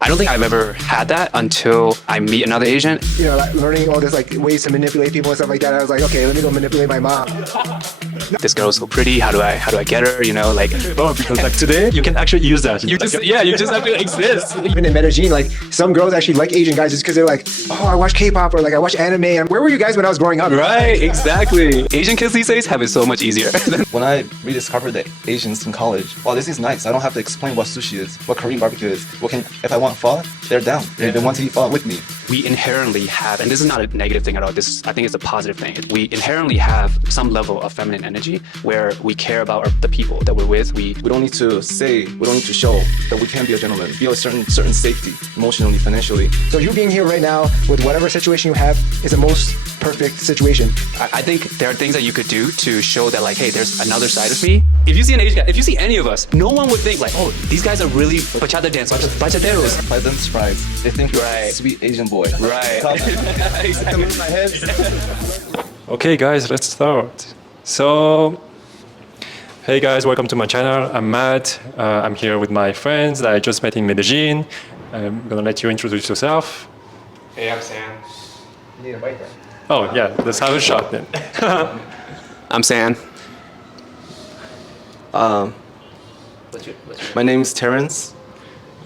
I don't think I've ever had that until I meet another Asian. You know, like learning all this like ways to manipulate people and stuff like that. I was like, okay, let me go manipulate my mom. This girl's so pretty. How do I get her? You know, like Because like today you can actually use that. you just have to exist. Even in Medellin, like some girls actually like Asian guys just because they're like, oh, I watch K-pop or like I watch anime. And where were you guys when I was growing up? Right, exactly. Asian kids these days have it so much easier. When I rediscovered the Asians in college, wow, this is nice. I don't have to explain what sushi is, what Korean barbecue is. If I want pho, they're down. They want to eat pho with me. We inherently have, and this is not a negative thing at all. I think it's a positive thing. We inherently have some level of feminine energy where we care about the people that we're with. We don't need to say, we don't need to show that we can be a gentleman, feel a certain safety, emotionally, financially. So you being here right now with whatever situation you have is the most perfect situation. I think there are things that you could do to show that, like, hey, there's another side of me. If you see an Asian guy, if you see any of us, no one would think like, oh, these guys are really bachata dancers, bachateros. Pleasant surprise. They think you're Right. a sweet Asian boy. Right. Exactly. In my head. Okay guys, let's start. So, hey guys, welcome to my channel. I'm Matt. I'm here with my friends that I just met in Medellin. I'm gonna let you introduce yourself. Hey, I'm Sam. You need a mic, right? Oh yeah, let's have a shot then. I'm Sam. My name's Terrance.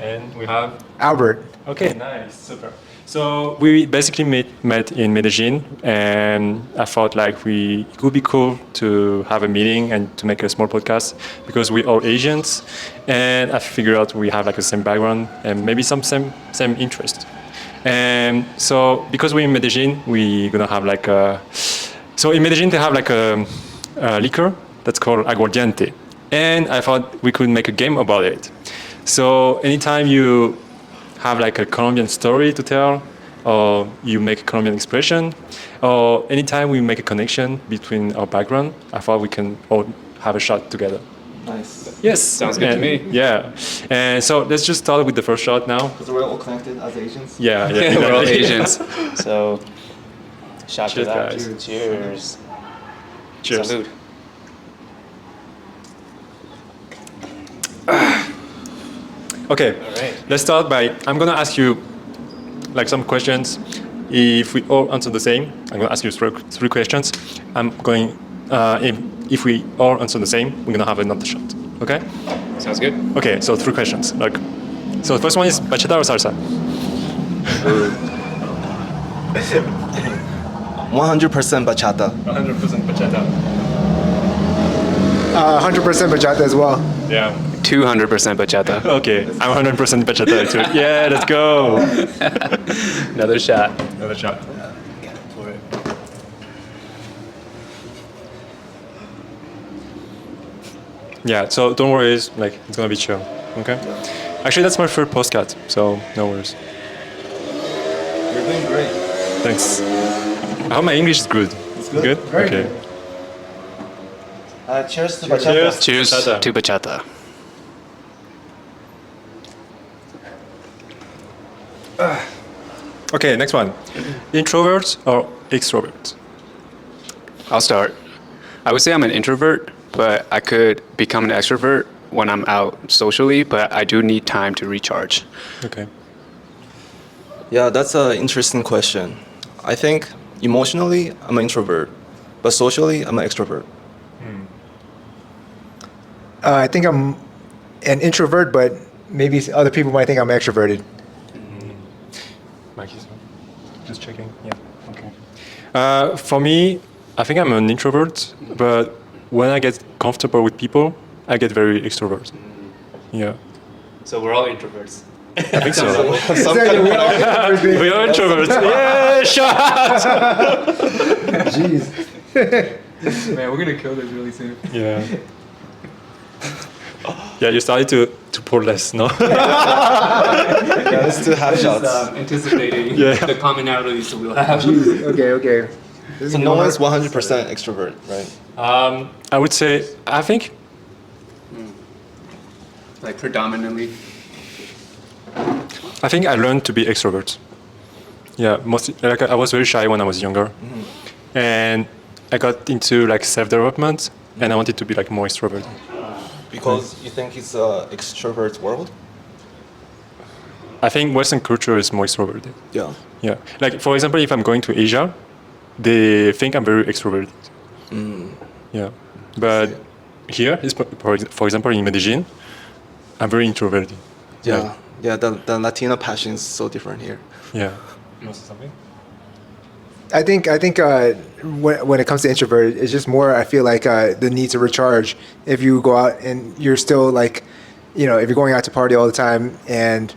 And we have... Albert. Okay, nice, super. So we basically met in Medellin, and I thought like it would be cool to have a meeting and to make a small podcast because we're all Asians, and I figured out we have like the same background and maybe some same interest. And so because we're in Medellin, we're gonna have like so in Medellin they have like a liquor that's called aguardiente, and I thought we could make a game about it. So anytime you have like a Colombian story to tell, or you make a Colombian expression, or anytime we make a connection between our background, I thought we can all have a shot together. Nice. Yes. Sounds good to me. Yeah. And so let's just start with the first shot now. Because we're all connected as Asians. Yeah. We're all exactly. Asians. So, shot to Cheers, that. guys. Cheers. Cheers. Salud. Okay. All right. Let's start by, I'm gonna ask you like some questions. If we all answer the same, I'm gonna ask you three questions. I'm going, if we all answer the same, we're gonna have another shot. Okay? Sounds good. Okay, so three questions. Like, so the first one is bachata or salsa? 100% bachata. 100% bachata. 100% bachata as well. Yeah. 200% bachata. Okay, I'm 100% bachata too. Yeah, let's go. Another shot. Another shot. Yeah, so don't worry, it's gonna be chill. Okay. Actually, that's my first postcard, so no worries. You're doing great. Thanks. I hope my English is good. It's good. Good? Very Okay. good. Cheers to bachata. Cheers. Cheers Bachata. to bachata. Okay, next one. Introvert or extrovert? I'll start. I would say I'm an introvert, but I could become an extrovert when I'm out socially, but I do need time to recharge. Okay. Yeah, that's an interesting question. I think emotionally, I'm an introvert, but socially, I'm an extrovert. I think I'm an introvert, but maybe other people might think I'm extroverted. Mike is just checking. Yeah. Okay. For me, I think I'm an introvert, but when I get comfortable with people, I get very extrovert. Yeah. So we're all introverts. I think so. Exactly. We are introverts. Yeah, shot. Jeez. Man, we're gonna kill this really soon. Yeah. Yeah, you started to pour less, no? Yeah, let's do half shots. Anticipating Yeah. the commonalities that we'll have. Okay. So no one's 100% extrovert, right? I would say, I think, Like predominantly. I learned to be extrovert. Yeah, mostly, like I was very shy when I was younger, and I got into like self-development, and I wanted to be like more extroverted. Because you think it's an extrovert world? I think Western culture is more extroverted. Yeah. Yeah. Like for example, if I'm going to Asia, they think I'm very extroverted. Yeah. But here, for example, in Medellin, I'm very introverted. Yeah. Like, Yeah. The Latina passion is so different here. yeah. You want to say something? I think when it comes to introvert, it's just more. I feel like the need to recharge. If you go out and you're still like, if you're going out to party all the time and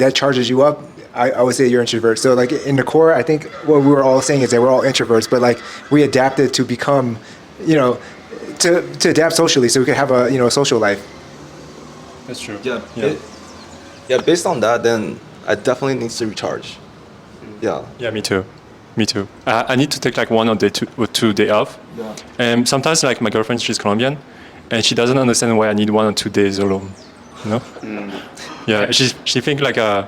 that charges you up, I would say you're introvert. So like in the core, I think what we were all saying is that we're all introverts, but like we adapted to become, to adapt socially, so we could have a social life. That's true. Yeah. Yeah. Based on that, then I definitely need to recharge. Yeah. Yeah, me too. Me too. I need to take like 1 or 2 days off. Yeah. And sometimes like my girlfriend, she's Colombian, and she doesn't understand why I need 1 or 2 days alone. Yeah, she think like I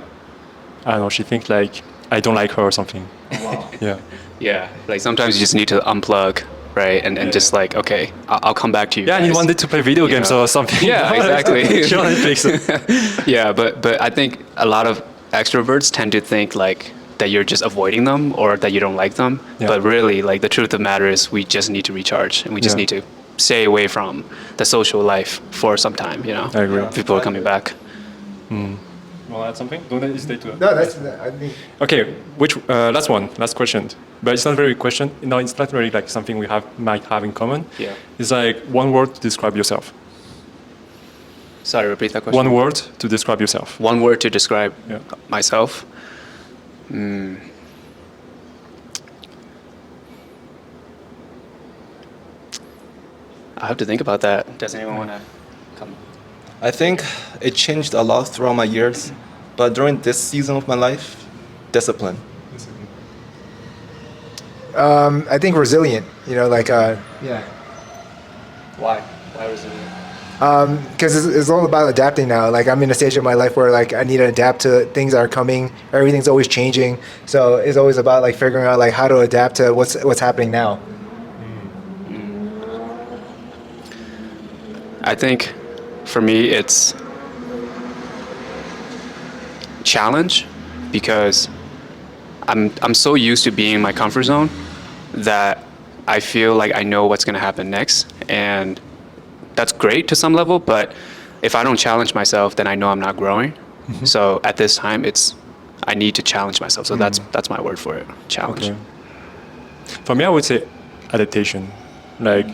don't know. She think like I don't like her or something. Wow. Yeah. Yeah, like sometimes you just need to unplug, right? And just like, okay, I'll come back to you. Yeah, I need guys. 1 day to play video games or something. Yeah, exactly. She on Netflix. Yeah, but I think a lot of extroverts tend to think like that you're just avoiding them or that you don't like them. Yeah. But really, like the truth of the matter is we just need to recharge and we just Yeah. need to stay away from the social life for some time, I agree. People are coming back. Want to add something? Don't hesitate to. No, I think. Okay, last question. But it's not very question. No, it's not really like something we might have in common. Yeah. It's like 1 word to describe yourself. Sorry, repeat that question. 1 word to describe yourself. 1 word to describe Yeah. myself. I have to think about that. Does anyone want to come? I think it changed a lot throughout my years, but during this season of my life, discipline. I think resilient. Yeah. Why? Why resilient? Because it's all about adapting now. Like I'm in a stage of my life where like I need to adapt to things that are coming. Everything's always changing. So it's always about like figuring out like how to adapt to what's happening now. I think for me it's challenge because I'm so used to being in my comfort zone that I feel like I know what's going to happen next, and that's great to some level, but if I don't challenge myself, then I know I'm not growing. So at this time I need to challenge myself. So that's my word for it. Challenge. Okay. For me, I would say adaptation. Like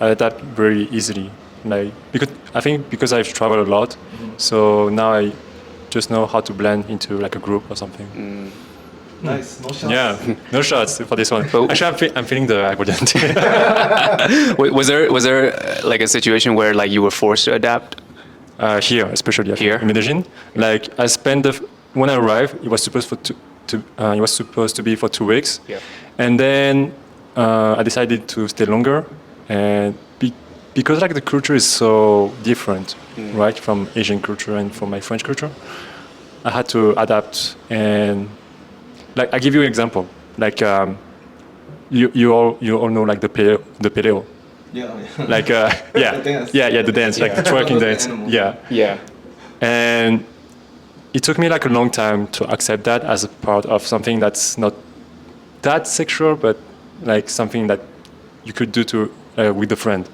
I adapt very easily. Like because I've traveled a lot, so now I just know how to blend into like a group or something. Nice. No shots. Yeah, no shots for this one. But- Actually, I'm feeling the agreement. Was there like a situation where like you were forced to adapt? Here, especially Here? in Medellin. Like I spent when I arrived, it was supposed to be for 2 weeks. Yeah. And then I decided to stay longer, and because like the culture is so different, right, from Asian culture and from my French culture, I had to adapt. And like I give you an example, like you all know like the peleo. Yeah. Like yeah, The dance. yeah, the dance, like the twerking dance. Animal. Yeah. Yeah. And it took me like a long time to accept that as a part of something that's not that sexual, but like something that you could do with a friend,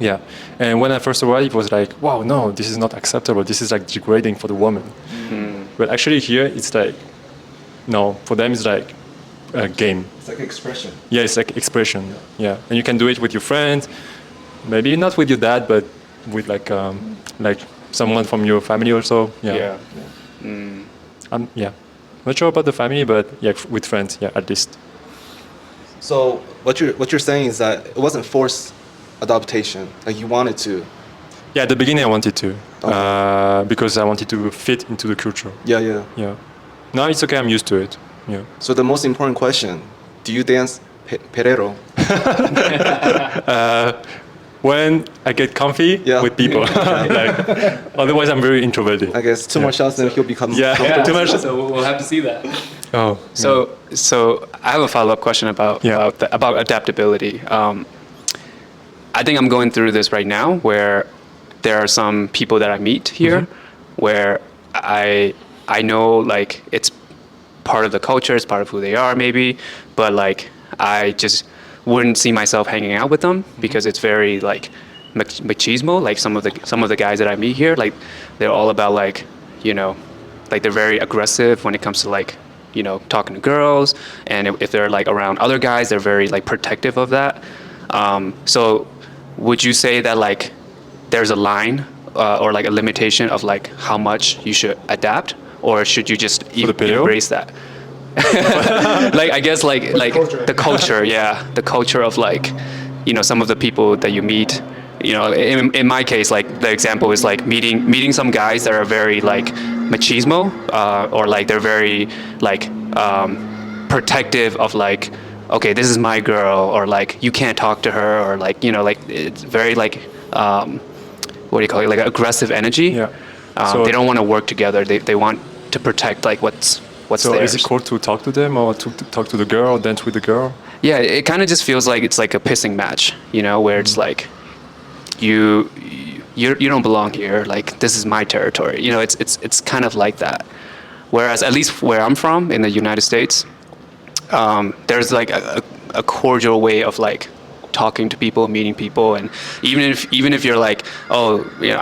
Yeah. And when I first arrived, it was like, wow, no, this is not acceptable. This is like degrading for the woman. But actually here, it's like, no, for them it's like a game. It's like expression. Yeah, it's like expression. Yeah, and you can do it with your friends, maybe not with your dad, but with like someone from your family also. Yeah. Yeah. Not sure about the family, but yeah, with friends. Yeah, at least. So what you're saying is that it wasn't forced adaptation. Like you wanted to. Yeah, at the beginning I wanted to, because I wanted to fit into the culture. Yeah. Yeah. Now it's okay. I'm used to it. Yeah. So the most important question: do you dance perrero? When I get comfy Yeah. with people, like, otherwise I'm very introverted. I guess 2 more shots, then he'll become. Yeah. Yeah, Too much. so we'll have to see that. Oh. So I have a follow-up question about adaptability. I think I'm going through this right now, where there are some people that I meet here, where I know like it's part of the culture, it's part of who they are maybe, but like I just wouldn't see myself hanging out with them because it's very like machismo. Like some of the guys that I meet here, like they're all about like, you know, like they're very aggressive when it comes to like, you know, talking to girls, and if they're like around other guys, they're very like protective of that. So would you say that like there's a line or like a limitation of like how much you should adapt, or should you just embrace that? Like I guess like the culture, yeah, the culture of like, you know, some of the people that you meet. You know, in my case, like the example is like meeting some guys that are very like machismo, or like they're very like protective of like, okay, this is my girl, or like you can't talk to her, or like, you know, like it's very like what do you call it, like aggressive energy. Yeah. So they don't want to work together. They want to protect like what's So theirs. is it cool to talk to them, or to talk to the girl, or dance with the girl? Yeah, it kind of just feels like it's like a pissing match, you know, where it's like you don't belong here. Like this is my territory. You know, it's kind of like that. Whereas at least where I'm from in the United States, there's like a cordial way of like talking to people, meeting people, and even if you're like, oh, you know,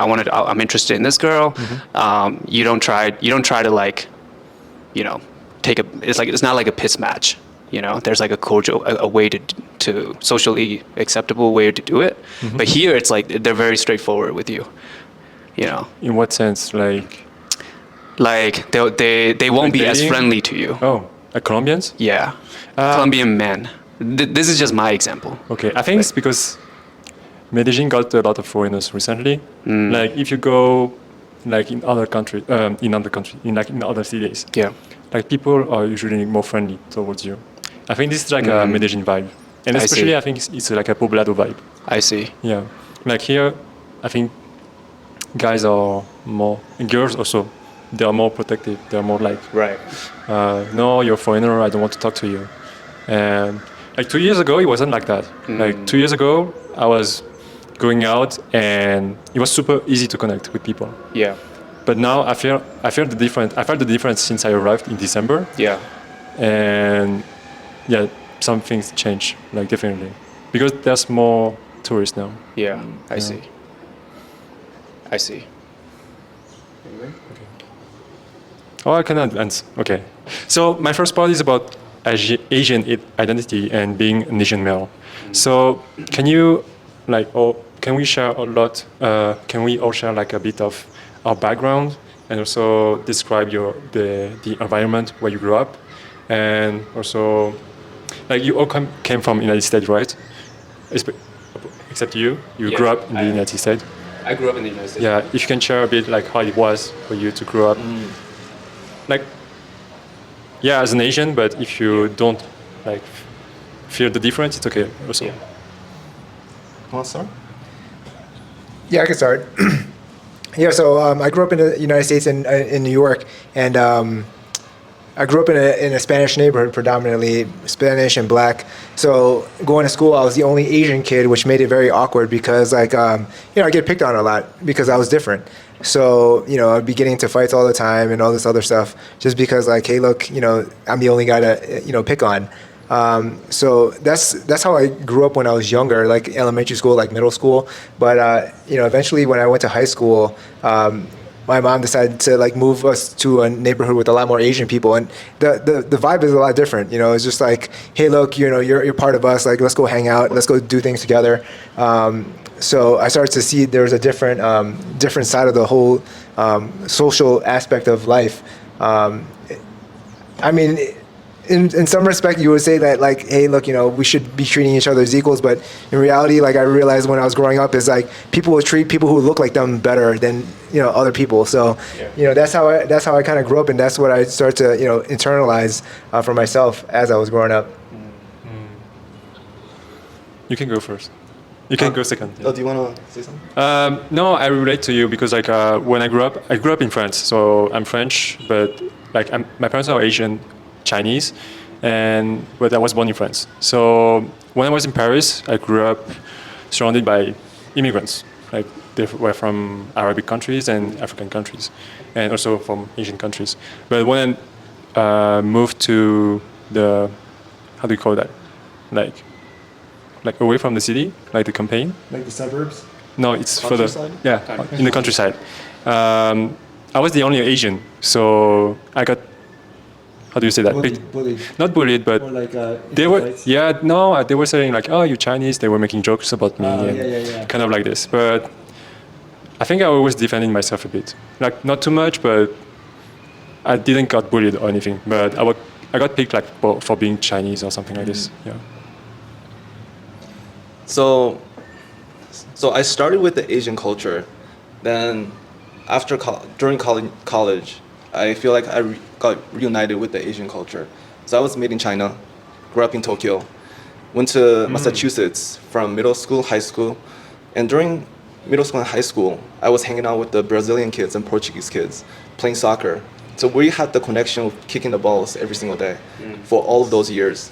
I'm interested in this girl, you don't try to like, you know, it's not like a piss match. You know, there's like a cordial, a way to socially acceptable way to do it. But here it's like they're very straightforward with you. You know, In what sense? like they won't be as dating? friendly to you. Oh, Colombians? Yeah, Colombian men. This is just my example. Okay, I think it's because Medellin got a lot of foreigners recently. Like if you go, like in other countries, in other cities, Yeah, like people are usually more friendly towards you. I think this is like a Medellin vibe, and I especially see. I think it's like a poblado vibe. I see. Yeah, like here, I think guys are more, and girls also, they are more protective. They are more like, Right. no, you're a foreigner, I don't want to talk to you. And like 2 years ago, it wasn't like that. Like 2 years ago, I was going out and it was super easy to connect with people. Yeah. But now I feel the difference. I felt the difference since I arrived in December. Yeah. And yeah, some things change, like definitely, because there's more tourists now. Yeah. I see. I see. Oh, I cannot answer. Okay. So my first part is about Asian identity and being an Asian male. So can you, like, or can we share a lot? Can we all share like a bit of our background and also describe the environment where you grew up, and also, like, you all came from United States, right? Except you Yeah, grew up in the United States. I grew up in the United States. Yeah, if you can share a bit like how it was for you to grow up, like, yeah, as an Asian, but if you don't like feel the difference, it's okay also. Yeah. Want to start? Yeah, I can start. Yeah, so I grew up in the United States in New York, and I grew up in a Spanish neighborhood, predominantly Spanish and black. So going to school, I was the only Asian kid, which made it very awkward because, like, I get picked on a lot because I was different. So, I'd be getting into fights all the time and all this other stuff just because, like, hey, look, I'm the only guy to, pick on. So that's how I grew up when I was younger, like elementary school, like middle school. But, eventually when I went to high school, my mom decided to like move us to a neighborhood with a lot more Asian people, and the vibe is a lot different. It's just like, hey, look, you're part of us. Like, let's go hang out. Let's go do things together. So I started to see there was a different side of the whole social aspect of life. I mean, in some respect, you would say that, like, hey, look, we should be treating each other as equals. But in reality, like, I realized when I was growing up is like people would treat people who look like them better than other people. So that's how I kind of grew up, and that's what I started to internalize for myself as I was growing up. You can go first. You can go second. Oh, do you want to say something? No, I relate to you because, like, when I grew up in France. So I'm French, but like my parents are Asian, Chinese, but I was born in France. So when I was in Paris, I grew up surrounded by immigrants, Like they were from Arabic countries and African countries, and also from Asian countries. But when I moved to the, how do you call that? Like away from the city, like the campaign. Like the suburbs. No, it's further. Countryside? Yeah, in the countryside. I was the only Asian, so I got. How do you say that? Bullied. Not bullied, but Or like they were. insults. Yeah, no, they were saying like, "Oh, you're Chinese." They were making jokes about me, and yeah. kind of like this. But I think I was defending myself a bit, like not too much, but I didn't got bullied or anything. But I got picked like for being Chinese or something like this. Yeah. So I started with the Asian culture. Then after during college, I feel like I got reunited with the Asian culture. So I was made in China, grew up in Tokyo, went to Massachusetts from middle school, high school, and during middle school and high school, I was hanging out with the Brazilian kids and Portuguese kids, playing soccer. So we had the connection of kicking the balls every single day for all of those years.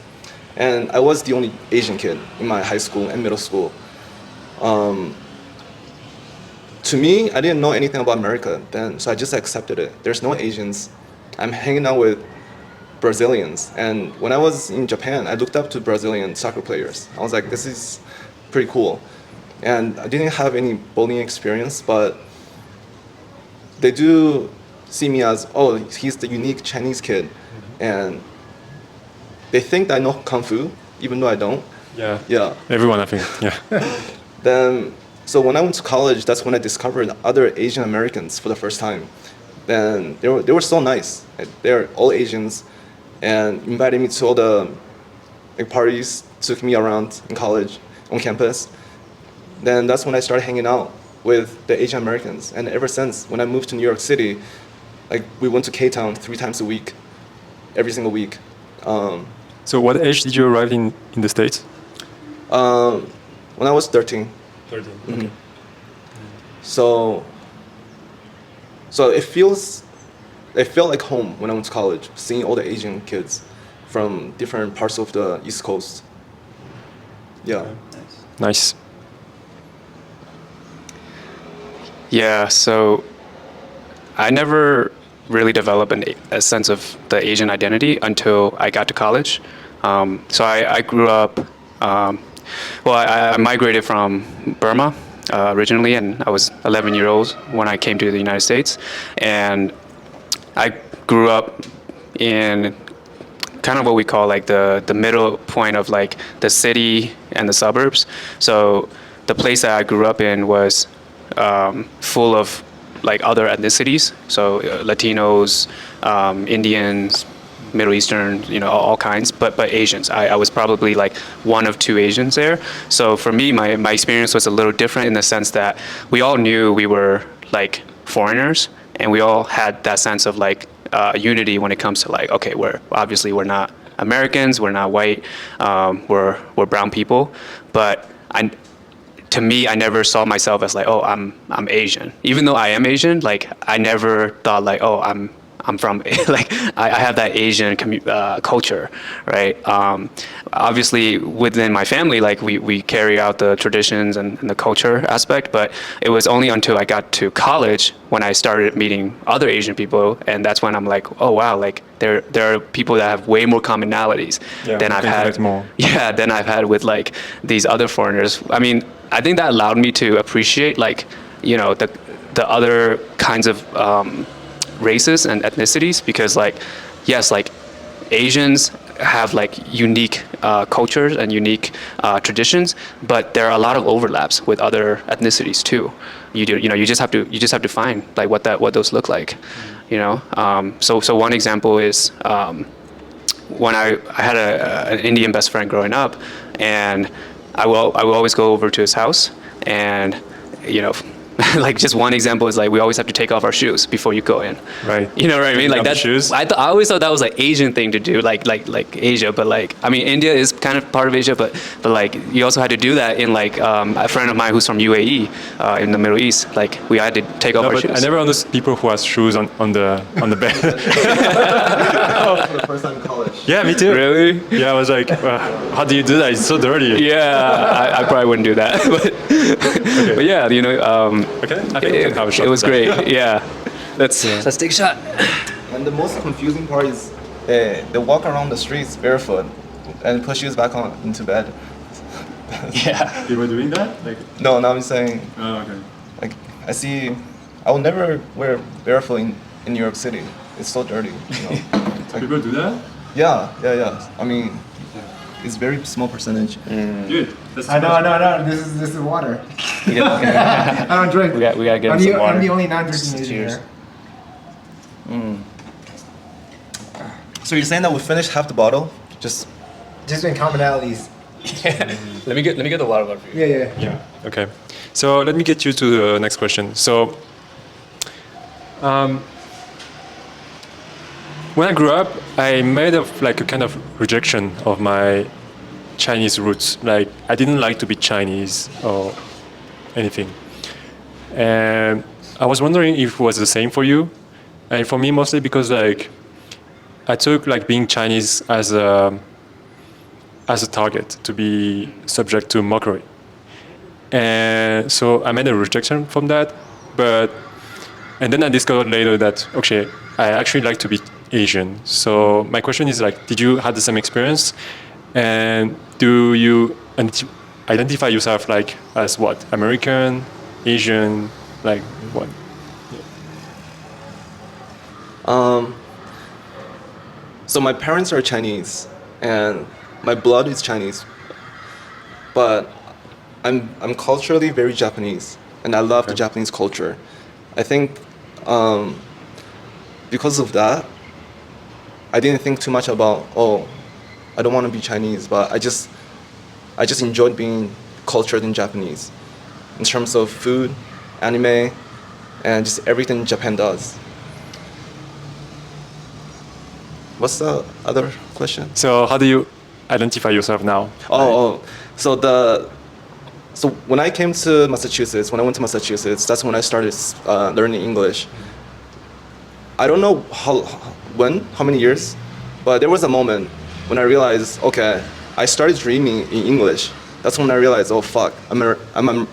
And I was the only Asian kid in my high school and middle school. To me, I didn't know anything about America then, so I just accepted it. There's no Asians. I'm hanging out with Brazilians. And when I was in Japan, I looked up to Brazilian soccer players. I was like, this is pretty cool. And I didn't have any bullying experience, but they do see me as, oh, he's the unique Chinese kid. And they think that I know Kung Fu, even though I don't. Yeah. Yeah. Everyone, I think. Yeah. Then, so when I went to college, that's when I discovered other Asian Americans for the first time. Then they were so nice. They're all Asians, and invited me to all the parties, took me around in college, on campus. Then that's when I started hanging out with the Asian Americans. And ever since, when I moved to New York City, like we went to K-Town 3 times a week, every single week. So what age did you arrive in the States? When I was 13. 13. Mhm. So it felt like home when I went to college, seeing all the Asian kids from different parts of the East Coast. Yeah. Nice. Yeah, so I never really developed a sense of the Asian identity until I got to college. So I grew up, I migrated from Burma originally, and I was 11 years old when I came to the United States. And I grew up in kind of what we call like the middle point of like the city and the suburbs. So the place that I grew up in was full of like other ethnicities, so Latinos, Indians, Middle Eastern, all kinds, but Asians. I was probably like one of 2 Asians there. So for me, my experience was a little different in the sense that we all knew we were like foreigners, and we all had that sense of like unity when it comes to like, okay, we're not Americans, we're not white, we're brown people, but to me, I never saw myself as like, oh, I'm Asian. Even though I am Asian, like I never thought like, oh, I'm from like I have that Asian culture, right? Obviously, within my family, like we carry out the traditions and the culture aspect, but it was only until I got to college when I started meeting other Asian people, and that's when I'm like, oh wow, like there are people that have way more commonalities than I've had. More. Yeah, than I've had with like these other foreigners. I mean, I think that allowed me to appreciate like the other kinds of races and ethnicities, because like yes, like Asians have like unique cultures and unique traditions, but there are a lot of overlaps with other ethnicities too. You just have to find like what those look like, So one example is when I had an Indian best friend growing up, and I will always go over to his house, and like just one example is like we always have to take off our shoes before you go in. Right. You know what I mean? Like Off the that. shoes? I always thought that was like Asian thing to do, like Asia. But like I mean, India is kind of part of Asia, but like you also had to do that in like a friend of mine who's from UAE in the Middle East. Like we had to take off No, our but shoes. I never understood people who has shoes on the bed. For the first time in college. Yeah, me too. Really? Yeah, I was like, how do you do that? It's so dirty. Yeah, I probably wouldn't do that. But yeah, you know, Okay, I think we can have a shot it was of that. great. Yeah, let's take a shot. And the most confusing part is they walk around the streets barefoot and put shoes back on into bed. Yeah. You were doing that? Like, No, I'm saying, oh, okay. like, I will never wear barefoot in New York City. It's so dirty, you know. Like, People do that? yeah. I mean, it's very small percentage. Dude, that's I know. This is water. I don't drink. We gotta get him I'm some the, water. I'm the only non-drinking Asian Cheers. here. So you're saying that we finished half the bottle? Just Just in commonalities. Let me get the water for you. Yeah. Yeah. Okay. So let me get you to the next question. So, when I grew up, I made like a kind of rejection of my Chinese roots. Like I didn't like to be Chinese or anything. And I was wondering if it was the same for you. And for me, mostly because like I took like being Chinese as a target to be subject to mockery. And so I made a rejection from that, and then I discovered later that, okay, I actually like to be Asian. So my question is like, did you have the same experience? And do you identify yourself like as what? American, Asian, like what? So my parents are Chinese, and my blood is Chinese, but I'm culturally very Japanese, and I love the Japanese culture. I think because of that, I didn't think too much about, I don't want to be Chinese, but I just enjoyed being cultured in Japanese, in terms of food, anime, and just everything Japan does. What's the other question? So how do you identify yourself now? So when I came to Massachusetts, when I went to Massachusetts, that's when I started learning English. I don't know how many years, but there was a moment when I realized, okay, I started dreaming in English. That's when I realized, oh fuck, I'm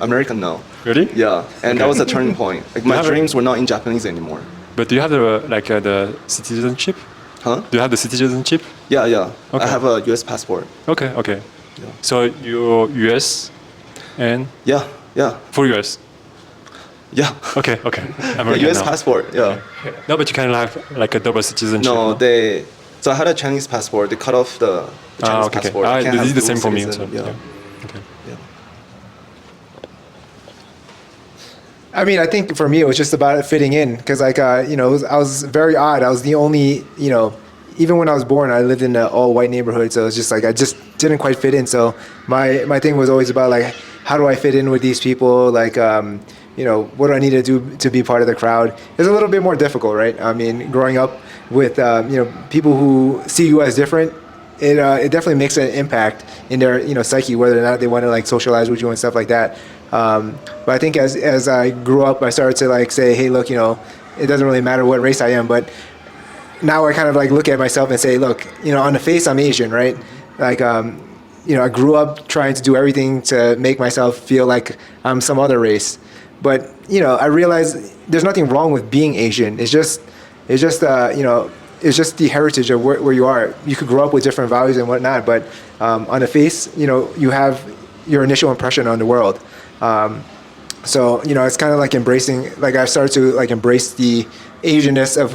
American now. Really? Yeah, and that was a turning point. Like my dreams were not in Japanese anymore. But do you have the citizenship? Huh? Do you have the citizenship? Yeah. Okay. I have a U.S. passport. Okay. Yeah. So you're US and Yeah. full US. Yeah. Okay. A American U.S. now. passport. Yeah. No, but you can have like a double citizenship. No, So I had a Chinese passport. They cut off the Chinese okay. passport. I can't This have is the dual same for me. citizen. Also. Yeah. Okay. Yeah. I mean, I think for me it was just about fitting in because, like, I was very odd. I was the only, even when I was born, I lived in an all-white neighborhood, so it's just like I just didn't quite fit in. So my thing was always about like, how do I fit in with these people? Like, what do I need to do to be part of the crowd? It's a little bit more difficult, right? I mean, growing up with people who see you as different, it definitely makes an impact in their psyche, whether or not they want to like socialize with you and stuff like that. But I think as I grew up, I started to like say, hey, look, it doesn't really matter what race I am, but now I kind of like look at myself and say, look, on the face I'm Asian, right? Like, I grew up trying to do everything to make myself feel like I'm some other race, but I realize there's nothing wrong with being Asian. It's just the heritage of where you are. You could grow up with different values and whatnot, but on the face, you have your initial impression on the world. So it's kind of like embracing. Like I've started to like embrace the Asianness of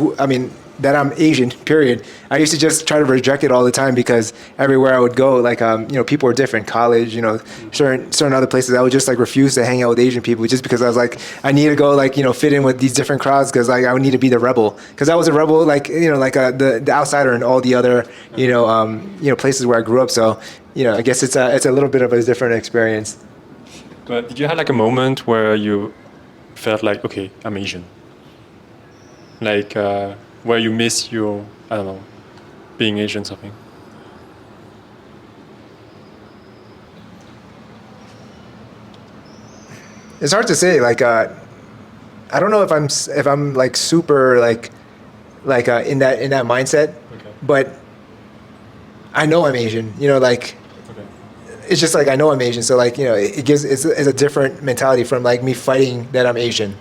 that I'm Asian. Period. I used to just try to reject it all the time because everywhere I would go, like people were different. College, certain other places, I would just like refuse to hang out with Asian people just because I was like, I need to go like fit in with these different crowds because like I would need to be the rebel because I was a rebel like the outsider in all the other places where I grew up. So I guess it's a little bit of a different experience. But did you have like a moment where you felt like, okay, I'm Asian. Like where you miss your, I don't know, being Asian something. It's hard to say. Like, I don't know if I'm like super in that mindset, Okay. but I know I'm Asian. You know, like Okay. it's just like I know I'm Asian. So like, you know, it's a different mentality from like me fighting that I'm Asian.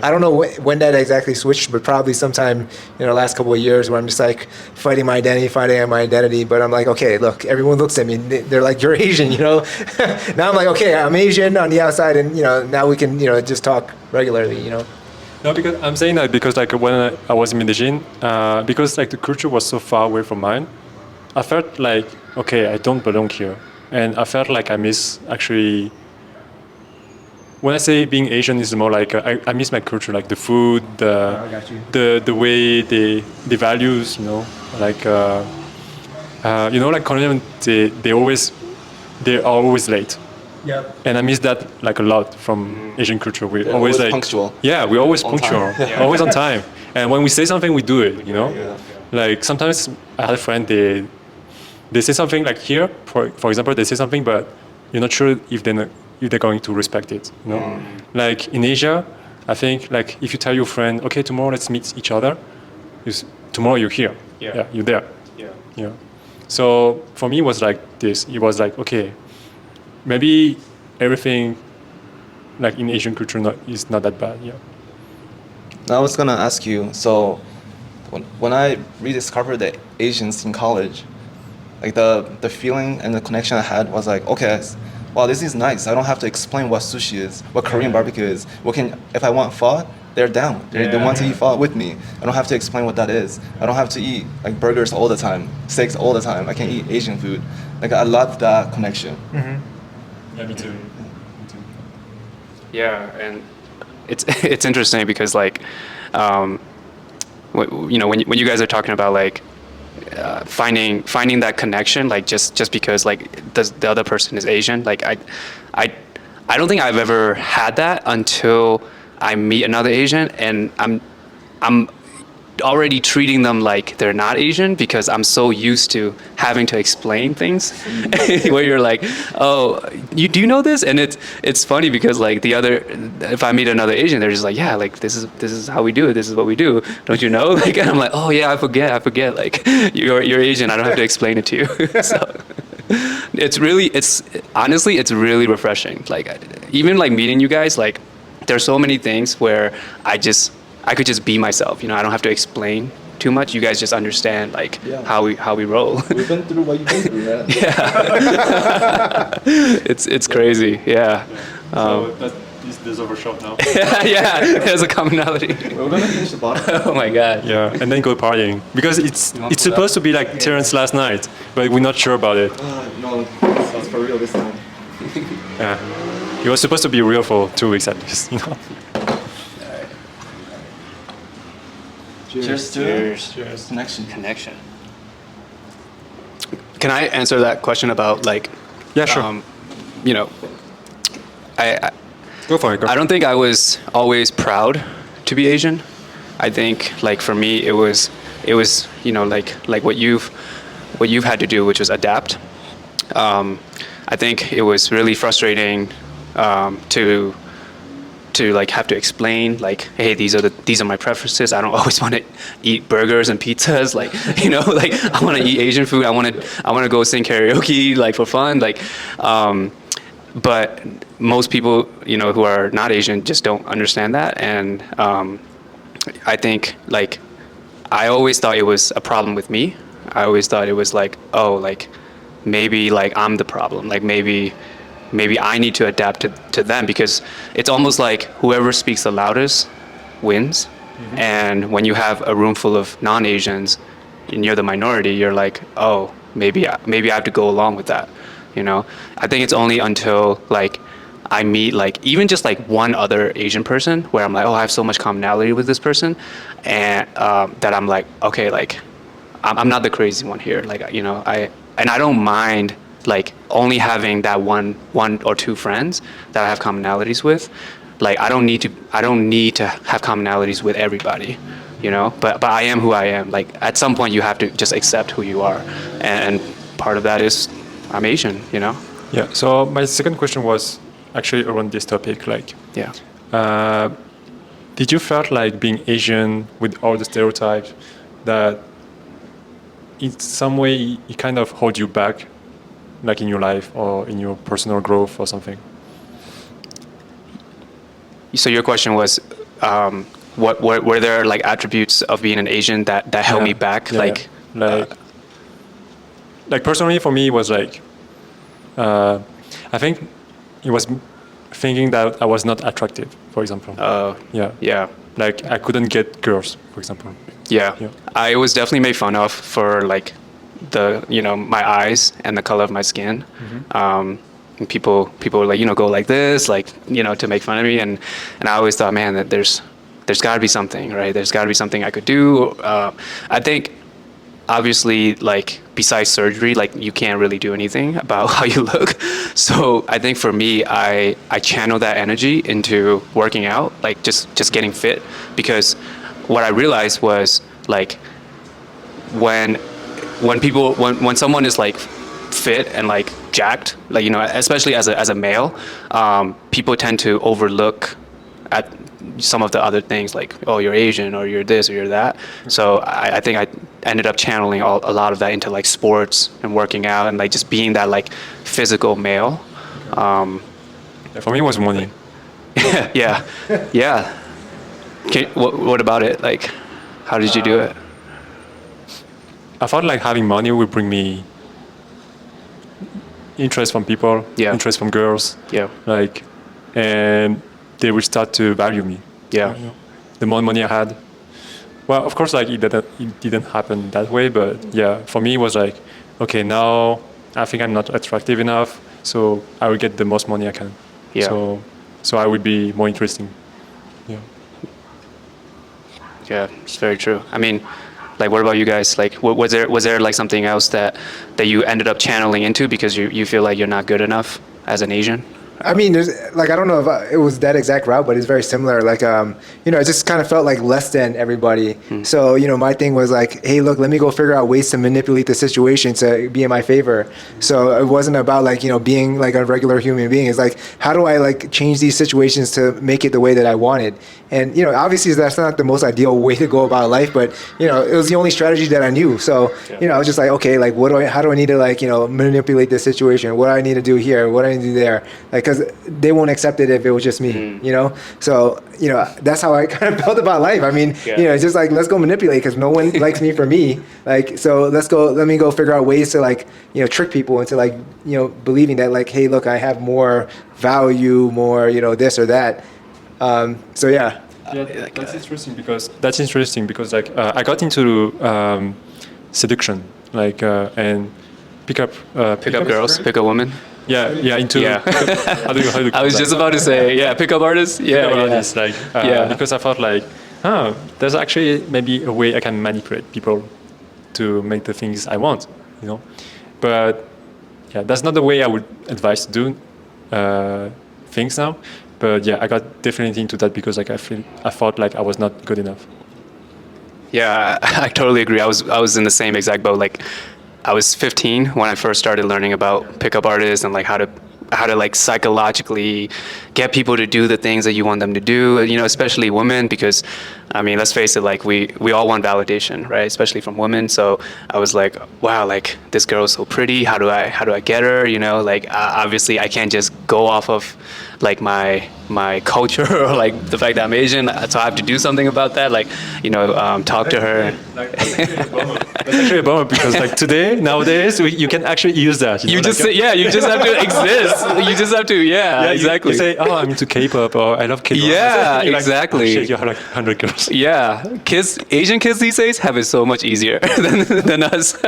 I don't know when that exactly switched, but probably sometime in the last couple of years where I'm just like fighting my identity. But I'm like, okay, look, everyone looks at me. They're like, you're Asian, you know? Now I'm like, okay, I'm Asian on the outside. And, you know, now we can, you know, just talk regularly, you know? No, because I'm saying that because like when I was in Medellin, because like the culture was so far away from mine, I felt like, okay, I don't belong here. And I felt like I miss actually, when I say being Asian is more like I miss my culture, like the food, I got you. the way the values, you know, like you know, like Colombian, they are always late, Yeah. and I miss that like a lot from Asian culture. We They're always always like punctual. Yeah, we're always On punctual, time. always on time, and when we say something, we do it. You know, like sometimes I had a friend they say something like here, for example, they say something, but you're not sure if they're going to respect it. You know, like in Asia, I think like if you tell your friend, okay, tomorrow let's meet each other, tomorrow you're here, Yeah. you're there, Yeah. yeah. So for me, it was like this. It was like, okay, maybe everything like in Asian culture is not that bad. Yeah. I was gonna ask you. So, when I rediscovered the Asians in college, like the feeling and the connection I had was like, okay, wow, this is nice. I don't have to explain what sushi is, what Korean barbecue is. If I want pho, they're down. They want to eat pho with me. I don't have to explain what that is. I don't have to eat like burgers all the time, steaks all the time. I can eat Asian food. Like I love that connection. Yeah, me too. Yeah, and it's interesting because like, you know, when you guys are talking about like finding that connection, like just because like the other person is Asian, like I don't think I've ever had that until I meet another Asian, and I'm already treating them like they're not Asian because I'm so used to having to explain things where you're like, oh, do you know this? And it's funny because like if I meet another Asian, they're just like, yeah, like this is how we do it. This is what we do. Don't you know? Like, and I'm like, oh yeah, I forget. Like you're Asian. I don't have to explain it to you. So honestly, it's really refreshing. Like even like meeting you guys, like there's so many things where I could just be myself, you know. I don't have to explain too much. You guys just understand like how we roll. We've been through what you've been through, man. Yeah, it's crazy. Yeah, So this overshot now. yeah. There's a commonality. We're gonna finish the bottle. Oh my god. Yeah, and then go partying because it's supposed to be like Terrance last night, but we're not sure about it. No, that's for real this time. Yeah, he was supposed to be real for 2 weeks at least, you know. Cheers to Cheers. connection. Can I answer that question about like? Yeah, sure. You know, I Go for it. I don't think I was always proud to be Asian. I think like for me it was you know like what you've had to do, which was adapt. I think it was really frustrating to like have to explain like, hey, these are my preferences. I don't always want to eat burgers and pizzas. Like, you know, like I want to eat Asian food. I want to go sing karaoke like for fun. Like, but most people, you know, who are not Asian just don't understand that. And I think like I always thought it was a problem with me. I always thought it was like, oh, like maybe like I'm the problem. Like maybe I need to adapt to them, because it's almost like whoever speaks the loudest wins. Mm-hmm. And when you have a room full of non-Asians and you're the minority, you're like, oh, maybe I have to go along with that. You know, I think it's only until like I meet like even just like one other Asian person where I'm like, oh, I have so much commonality with this person, and that I'm like, okay, like I'm not the crazy one here. Like, you know, I don't mind like only having that one or two friends that I have commonalities with, like I don't need to have commonalities with everybody, you know. But I am who I am. Like at some point, you have to just accept who you are, and part of that is I'm Asian, you know. Yeah. So my second question was actually around this topic. Like, Yeah. did you felt like being Asian with all the stereotypes that in some way it kind of hold you back, like in your life or in your personal growth or something? So your question was, what were there like attributes of being an Asian that held me back? Yeah, Like, yeah. Like personally for me it was like, I think it was thinking that I was not attractive, for example. Yeah. yeah. Like I couldn't get girls, for example. Yeah. Yeah. I was definitely made fun of for like my eyes and the color of my skin. And people like, go like this, like, to make fun of me. And I always thought, man, that there's gotta be something, right? There's gotta be something I could do. I think obviously, like, besides surgery, like, you can't really do anything about how you look. So I think for me, I channel that energy into working out, like just getting fit, because what I realized was like when someone is like fit and like jacked, like, especially as a male, people tend to overlook at some of the other things, like, oh, you're Asian or you're this or you're that. So I think I ended up channeling a lot of that into like sports and working out and like just being that like physical male. For me it was money. Yeah. What about it? Like, how did you do it? I felt like having money would bring me interest from people, Yeah. interest from girls, Yeah. like, and they would start to value me. Yeah. The more money I had, well, of course, like it didn't happen that way, but yeah, for me it was like, okay, now I think I'm not attractive enough, so I will get the most money I can. Yeah. So I would be more interesting. Yeah. Yeah, it's very true. I mean, like, what about you guys? Like, was there like something else that you ended up channeling into because you feel like you're not good enough as an Asian? I mean, there's like, I don't know if it was that exact route, but it's very similar. Like, I just kind of felt like less than everybody. So, my thing was like, hey, look, let me go figure out ways to manipulate the situation to be in my favor. So it wasn't about like, being like a regular human being. It's like, how do I like change these situations to make it the way that I wanted? And, obviously that's not the most ideal way to go about life, but, it was the only strategy that I knew. So, I was just like, okay, like, how do I need to like, manipulate this situation? What do I need to do here? What do I need to do there? Like, because they won't accept it if it was just me, So, that's how I kind of felt about life. I mean, it's just like, let's go manipulate because no one likes me for me. Like, so let me go figure out ways to like, trick people into like, believing that like, hey, look, I have more value, more, this or that. So yeah. Yeah, that's interesting because like I got into seduction, like and pick up Girls, pick up women. Yeah, into Yeah. how do you I was just about to say, pick up artists. Yeah, pick up yeah. artists, like because I felt like there's actually maybe a way I can manipulate people to make the things I want, but yeah, that's not the way I would advise to do things now. But yeah, I got definitely into that because like I felt like I was not good enough. Yeah, I totally agree. I was in the same exact boat. Like, I was 15 when I first started learning about pickup artists and like how to like psychologically get people to do the things that you want them to do. Especially women, because I mean, let's face it, like we all want validation, right? Especially from women. So I was like, wow, like this girl's so pretty. How do I get her? Like obviously I can't just go off of like my culture or like the fact that I'm Asian, so I have to do something about that. Like, talk to her. That's actually a bummer because like nowadays, you can actually use that. You just have to exist. You just have to, exactly. You say, oh, I'm into K-pop or I love K-pop. Yeah, Like, exactly. oh, shit, you have like 100 girls. Yeah, Asian kids these days have it so much easier than us.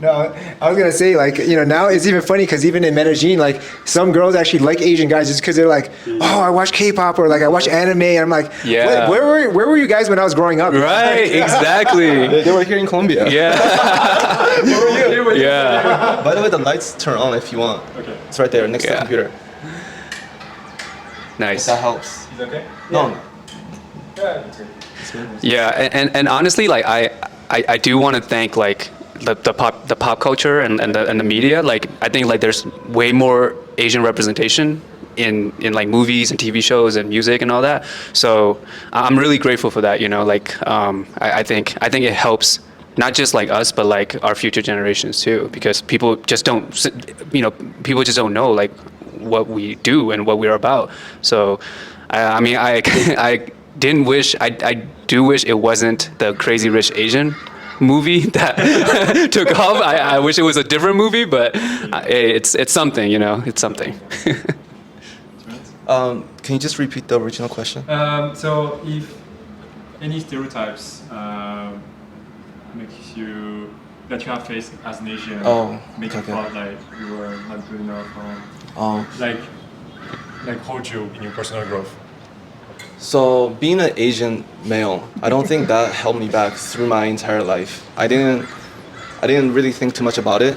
No, I was gonna say like, now it's even funny because even in Medellin, like some girls actually like Asian guys just because they're like, oh, I watch K-pop or like I watch anime, and I'm like, Yeah. where were you guys when I was growing up? Right, exactly. They were here in Colombia. Yeah. Where were you? Yeah. By the way, the lights turn on if you want. Okay. It's right there next to the Yeah. computer. Nice. If that helps. Is okay? No. Yeah, and honestly, like I do want to thank like the pop culture and the media. Like I think like there's way more Asian representation in like movies and TV shows and music and all that. So I'm really grateful for that. You know, like I think it helps not just like us, but like our future generations too, because people just don't, people just don't know like what we do and what we're about. So I mean, I didn't wish, I do wish it wasn't the Crazy Rich Asian movie that took off. I wish it was a different movie, but it's something, you know, it's something. Can you just repeat the original question? So if any stereotypes makes you that you have faced as an Asian make you okay. feel like you were not good enough or like hold you in your personal growth? So being an Asian male, I don't think that held me back through my entire life. I didn't really think too much about it.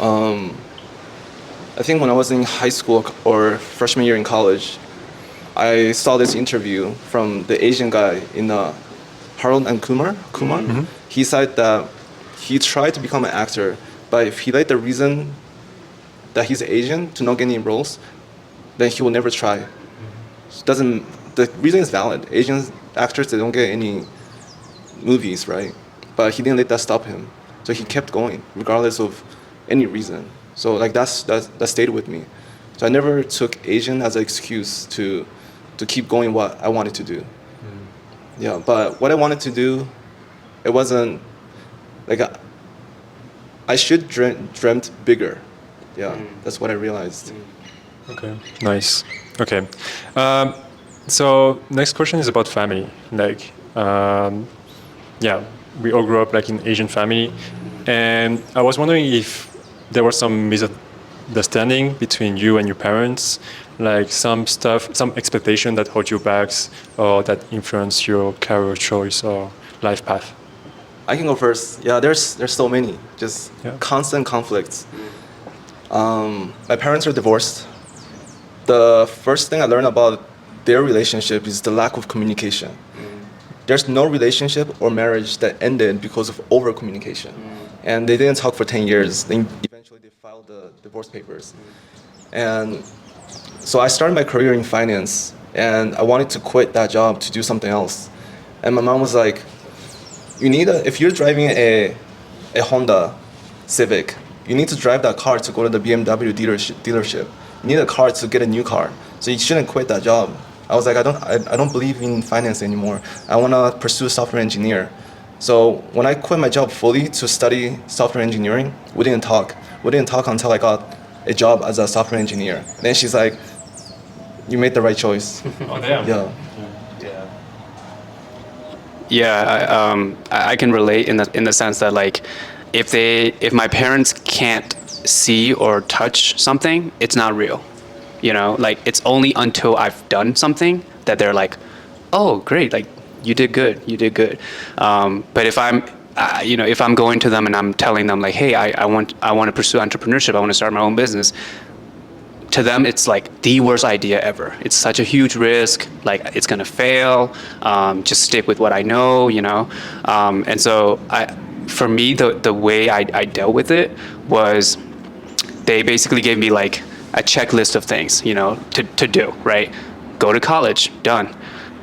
I think when I was in high school or freshman year in college, I saw this interview from the Asian guy in Harold and Kumar. Mm-hmm. He said that he tried to become an actor, but if he liked the reason that he's Asian to not get any roles, then he will never try. The reason is valid. Asian actors, they don't get any movies, right? But he didn't let that stop him. So he kept going, regardless of any reason. So like that stayed with me. So I never took Asian as an excuse to keep going what I wanted to do. Yeah, but what I wanted to do, it wasn't like I should dreamt bigger. Yeah, that's what I realized. Okay, nice. Okay, so next question is about family. Like, yeah, we all grew up like in Asian family, and I was wondering if there was some misunderstanding between you and your parents, like some stuff, some expectation that hold you back or that influence your career choice or life path. I can go first. Yeah, there's so many, just constant conflicts. My parents are divorced. The first thing I learned about their relationship is the lack of communication. There's no relationship or marriage that ended because of over communication. And they didn't talk for 10 years. Then eventually they filed the divorce papers. And so I started my career in finance, and I wanted to quit that job to do something else. And my mom was like, if you're driving a Honda Civic, you need to drive that car to go to the BMW dealership. You need a car to get a new car. So you shouldn't quit that job. I was like, I don't believe in finance anymore. I want to pursue software engineer. So when I quit my job fully to study software engineering, we didn't talk. We didn't talk until I got a job as a software engineer. Then she's like, you made the right choice. Oh, damn. Yeah. Yeah, I can relate in the sense that like if my parents can't see or touch something, it's not real. You know, like it's only until I've done something that they're like, oh, great, like you did good. But if I'm going to them and I'm telling them like, hey, I want to pursue entrepreneurship, I want to start my own business. To them, it's like the worst idea ever. It's such a huge risk. Like it's gonna fail. Just stick with what I know, you know. And so for me, the way I dealt with it was they basically gave me like a checklist of things, you know, to do. Right, go to college, done.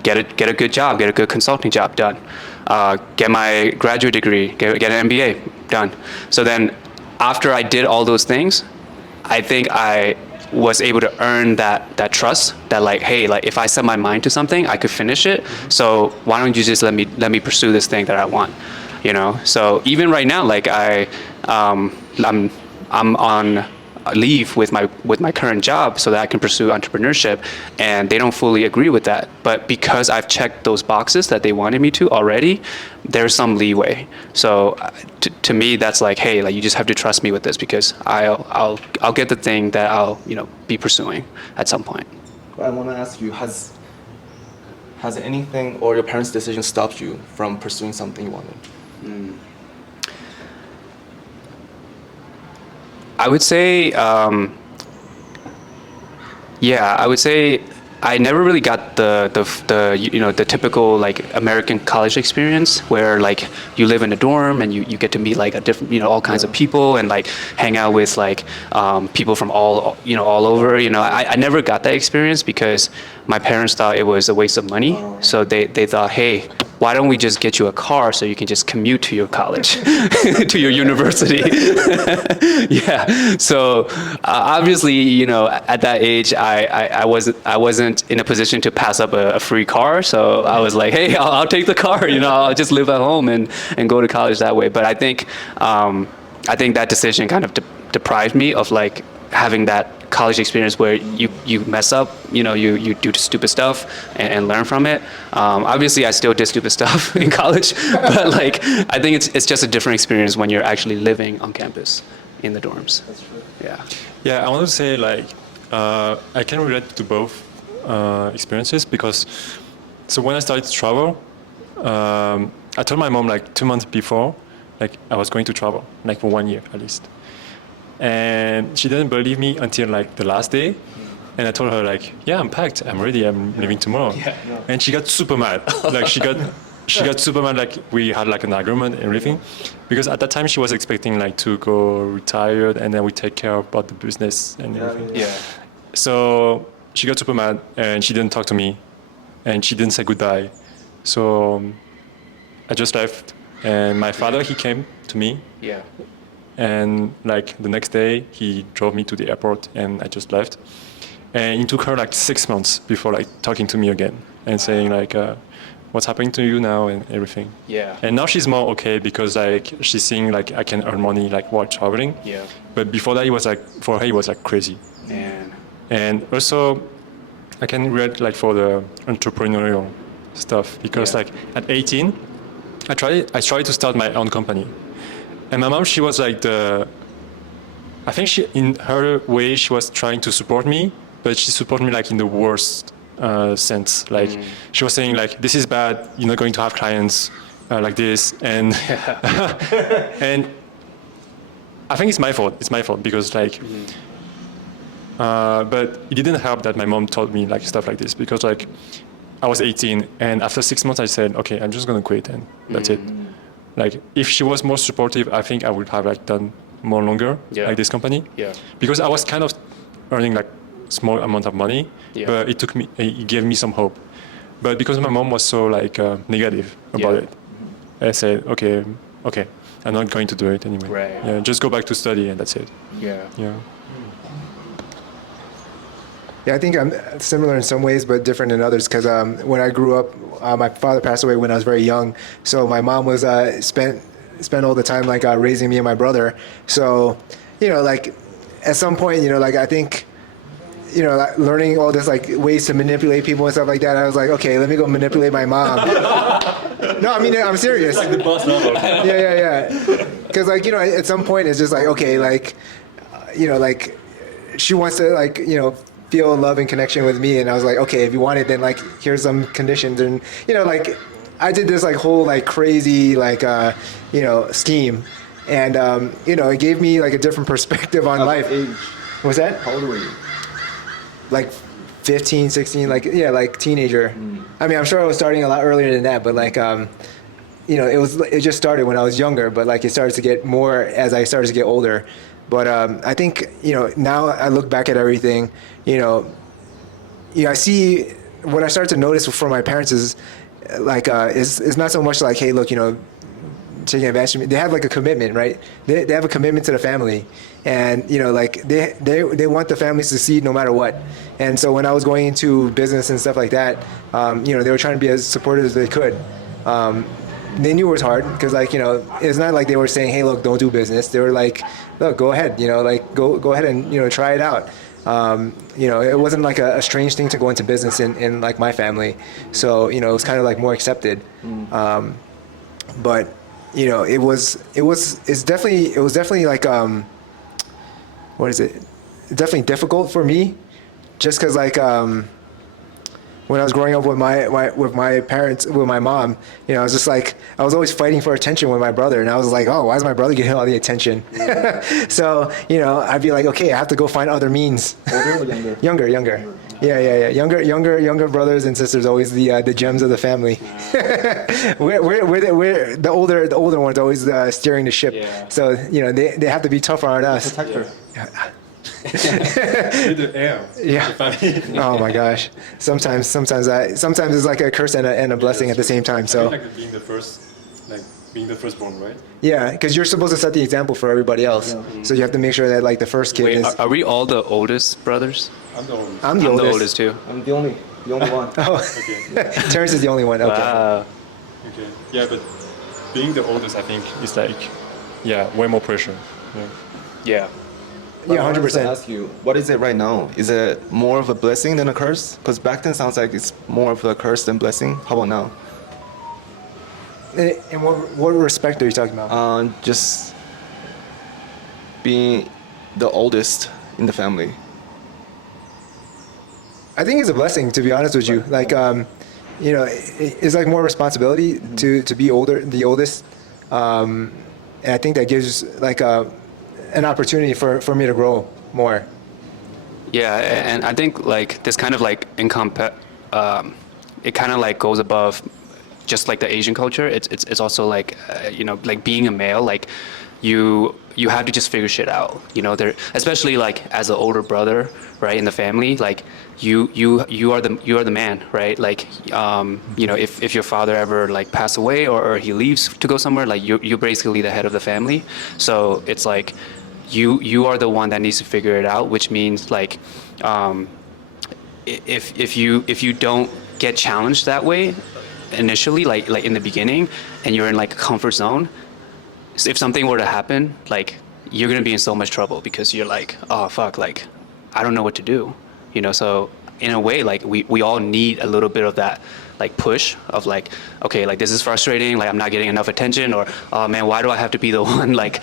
Get a good job, get a good consulting job, done. Get my graduate degree, get an MBA, done. So then, after I did all those things, I think I was able to earn that trust that like, hey, like if I set my mind to something, I could finish it. So why don't you just let me pursue this thing that I want, you know? So even right now, like I'm on leave with my current job so that I can pursue entrepreneurship, and they don't fully agree with that. But because I've checked those boxes that they wanted me to already, there's some leeway. So to me, that's like, hey, like you just have to trust me with this because I'll get the thing that I'll be pursuing at some point. I want to ask you, has anything or your parents' decision stopped you from pursuing something you wanted? I would say Yeah, I would say I never really got the typical like American college experience where like you live in a dorm and you get to meet like a different all kinds of people and like hang out with like people from all over. I never got that experience because my parents thought it was a waste of money. So they thought, hey, why don't we just get you a car so you can just commute to your college, to your university? Yeah. So obviously, at that age, I wasn't in a position to pass up a free car. So I was like, hey, I'll take the car. I'll just live at home and go to college that way. But I think that decision kind of deprived me of like having that college experience where you mess up, you do stupid stuff and learn from it. Obviously, I still did stupid stuff in college, but like I think it's just a different experience when you're actually living on campus in the dorms. That's true. Yeah. Yeah, I want to say like I can relate to both experiences because so when I started to travel, I told my mom like 2 months before, like I was going to travel, like for 1 year at least. And she didn't believe me until like the last day. And I told her like, yeah, I'm packed. I'm ready. I'm leaving tomorrow. Yeah, no. And she got super mad. Like she got super mad. Like we had like an agreement and everything, because at that time she was expecting like to go retired and then we take care about the business and everything. Yeah. So she got super mad and she didn't talk to me, and she didn't say goodbye. So I just left. And my father, he came to me. Yeah. And like the next day, he drove me to the airport, and I just left. And it took her like 6 months before like talking to me again and saying like, "What's happening to you now?" and everything. Yeah. And now she's more okay because like she's seeing like I can earn money like while traveling. Yeah. But before that, it was like for her, it was like crazy. Man. And also, I can relate like for the entrepreneurial stuff because like at 18, I tried to start my own company. And my mom, she was like I think she, in her way, she was trying to support me, but she supported me like in the worst sense. Like she was saying like, this is bad, you're not going to have clients like this. And, and I think it's my fault. It's my fault because like, but it didn't help that my mom told me like stuff like this because like I was 18 and after 6 months I said, okay, I'm just going to quit and that's it. Like if she was more supportive, I think I would have like done more longer like this company. Yeah. Because I was kind of earning like small amount of money, but it gave me some hope. But because my mom was so like negative about it, I said, okay, I'm not going to do it anyway. Right. Yeah, just go back to study and that's it. Yeah. Yeah. Yeah, I think I'm similar in some ways, but different in others. Because when I grew up, my father passed away when I was very young. So my mom was spent all the time like raising me and my brother. So, like at some point, like I think, like, learning all this like ways to manipulate people and stuff like that. I was like, okay, let me go manipulate my mom. No, I mean I'm serious. Like the boss level. Yeah. Because like at some point it's just like okay, like like she wants to like feel love and connection with me, and I was like, okay, if you want it, then like here's some conditions, and like I did this like whole like crazy like scheme, and it gave me like a different perspective on life. Age. What's that? How old were you? Like 15, 16, like like teenager. I mean, I'm sure I was starting a lot earlier than that, but like it just started when I was younger, but like it started to get more as I started to get older. But I think, now I look back at everything, I see what I start to notice from my parents is like, it's not so much like, hey, look, taking advantage of me. They have like a commitment, right? They have a commitment to the family, and like they want the family to succeed no matter what. And so when I was going into business and stuff like that, they were trying to be as supportive as they could. They knew it was hard because like it's not like they were saying, hey, look, don't do business. They were like, look, go ahead, like go ahead and try it out. It wasn't like a strange thing to go into business in like my family, so it was kind of like more accepted. But it was definitely like what is it? Definitely difficult for me, just because like when I was growing up with my parents, with my mom, I was just like, I was always fighting for attention with my brother, and I was like, oh, why is my brother getting all the attention? So I'd be like, okay, I have to go find other means. Older or younger? Younger. Yeah. Younger brothers and sisters, always the gems of the family. we're the older ones, always steering the ship. Yeah. So they have to be tougher on us. Protector. The air. Yeah. Oh my gosh. Sometimes it's like a curse and a blessing at the same time. So like being the firstborn, right? yeah, because you're supposed to set the example for everybody else. So you have to make sure that like the first kid Wait, is. are we all the oldest brothers? I'm the oldest. I'm the I'm oldest. the oldest too. I'm the only one. Oh, Okay. Terrance is the only one. Okay. Wow. Okay. Yeah, but being the oldest, I think, is like, way more pressure. Yeah. Yeah. Yeah, I wanted to 100%. ask you, what is it right now? Is it more of a blessing than a curse? Because back then sounds like it's more of a curse than blessing. How about now? In what respect are you talking about? Just being the oldest in the family. I think it's a blessing, to be honest with you. Like, it's like more responsibility to be the oldest. And I think that gives like an opportunity for me to grow more. Yeah, and I think like this kind of like it kind of like goes above just like the Asian culture. It's also like like being a male, like you have to just figure shit out. There, especially like as an older brother, right, in the family, like you are the man, right? Like if your father ever like pass away or he leaves to go somewhere, like you're basically the head of the family. So it's like you are the one that needs to figure it out, which means like if you don't get challenged that way initially, like in the beginning, and you're in like a comfort zone, if something were to happen, like you're gonna be in so much trouble because you're like, oh fuck, like I don't know what to do. So in a way, like we all need a little bit of that like push of like, okay, like this is frustrating, like I'm not getting enough attention, or oh man, why do I have to be the one like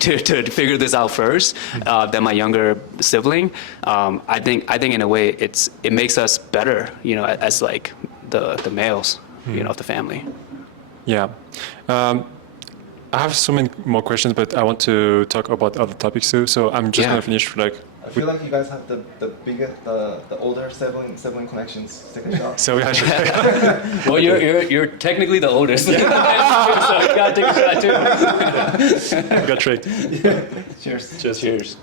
to figure this out first than my younger sibling? I think in a way it makes us better, as like the males, of the family. Yeah. I have so many more questions, but I want to talk about other topics too. So I'm just gonna finish like. I feel like you guys have the biggest, the older sibling connections. Take a shot. So we have Well, you're technically the oldest, so you gotta take a shot too. got tricked. Cheers. Cheers.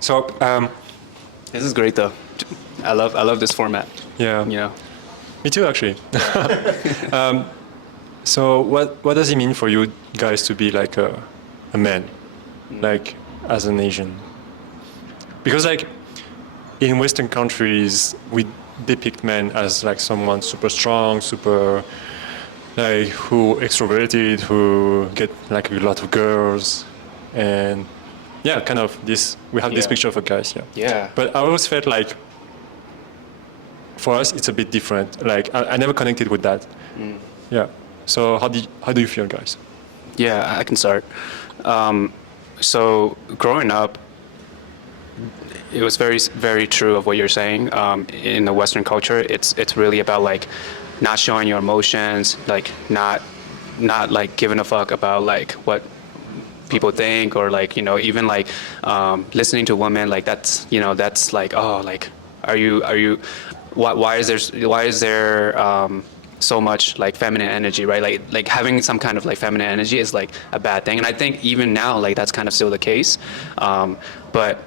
So This is great though. I love this format. yeah, me too actually. So what does it mean for you guys to be like a man, like as an Asian? Because like in Western countries we depict men as like someone super strong, super like who extroverted, who get like a lot of girls, and yeah, kind of this. We have this Yeah. picture of a guys, yeah. Yeah. But I always felt like for us it's a bit different. Like I never connected with that. Yeah. So how do you feel, guys? Yeah, I can start. So growing up, it was very, very true of what you're saying. In the Western culture, it's really about like not showing your emotions, like not like giving a fuck about like what people think, or like even like listening to women, like that's like, oh, like are you why is there so much like feminine energy, right? Like having some kind of like feminine energy is like a bad thing, and I think even now like that's kind of still the case. But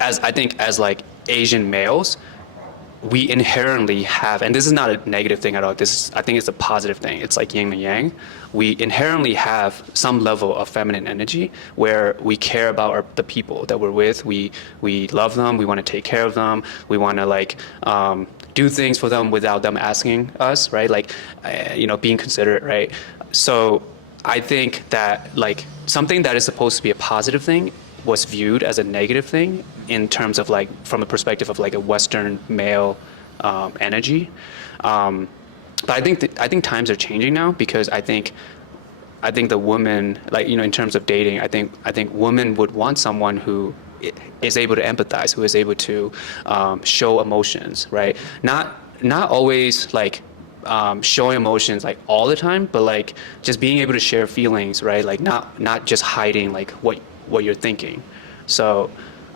as like Asian males, we inherently have, and this is not a negative thing at all. I think it's a positive thing. It's like yin and yang. We inherently have some level of feminine energy where we care about the people that we're with. We love them. We want to take care of them. We want to like do things for them without them asking us, right? Like being considerate, right? So I think that like something that is supposed to be a positive thing was viewed as a negative thing in terms of like from a perspective of like a Western male energy. But I think times are changing now, because I think the woman, like in terms of dating, I think women would want someone who is able to empathize, who is able to show emotions, right? Not always like showing emotions like all the time, but like just being able to share feelings, right? Like not just hiding like what you're thinking. So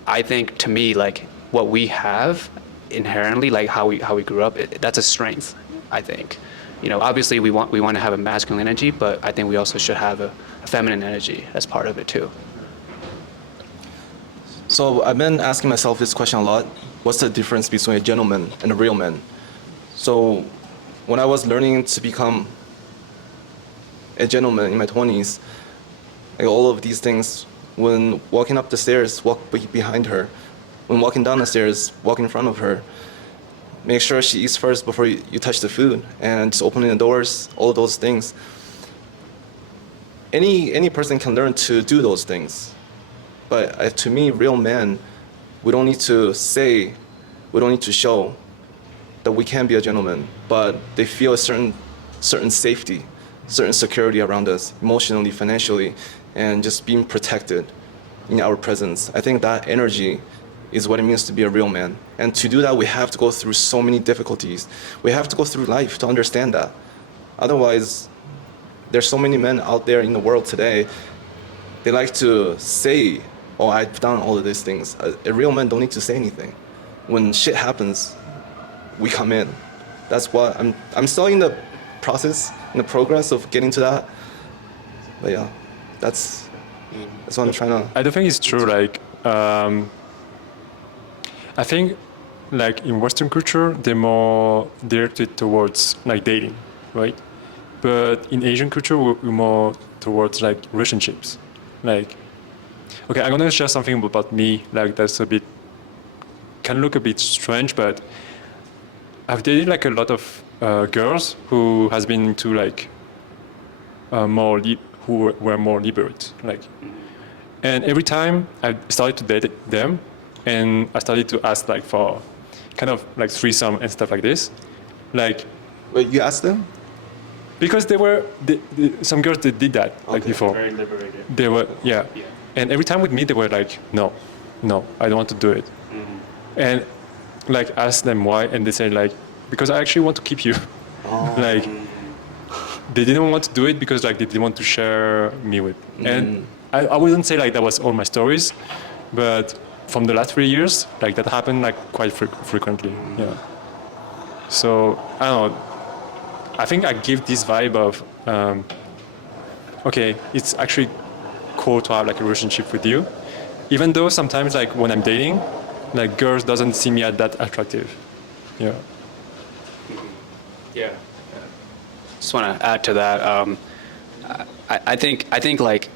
I think to me, like what we have inherently, like how we grew up, that's a strength, I think. You know, obviously we want to have a masculine energy, but I think we also should have a feminine energy as part of it too. So I've been asking myself this question a lot. What's the difference between a gentleman and a real man? So when I was learning to become a gentleman in my 20s, like all of these things, when walking up the stairs, walk behind her. When walking down the stairs, walk in front of her. Make sure she eats first before you touch the food, and just opening the doors, all of those things. Any person can learn to do those things. But to me, real men, we don't need to say, we don't need to show that we can be a gentleman, but they feel a certain safety, certain security around us, emotionally, financially, and just being protected in our presence. I think that energy is what it means to be a real man. And to do that, we have to go through so many difficulties. We have to go through life to understand that. Otherwise, there's so many men out there in the world today, they like to say, oh, I've done all of these things. A real man don't need to say anything. When shit happens, we come in. That's what I'm still in the process, in the progress of getting to that. But yeah, that's what I'm trying to. I don't think it's true. Like, I think, like in Western culture, they're more directed towards like dating, right? But in Asian culture, we're more towards like relationships. Like, okay, I'm gonna share something about me. Like that's can look a bit strange, but I've dated like a lot of girls who has been into like who were more liberate, like. And every time I started to date them, and I started to ask like for kind of like threesome and stuff like this, like. Wait, you asked them? Because some girls that did that like before. Very liberated. They were and every time with me they were like, no, I don't want to do it. And like ask them why, and they say like, because I actually want to keep you. Like they didn't want to do it because like they didn't want to share me with. And I wouldn't say like that was all my stories, but from the last 3 years, like that happened like quite frequently. Yeah. So I don't know. I think I give this vibe of, okay, it's actually cool to have like a relationship with you, even though sometimes like when I'm dating, like girls doesn't see me as that attractive. Yeah. Yeah. Just want to add to that. I think like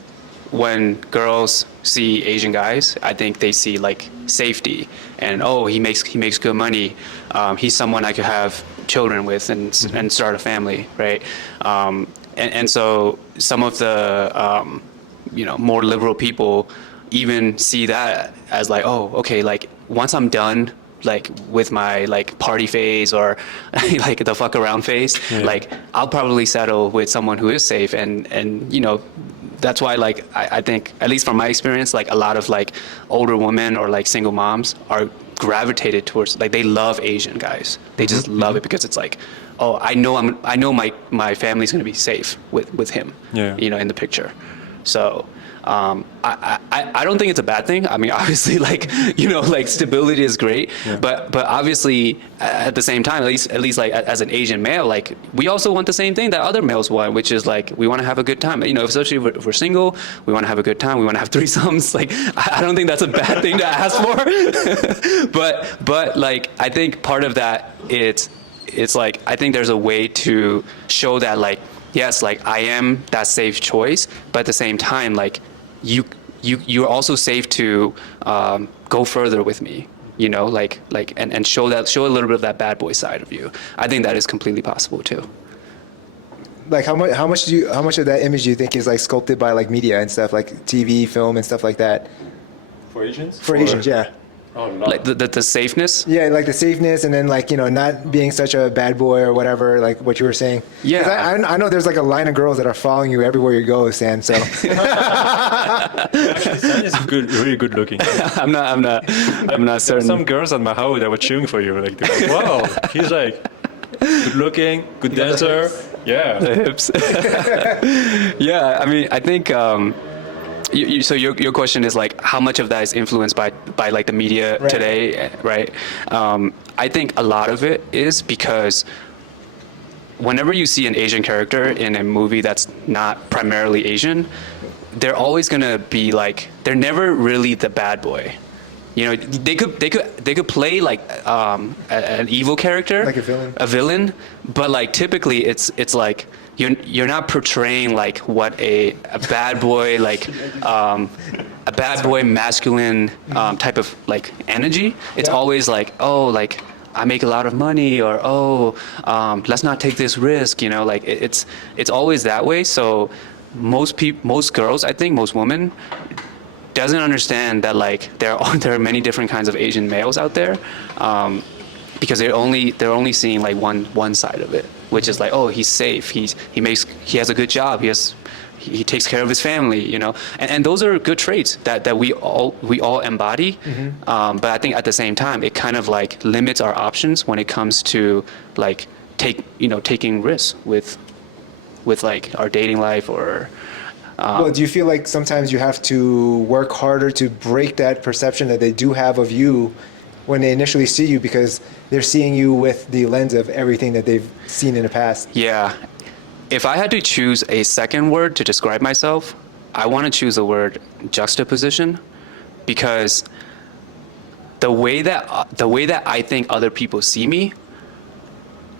when girls see Asian guys, I think they see like safety and oh, he makes good money. He's someone I could have children with and start a family, right? And so some of the more liberal people even see that as like, oh, okay, like once I'm done like with my like party phase or like the fuck around phase, like I'll probably settle with someone who is safe and that's why like I think at least from my experience, like a lot of like older women or like single moms are gravitated towards, like they love Asian guys. They just love it because it's like, oh, I know my family's gonna be safe with him, in the picture. So I don't think it's a bad thing. I mean, obviously, like like stability is great, but obviously at the same time, at least like as an Asian male, like we also want the same thing that other males want, which is like we want to have a good time. Especially if we're single, we want to have a good time. We want to have threesomes. Like I don't think that's a bad thing to ask for, but like I think part of that it's like I think there's a way to show that like yes, like I am that safe choice, but at the same time, like you're also safe to go further with me, and show a little bit of that bad boy side of you. I think that is completely possible too. Like how much of that image do you think is like sculpted by like media and stuff, like TV, film, and stuff like that? For Asians? For Asians, yeah. Oh, no. Like the safeness. Yeah, like the safeness, and then like not being such a bad boy or whatever, like what you were saying. 'Cause Yeah. I know there's like a line of girls that are following you everywhere you go, San. So San is good, really good looking. I'm not certain. Some girls at my house that were cheering for you. Like, they were, wow, he's like good looking, good dancer. Yeah. The hips. Yeah, I mean, I think. So your question is like how much of that is influenced by like the media Right. today, right? I think a lot of it is because whenever you see an Asian character in a movie that's not primarily Asian, they're always gonna be like they're never really the bad boy. They could play like an evil character, Like a villain. but like typically it's like you're not portraying like what a bad boy like a bad boy masculine type of like energy. It's Yeah. always like, oh, like I make a lot of money, or let's not take this risk. Like it's always that way. So most girls, I think most women doesn't understand that like there are many different kinds of Asian males out there, because they're only seeing like one side of it, which is like, oh, he's safe, he has a good job, he takes care of his family, and those are good traits that we all embody. But I think at the same time it kind of like limits our options when it comes to like taking risks with like our dating life or. well, do you feel like sometimes you have to work harder to break that perception that they do have of you when they initially see you, because they're seeing you with the lens of everything that they've seen in the past? Yeah. If I had to choose a second word to describe myself, I want to choose the word juxtaposition, because the way that I think other people see me,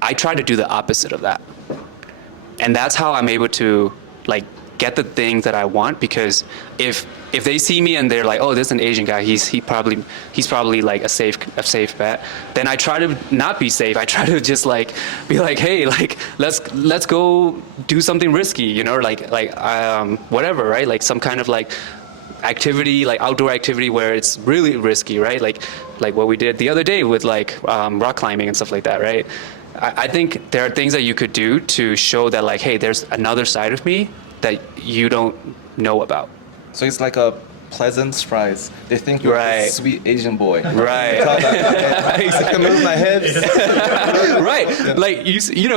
I try to do the opposite of that. And that's how I'm able to like get the things that I want, because if they see me and they're like, oh, this is an Asian guy, he's probably like a safe bet, then I try to not be safe. I try to just like be like, hey, like let's go do something risky, like whatever, right? Like some kind of like activity, like outdoor activity where it's really risky, right? Like what we did the other day with like rock climbing and stuff like that, right? I think there are things that you could do to show that like, hey, there's another side of me that you don't know about. So it's like a pleasant surprise. They think you're Right. a sweet Asian boy. Right. I can move my head. Right. Like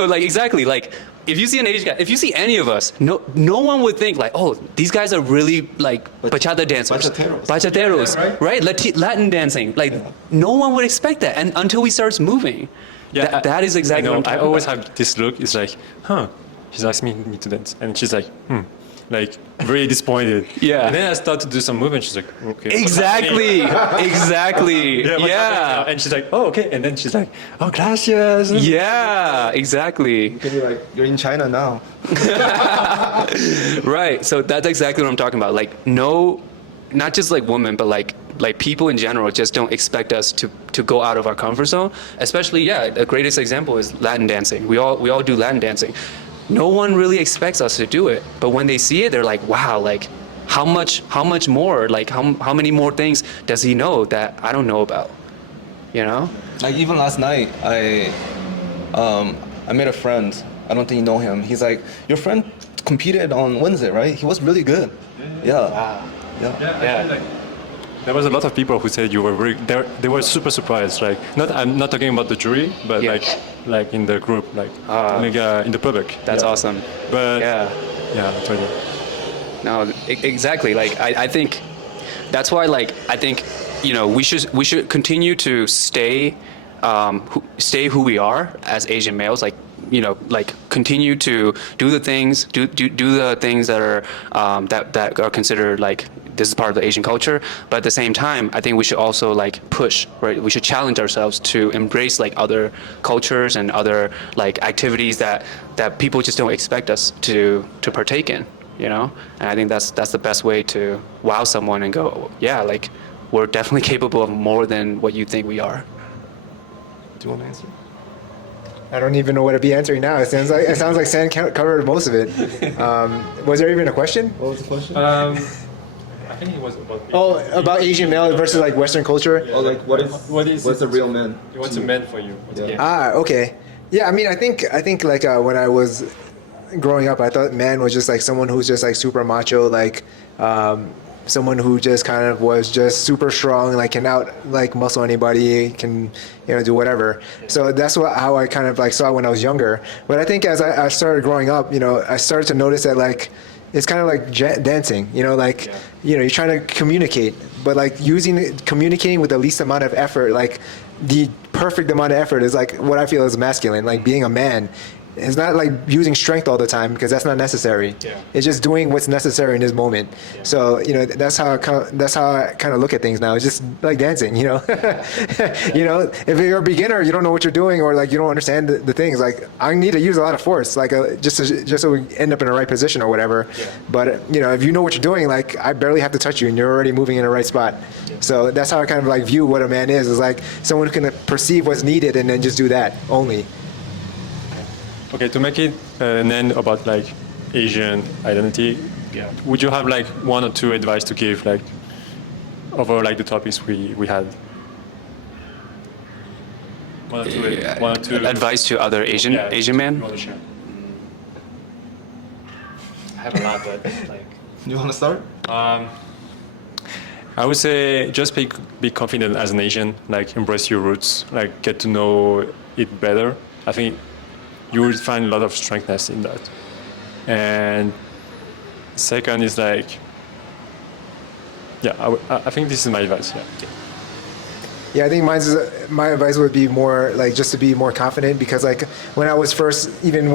like exactly. Like if you see an Asian guy, if you see any of us, no one would think like, oh, these guys are really like bachata dancers, bachateros, right? Latin dancing. Like no one would expect that, and until we start moving. Yeah, that is exactly what I'm I talking always about. have this look. It's like, she's asking me to dance, and she's like, like very disappointed. Yeah. And then I start to do some movement. She's like, okay. Exactly. Exactly. what's Yeah. happening? And she's like, oh, okay. And then she's like, oh, gracias. Yeah. Exactly. Can you like, you're in China now. Right. So that's exactly what I'm talking about. Like, no, not just like women, but like people in general just don't expect us to go out of our comfort zone. Especially, the greatest example is Latin dancing. We all do Latin dancing. No one really expects us to do it, but when they see it, they're like, wow, like how much more, like how many more things does he know that I don't know about, Like even last night, I met a friend. I don't think you know him. He's like, your friend competed on Wednesday, right? He was really good. Yeah. Yeah. There was a lot of people who said you were very. They were super surprised. Like, I'm not talking about the jury, but Yeah. like in the group, like in the public. That's Yeah. awesome. But Yeah. totally. No, exactly. Like I think that's why, like, I think we should continue to stay who we are as Asian males. Like, like continue to do the things that are that are considered like this is part of the Asian culture. But at the same time, I think we should also like push, right? We should challenge ourselves to embrace like other cultures and other like activities that people just don't expect us to partake in. And I think that's the best way to wow someone and go, yeah, like we're definitely capable of more than what you think we are. Do you want to answer? I don't even know what to be answering now. It sounds like San covered most of it. Was there even a question? What was the question? I think it was about. Oh, about Asian male versus like Western culture. Or like what's a real man? What's a man for you? Ah, okay. Yeah, I mean, I think like when I was growing up, I thought man was just like someone who's just like super macho, like someone who just kind of was just super strong, like can out like muscle anybody, can do whatever. So that's how I kind of like saw it when I was younger. But I think as I started growing up, I started to notice that like it's kind of like dancing, like you're trying to communicate, but like communicating with the least amount of effort, like the perfect amount of effort is like what I feel is masculine, like being a man. It's not like using strength all the time because that's not necessary. Yeah. It's just doing what's necessary in this moment. Yeah. So that's how I kind of look at things now. It's just like dancing. If you're a beginner, you don't know what you're doing, or like you don't understand the things. Like I need to use a lot of force, like just so we end up in the right position or whatever. Yeah. But if you know what you're doing, like I barely have to touch you, and you're already moving in the right spot. Yeah. So that's how I kind of like view what a man is like someone who can perceive what's needed and then just do that only. Okay, to make it an end about like Asian identity, would you have like one or two advice to give like over like the topics we had? One or two advice to other Asian men. I have a lot, but like. You want to start? I would say just be confident as an Asian, like embrace your roots, like get to know it better. I think you will find a lot of strengthness in that. And second is like, I think this is my advice. Yeah, I think my advice would be more like just to be more confident, because like when I was first learning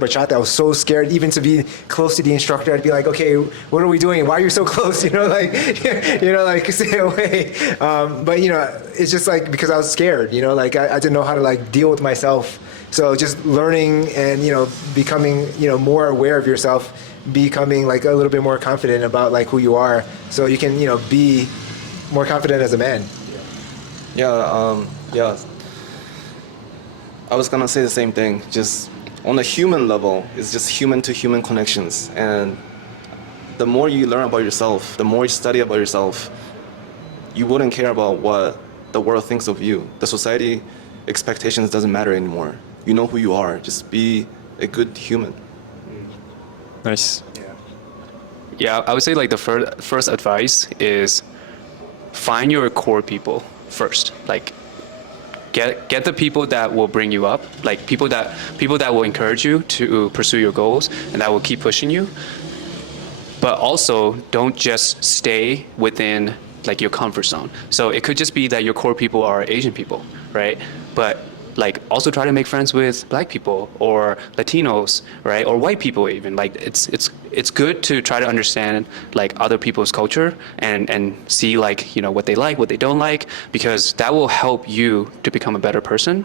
bachata, I was so scared even to be close to the instructor. I'd be like, okay, what are we doing? Why are you so close? Like stay away. But it's just like because I was scared. Like I didn't know how to like deal with myself. So just learning and becoming more aware of yourself, becoming like a little bit more confident about like who you are, so you can be more confident as a man. Yeah. I was gonna say the same thing. Just on a human level, it's just human to human connections, and the more you learn about yourself, the more you study about yourself, you wouldn't care about what the world thinks of you. The society expectations doesn't matter anymore. You know who you are. Just be a good human. Nice. Yeah, I would say like the first advice is find your core people first. Like get the people that will bring you up, like people that will encourage you to pursue your goals and that will keep pushing you. But also don't just stay within like your comfort zone. So it could just be that your core people are Asian people, right? But like also try to make friends with Black people or Latinos, right? Or white people even. Like it's good to try to understand like other people's culture and see like what they like, what they don't like, because that will help you to become a better person.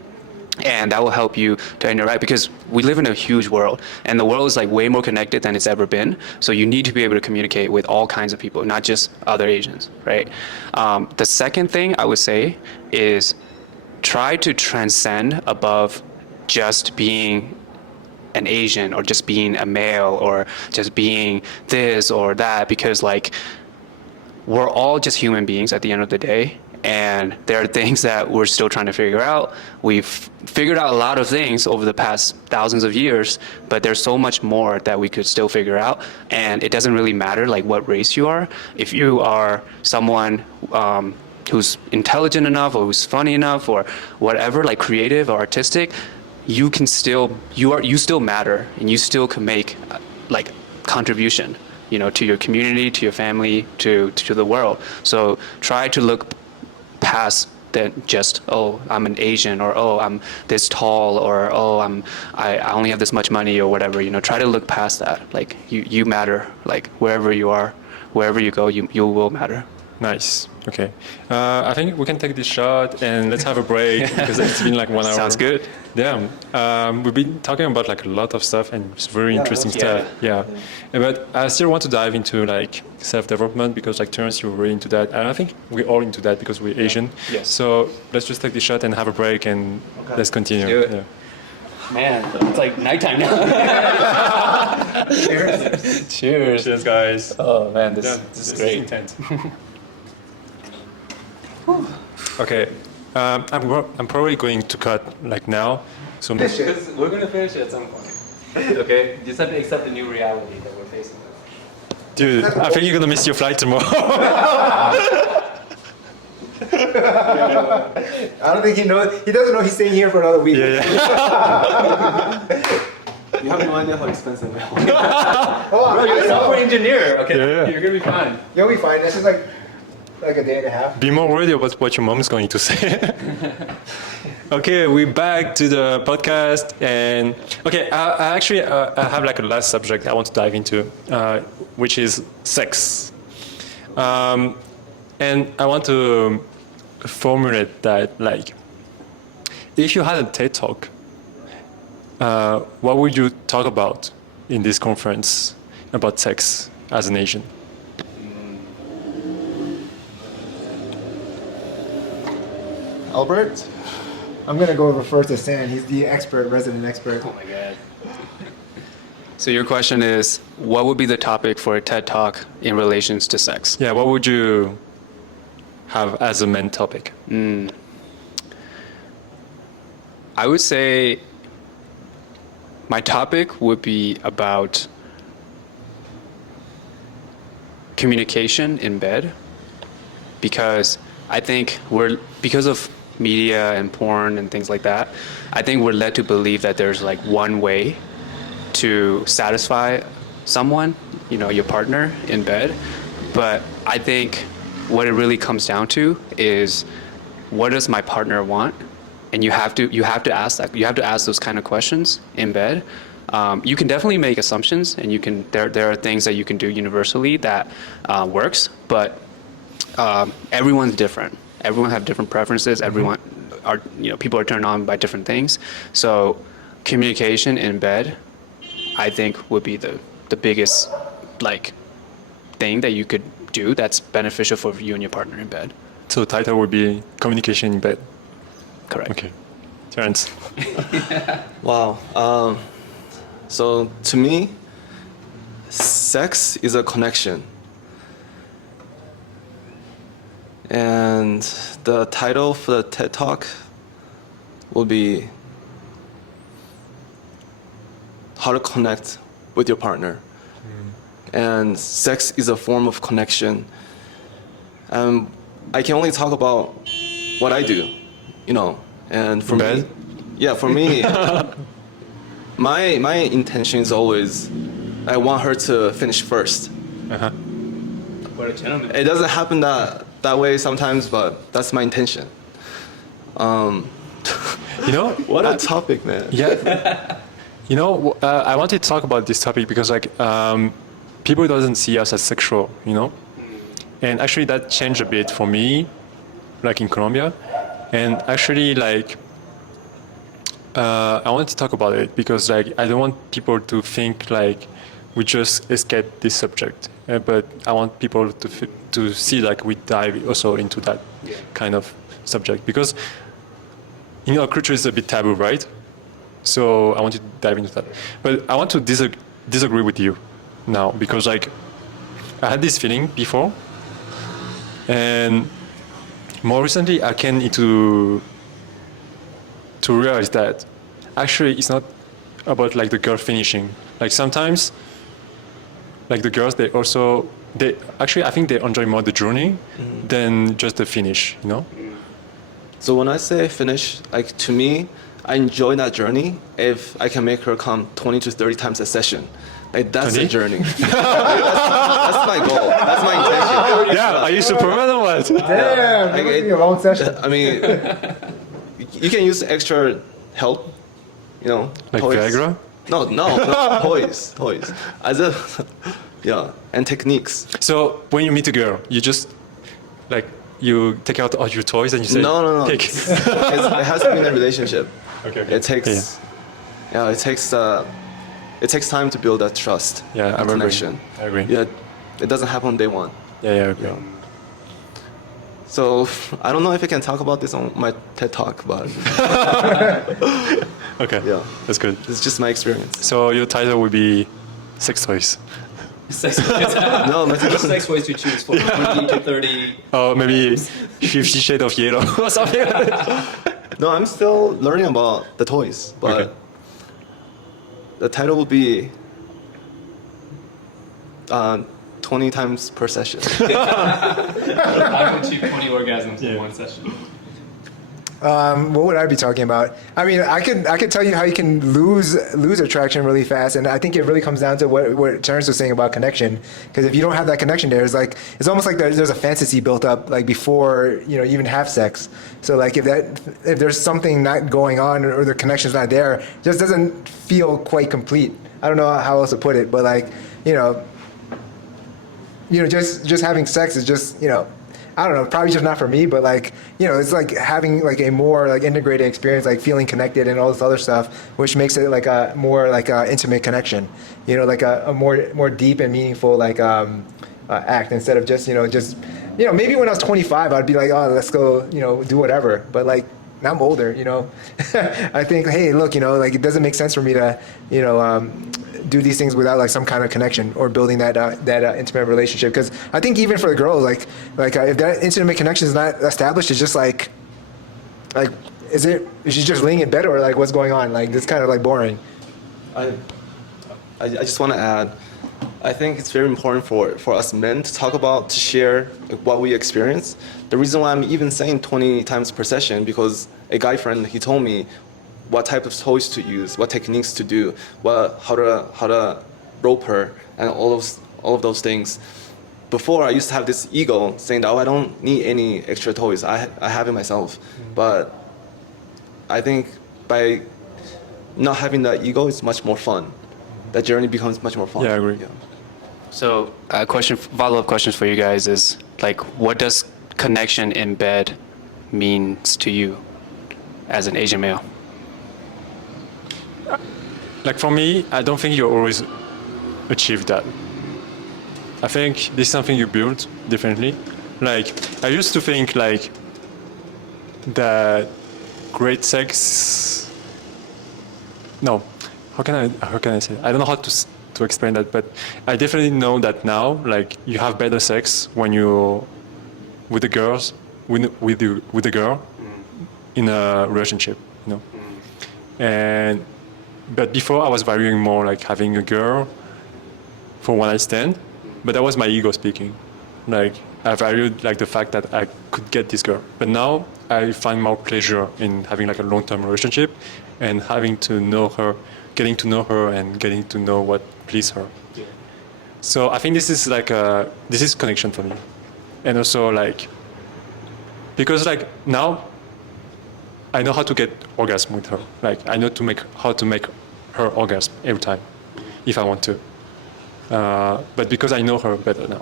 And that will help you to interact, because we live in a huge world and the world is like way more connected than it's ever been. So you need to be able to communicate with all kinds of people, not just other Asians, right? The second thing I would say is try to transcend above just being an Asian or just being a male or just being this or that, because like we're all just human beings at the end of the day. And there are things that we're still trying to figure out. We've figured out a lot of things over the past thousands of years, but there's so much more that we could still figure out. And it doesn't really matter like what race you are. If you are someone who's intelligent enough or who's funny enough or whatever, like creative or artistic, you still matter, and you still can make like contribution, to your community, to your family, to the world. So try to look past than just, oh, I'm an Asian, or oh, I'm this tall, or oh, I only have this much money, or whatever. Try to look past that. Like you matter. Like wherever you are, wherever you go, you will matter. Nice. Okay. I think we can take this shot and let's have a break because it's been like 1 hour. Sounds good. Yeah. We've been talking about like a lot of stuff and it's very interesting stuff. Yeah. But I still want to dive into like self-development because like Terrance, you're really into that. And I think we're all into that because we're Asian. Yes. So let's just take this shot and have a break and let's continue. Do it. Yeah. Man, it's like nighttime now. Cheers. Cheers. Cheers, guys. Oh man, this is great. Intense. Okay, I'm probably going to cut like now. So Because we're gonna finish it at some point. Okay, you just have to accept the new reality that we're facing. dude, I think you're gonna miss your flight tomorrow. I don't think he knows. He doesn't know he's staying here for another week. yeah. You have no idea how expensive it is. Oh, You're a software engineer. Okay, Yeah. you're gonna be fine. You'll be fine. This is like a day and a half. Be more worried about what your mom's going to say. Okay, we're back to the podcast, and okay, I actually I have like a last subject I want to dive into, which is sex, and I want to formulate that like, if you had a TED talk, what would you talk about in this conference about sex as an Asian? Albert, I'm gonna go refer to Stan. He's the expert, resident expert. Oh my god. So your question is, what would be the topic for a TED Talk in relations to sex? Yeah, what would you have as a main topic? I would say my topic would be about communication in bed, because I think because of media and porn and things like that, I think we're led to believe that there's like one way to satisfy someone, your partner in bed. But I think what it really comes down to is, what does my partner want? And you have to ask that. You have to ask those kind of questions in bed. You can definitely make assumptions, and there are things that you can do universally that works, but everyone's different. Everyone have different preferences. Everyone are, people are turned on by different things. So communication in bed, I think, would be the biggest thing that you could do that's beneficial for you and your partner in bed. So title would be communication in bed. Correct. Okay, Terrance. Wow. So to me, sex is a connection. And the title for the TED Talk will be how to connect with your partner. And sex is a form of connection. I can only talk about what I do, and for me, Bed? yeah, for me, my intention is always, I want her to finish first. What a gentleman. It doesn't happen that way sometimes, but that's my intention. What a topic, man. Yeah. I wanted to talk about this topic because people doesn't see us as sexual, and actually that changed a bit for me, like in Colombia, and actually I wanted to talk about it because I don't want people to think we just escape this subject, but I want people to see we dive also into that kind of subject, because in our culture it's a bit taboo, right? So I want to dive into that, but I want to disagree with you now, because I had this feeling before, and more recently I came to realize that actually it's not about the girl finishing. Sometimes the girls, I think they enjoy more the journey than just the finish, So when I say finish, to me, I enjoy that journey if I can make her come 20 to 30 times a session. That's 20? a journey. that's my goal. That's my intention. Yeah, are you Superman or what? Damn, that must be a long session. I mean, you can use extra help, Like toys. Viagra? No, toys. Yeah, and techniques. So when you meet a girl, you just you take out all your toys and you say, No. Take. It has to be in a relationship. Okay. It takes, it takes time to build that trust. Yeah, and I agree. connection. I agree. Yeah, it doesn't happen on day one. Yeah, I agree. So I don't know if I can talk about this on my TED Talk, but Okay. Yeah. That's good. It's just my experience. So your title would be Sex Toys. Sex toys. No, my Which sex toys to choose for 20 to 30? Or maybe 50 Shades of Yellow or something like that. No, I'm still learning about the toys, but Okay. the title will be 20 times per session. I can achieve 20 orgasms in one session. What would I be talking about? I mean, I could tell you how you can lose attraction really fast, and I think it really comes down to what Terrance was saying about connection. Because if you don't have that connection there, it's almost like there's a fantasy built up like before you even have sex. So like if there's something not going on or the connection's not there, it just doesn't feel quite complete. I don't know how else to put it, but like just having sex is just I don't know, probably just not for me, but like, it's like having like a more like integrated experience, like feeling connected and all this other stuff, which makes it like a more like a intimate connection, like a more deep and meaningful like act instead of just maybe when I was 25, I'd be like, oh, let's go, do whatever. But like now I'm older, I think, hey, look, like it doesn't make sense for me to, do these things without like some kind of connection or building that intimate relationship. Because I think even for the girls, like if that intimate connection is not established, it's just like is she just laying in bed or like what's going on? Like it's kind of like boring. I just want to add, I think it's very important for us men to talk about, to share what we experience. The reason why I'm even saying 20 times per session, because a guy friend, he told me what type of toys to use, what techniques to do, how to rope her, and all of those things. Before, I used to have this ego saying that, I don't need any extra toys. I have it myself. But I think by not having that ego, it's much more fun. That journey becomes much more fun. Yeah, I agree. So, follow-up questions for you guys is like, what does connection in bed means to you as an Asian male? Like for me, I don't think you always achieve that. I think this is something you build differently. Like I used to think like that great sex. No, how can I say? I don't know how to explain that, but I definitely know that now. Like you have better sex when you with the girls with the girl in a relationship, But before I was valuing more like having a girl for one night stand, but that was my ego speaking. Like I valued like the fact that I could get this girl. But now I find more pleasure in having like a long-term relationship and having to know her, getting to know her and getting to know what pleases her. Yeah. So I think this is connection for me. And also like, because like now I know how to get orgasm with her. Like I know how to make her orgasm every time, if I want to. But because I know her better now.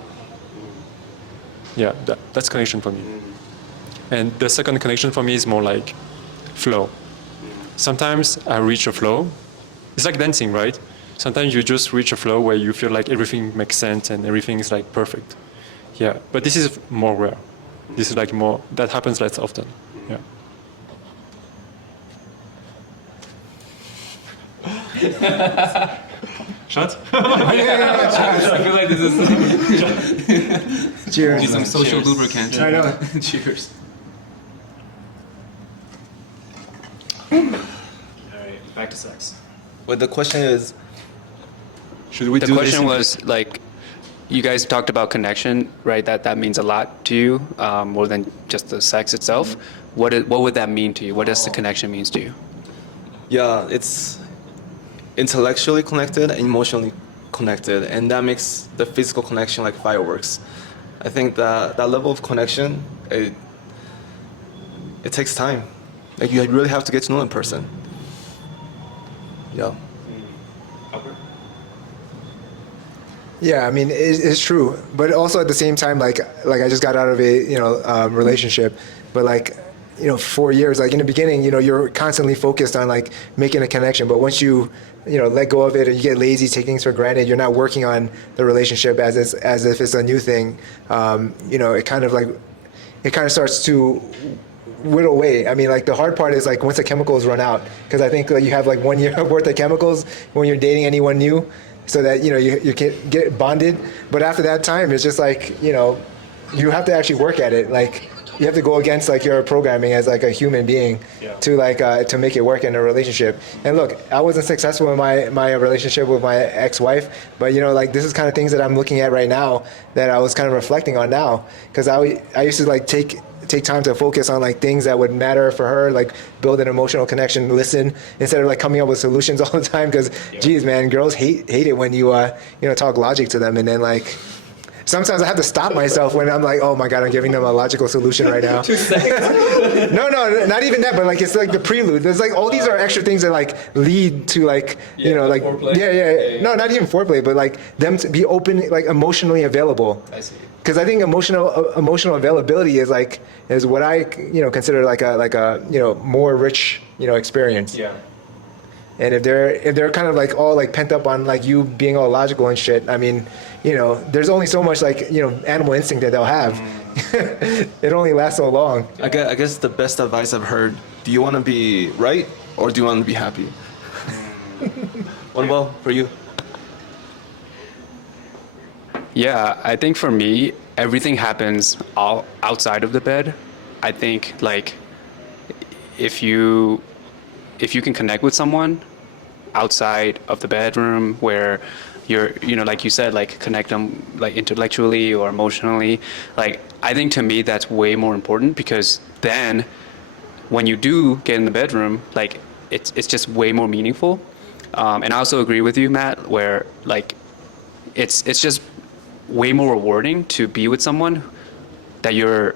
Yeah, that's connection for me. And the second connection for me is more like flow. Sometimes I reach a flow. It's like dancing, right? Sometimes you just reach a flow where you feel like everything makes sense and everything is like perfect. Yeah, but this is more rare. This is like more, that happens less often. Yeah. Shot? I feel like this is Cheers. do some social lubricant. I know. Cheers. Alright, back to sex. But the question is, Should we The do question this? was like, you guys talked about connection, right? That means a lot to you, more than just the sex itself. What would that mean to you? What does the connection means to you? yeah, it's intellectually connected and emotionally connected, and that makes the physical connection like fireworks. I think that level of connection, it takes time. Like you really have to get to know a person. Yeah. Yeah, I mean, it's true, but also at the same time, like I just got out of a relationship, but like 4 years, like in the beginning, you're constantly focused on like making a connection, but once you let go of it and you get lazy, take things for granted, you're not working on the relationship as if it's a new thing. It kind of starts to whittle away. I mean, like the hard part is like once the chemicals run out, because I think like, you have like 1 year worth of chemicals when you're dating anyone new, so that you can get bonded. But after that time, it's just like you have to actually work at it. Like you have to go against like your programming as like a human being to like to make it work in a relationship. And look, I wasn't successful in my relationship with my ex-wife, but like this is kind of things that I'm looking at right now that I was kind of reflecting on now, because I used to like take time to focus on like things that would matter for her, like build an emotional connection, listen, instead of like coming up with solutions all the time. Because geez, man, girls hate it when you talk logic to them, and then like sometimes I have to stop myself when I'm like, oh my God, I'm giving them a logical solution right now. 2 seconds. No, not even that, but like it's like the prelude. There's like all these are extra things that like lead to like like foreplay. yeah. No, not even foreplay, but like them to be open, like emotionally available. I see. Because I think emotional availability is what I consider like a more rich experience. Yeah. And if they're kind of like all like pent up on like you being all logical and shit, I mean, there's only so much like animal instinct that they'll have. It only lasts so long. I guess the best advice I've heard: do you want to be right or do you want to be happy? What about for you? Yeah, I think for me, everything happens all outside of the bed. I think like if you can connect with someone outside of the bedroom, where you're like you said, like connect them like intellectually or emotionally, like I think to me that's way more important, because then when you do get in the bedroom, like it's just way more meaningful. And I also agree with you, Matt, where like it's just way more rewarding to be with someone that you're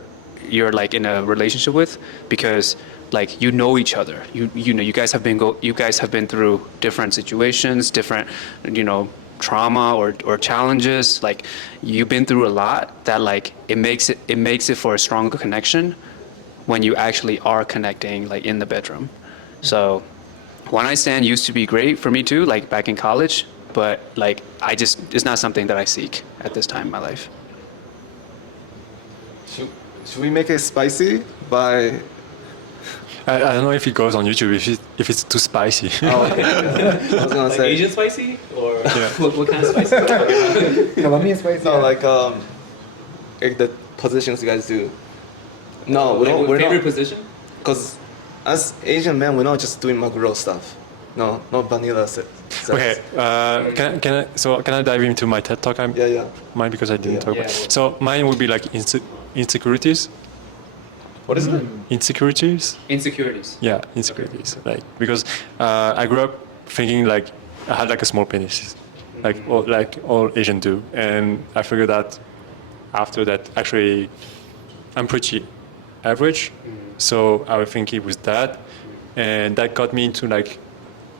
like in a relationship with, because like each other. You guys have been through different situations, different trauma or challenges. Like you've been through a lot that like it makes it for a stronger connection when you actually are connecting like in the bedroom. So one night stand used to be great for me too, like back in college, but like it's not something that I seek at this time in my life. Should we make it spicy by? I don't know if it goes on YouTube if it's too spicy. Oh, okay. I was gonna Like say Asian spicy or Yeah. what kind of spicy? Colombian spicy. no, like the positions you guys do. No, we don't. We're favorite not. position? Because as Asian men, we're not just doing maguro stuff. No, not vanilla sex. Okay, can I dive into my TED talk? Yeah. Mine, because I didn't Yeah. talk Yeah, about. yeah. So mine would be like insecurities. What is it? Insecurities. Insecurities. Yeah, insecurities. Like because I grew up thinking like I had like a small penis, like all Asian do, and I figured that after that actually I'm pretty average. So I was thinking with that, and that got me into like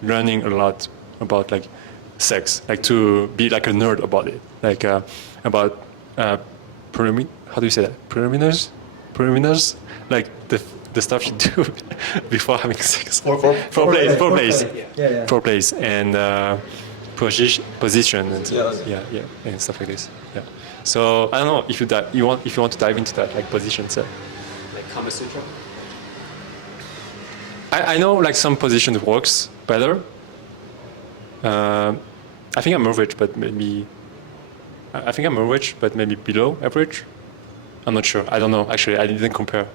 learning a lot about like sex, like to be like a nerd about it, like about how do you say that? Preliminaries, like the stuff you do before having sex. Foreplays, Yeah. foreplays, and position and Yeah. and stuff like this. Yeah. So I don't know if you want to dive into that, like position set. Like Kama Sutra? I know like some position works better. I think I'm average, but maybe below average. I'm not sure. I don't know. Actually, I didn't compare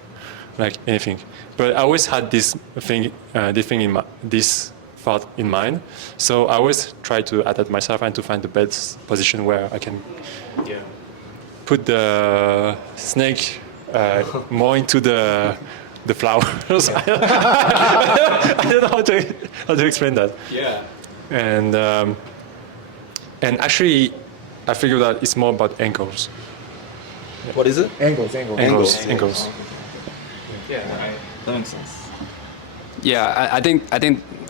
like anything. But I always had this thought in mind. So I always try to adapt myself and to find the best position where I can put the snake more into the flowers. I don't know how to explain that. Yeah. And actually, I figured out it's more about angles. What is it? Angles. Angles. Yeah. Right. That makes sense. Yeah, I think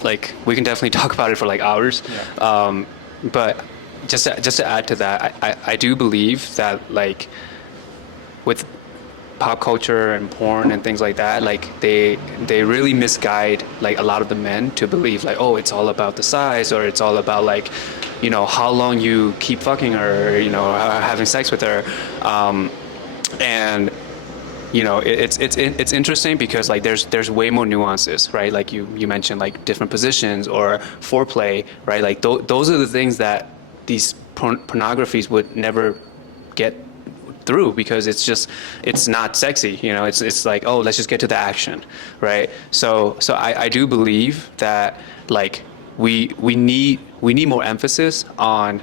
like we can definitely talk about it for like hours. Yeah. But just to add to that, I do believe that like with pop culture and porn and things like that, like they really misguide like a lot of the men to believe like, oh, it's all about the size, or it's all about like, how long you keep fucking her, or, having sex with her. And it's interesting because like there's way more nuances, right? Like you mentioned like different positions or foreplay, right? Like those are the things that these pornographies would never get through because it's not sexy, it's like, oh, let's just get to the action, right? So I do believe that like we need more emphasis on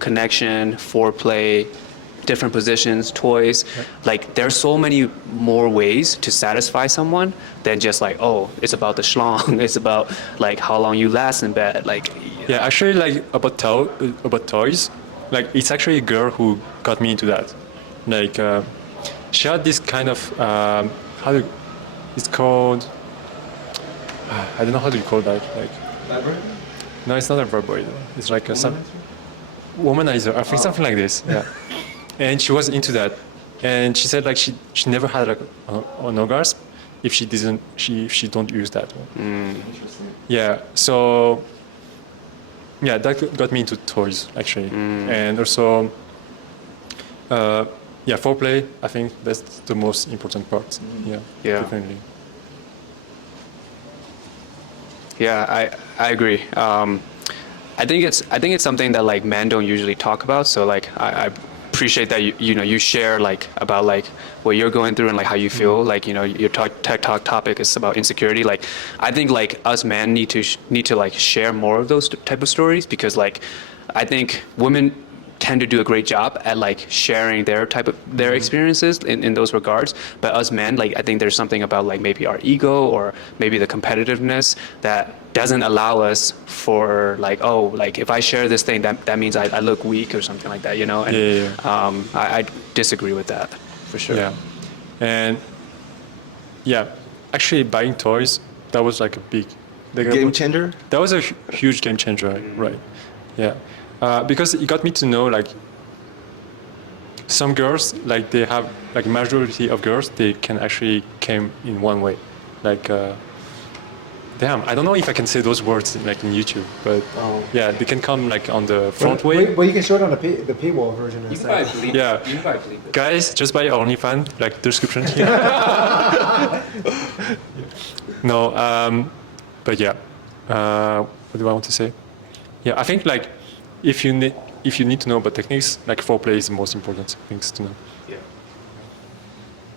connection, foreplay, different positions, toys. Like there's so many more ways to satisfy someone than just like, oh, it's about the schlong. It's about like how long you last in bed. Like Yeah, actually, like about toys, like it's actually a girl who got me into that. Like she had this kind of it's called. I don't know how to call that. Like no, it's not a vibrator. It's like some womanizer. I think something like this. Yeah, and she was into that, and she said like she never had like an orgasm if she don't use that one. Yeah, so. Yeah, that got me into toys actually, and also, foreplay. I think that's the most important part. Yeah, definitely. Yeah, I agree. I think it's something that like men don't usually talk about. So like I appreciate that you share like about like what you're going through and like how you feel. Like your tech talk topic is about insecurity. Like I think like us men need to like share more of those type of stories because like I think women tend to do a great job at like sharing their experiences in those regards, but us men, like I think there's something about like maybe our ego or maybe the competitiveness that doesn't allow us for like, oh, like if I share this thing that means I look weak or something like that, and I disagree with that for sure. Yeah, and actually buying toys, that was like a big Game changer? That was a huge game changer, right? Yeah, because it got me to know like some girls, like they have like majority of girls, they can actually came in one way, like damn, I don't know if I can say those words like in YouTube, but yeah, they can come like on the front way. But you can show it on the paywall version. You can probably bleep Yeah. it. You can probably bleep it. Guys, just buy OnlyFans, like description here. No, but yeah. What do I want to say? Yeah, I think like if you need to know about techniques, like foreplay is the most important things to know. Yeah.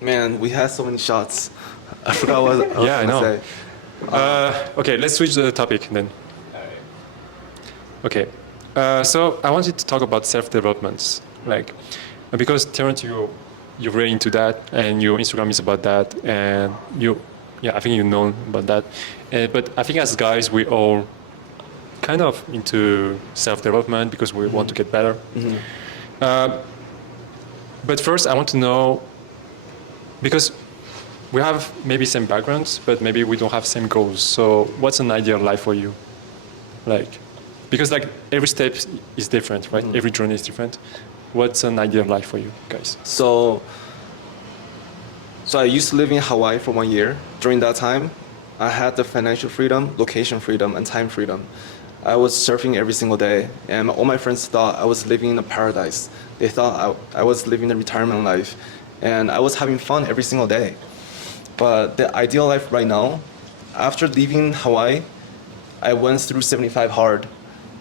Man, we had so many shots. I forgot what I was Yeah, I gonna know. say. Okay, let's switch the topic then. Okay, so I wanted to talk about self-development, like because Terrance, you're really into that, and your Instagram is about that, and I think you know about that. But I think as guys, we all kind of into self-development because we want to get better. But first, I want to know, because we have maybe same backgrounds, but maybe we don't have same goals. So what's an ideal life for you? Like, because like every step is different, right? Every journey is different. What's an ideal life for you guys? So I used to live in Hawaii for 1 year. During that time, I had the financial freedom, location freedom, and time freedom. I was surfing every single day, and all my friends thought I was living in a paradise. They thought I was living a retirement life, and I was having fun every single day. But the ideal life right now, after leaving Hawaii, I went through 75 hard,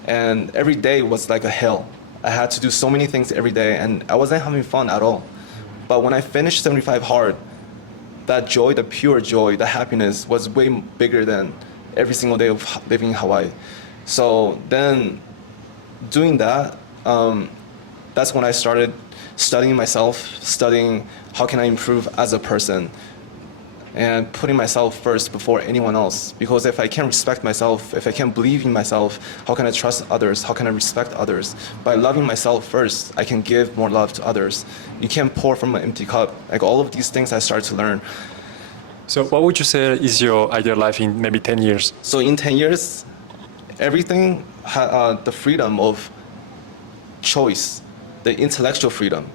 and every day was like a hell. I had to do so many things every day, and I wasn't having fun at all. But when I finished 75 hard, that joy, the pure joy, the happiness was way bigger than every single day of living in Hawaii. So then doing that, that's when I started studying myself, studying how can I improve as a person, and putting myself first before anyone else. Because if I can't respect myself, if I can't believe in myself, how can I trust others? How can I respect others? By loving myself first, I can give more love to others. You can't pour from an empty cup. Like all of these things I started to learn. So what would you say is your ideal life in maybe 10 years? So in 10 years, everything, the freedom of choice, the intellectual freedom,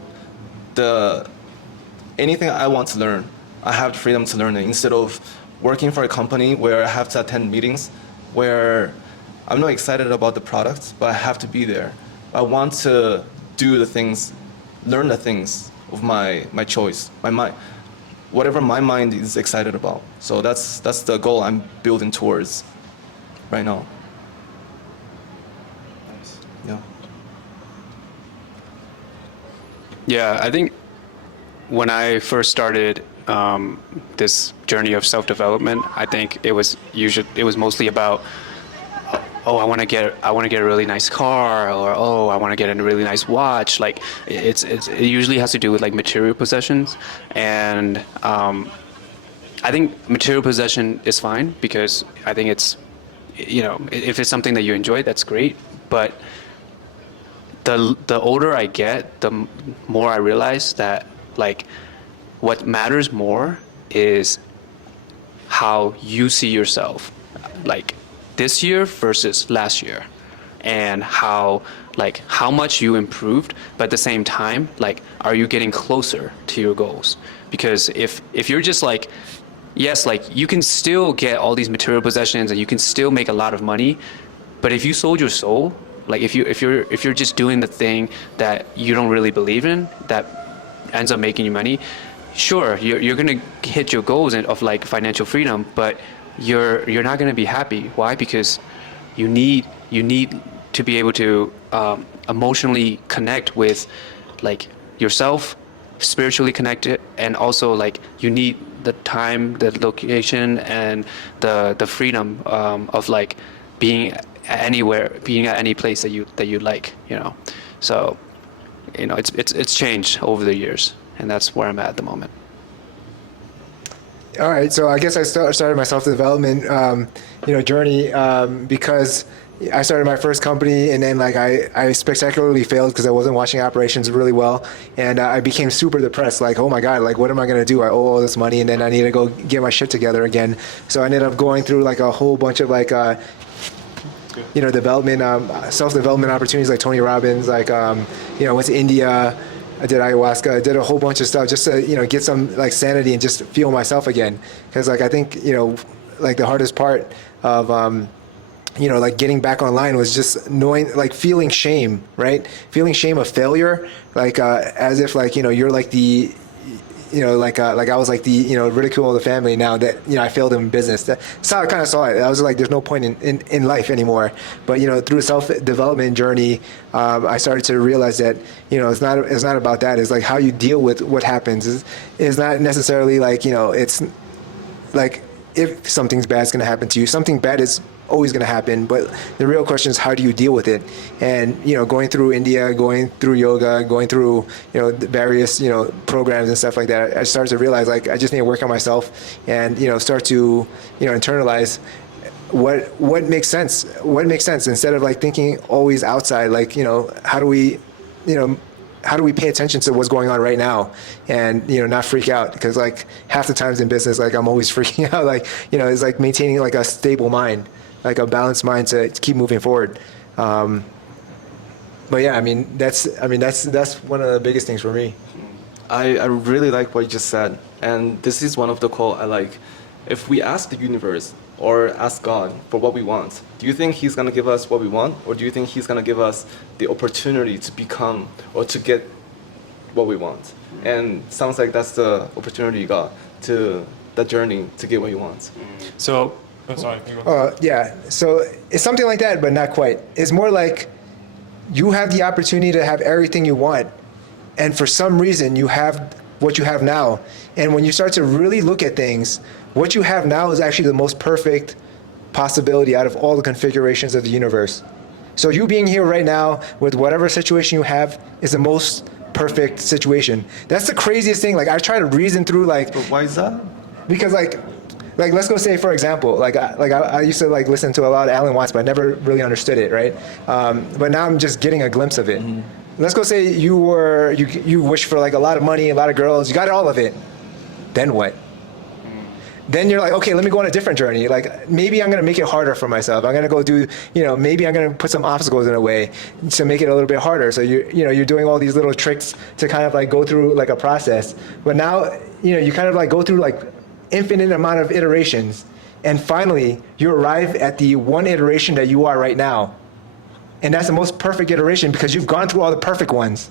anything I want to learn, I have the freedom to learn it instead of working for a company where I have to attend meetings where I'm not excited about the product, but I have to be there. I want to do the things, learn the things of my choice, whatever my mind is excited about. So that's the goal I'm building towards right now. Yeah. Yeah, I think when I first started this journey of self-development, I think it was mostly about, oh, I want to get a really nice car, or oh, I want to get a really nice watch. Like it usually has to do with like material possessions, and I think material possession is fine because I think it's, if it's something that you enjoy, that's great. But the older I get, the more I realize that like what matters more is how you see yourself, like this year versus last year, and how much you improved, but at the same time, like, are you getting closer to your goals? Because if you're just like, yes, like you can still get all these material possessions and you can still make a lot of money, but if you sold your soul, like if you're just doing the thing that you don't really believe in, that ends up making you money, sure, you're gonna hit your goals of like financial freedom, but you're not gonna be happy. Why? Because you need to be able to emotionally connect with like yourself, spiritually connected, and also like you need the time, the location, and the freedom of like being anywhere, being at any place that you like, So, it's changed over the years, and that's where I'm at the moment. All right, so I guess I started my self-development, journey because I started my first company, and then like I spectacularly failed because I wasn't watching operations really well, and I became super depressed. Like, oh my god, like what am I gonna do? I owe all this money, and then I need to go get my shit together again. So I ended up going through like a whole bunch of like development, self-development opportunities like Tony Robbins, like I went to India. I did ayahuasca. I did a whole bunch of stuff just to get some like sanity and just feel myself again. Because like I think like the hardest part of like getting back online was just knowing, like feeling shame, right? Feeling shame of failure, like as if like you're like the like I was like the ridicule of the family now that I failed in business. That's how I kind of saw it. I was like, there's no point in life anymore. But through a self-development journey, I started to realize that it's not about that. It's like how you deal with what happens. Is not necessarily like it's like if something's bad is going to happen to you. Something bad is always going to happen, but the real question is how do you deal with it? And going through India, going through yoga, going through the various programs and stuff like that, I started to realize like I just need to work on myself and start to internalize what makes sense instead of like thinking always outside, like how do we pay attention to what's going on right now and not freak out? Because like half the times in business, like I'm always freaking out, like it's like maintaining like a stable mind, like a balanced mind to keep moving forward. But yeah, that's one of the biggest things for me. I really like what you just said, and this is one of the quote I like. If we ask the universe or ask God for what we want, do you think He's gonna give us what we want, or do you think He's gonna give us the opportunity to become or to get what we want? And sounds like that's the opportunity you got, to the journey to get what you want. So, sorry. You go. Yeah, so it's something like that, but not quite. It's more like you have the opportunity to have everything you want, and for some reason you have what you have now. And when you start to really look at things, what you have now is actually the most perfect possibility out of all the configurations of the universe. So you being here right now with whatever situation you have is the most perfect situation. That's the craziest thing. Like I try to reason through like. But why is that? Because like let's go say for example, I used to like listen to a lot of Alan Watts, but I never really understood it, right? But now I'm just getting a glimpse of it. Mm-hmm. Let's go say you wish for like a lot of money, a lot of girls, you got all of it. Then what? Then you're like, okay, let me go on a different journey. Like maybe I'm gonna make it harder for myself. I'm gonna go do, maybe I'm gonna put some obstacles in a way to make it a little bit harder. So you're doing all these little tricks to kind of like go through like a process. But now, you kind of like go through like infinite amount of iterations, and finally you arrive at the one iteration that you are right now. And that's the most perfect iteration because you've gone through all the perfect ones.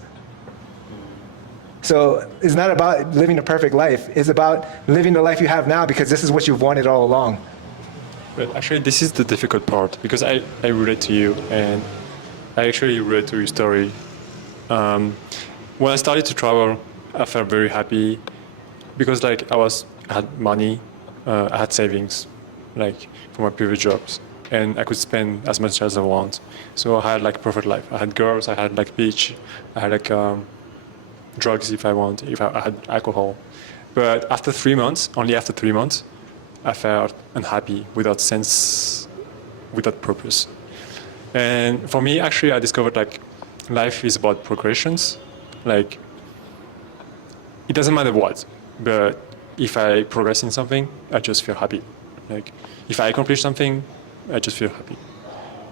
So it's not about living a perfect life. It's about living the life you have now because this is what you've wanted all along. But actually, this is the difficult part because I relate to you and I actually relate to your story. When I started to travel, I felt very happy because like I had money, I had savings, like from my previous jobs, and I could spend as much as I want. So I had like a perfect life. I had girls, I had like beach, I had like drugs if I want, if I had alcohol. But after 3 months, only after 3 months, I felt unhappy, without sense, without purpose. And for me, actually, I discovered like life is about progressions. Like it doesn't matter what, but if I progress in something, I just feel happy. Like if I accomplish something, I just feel happy.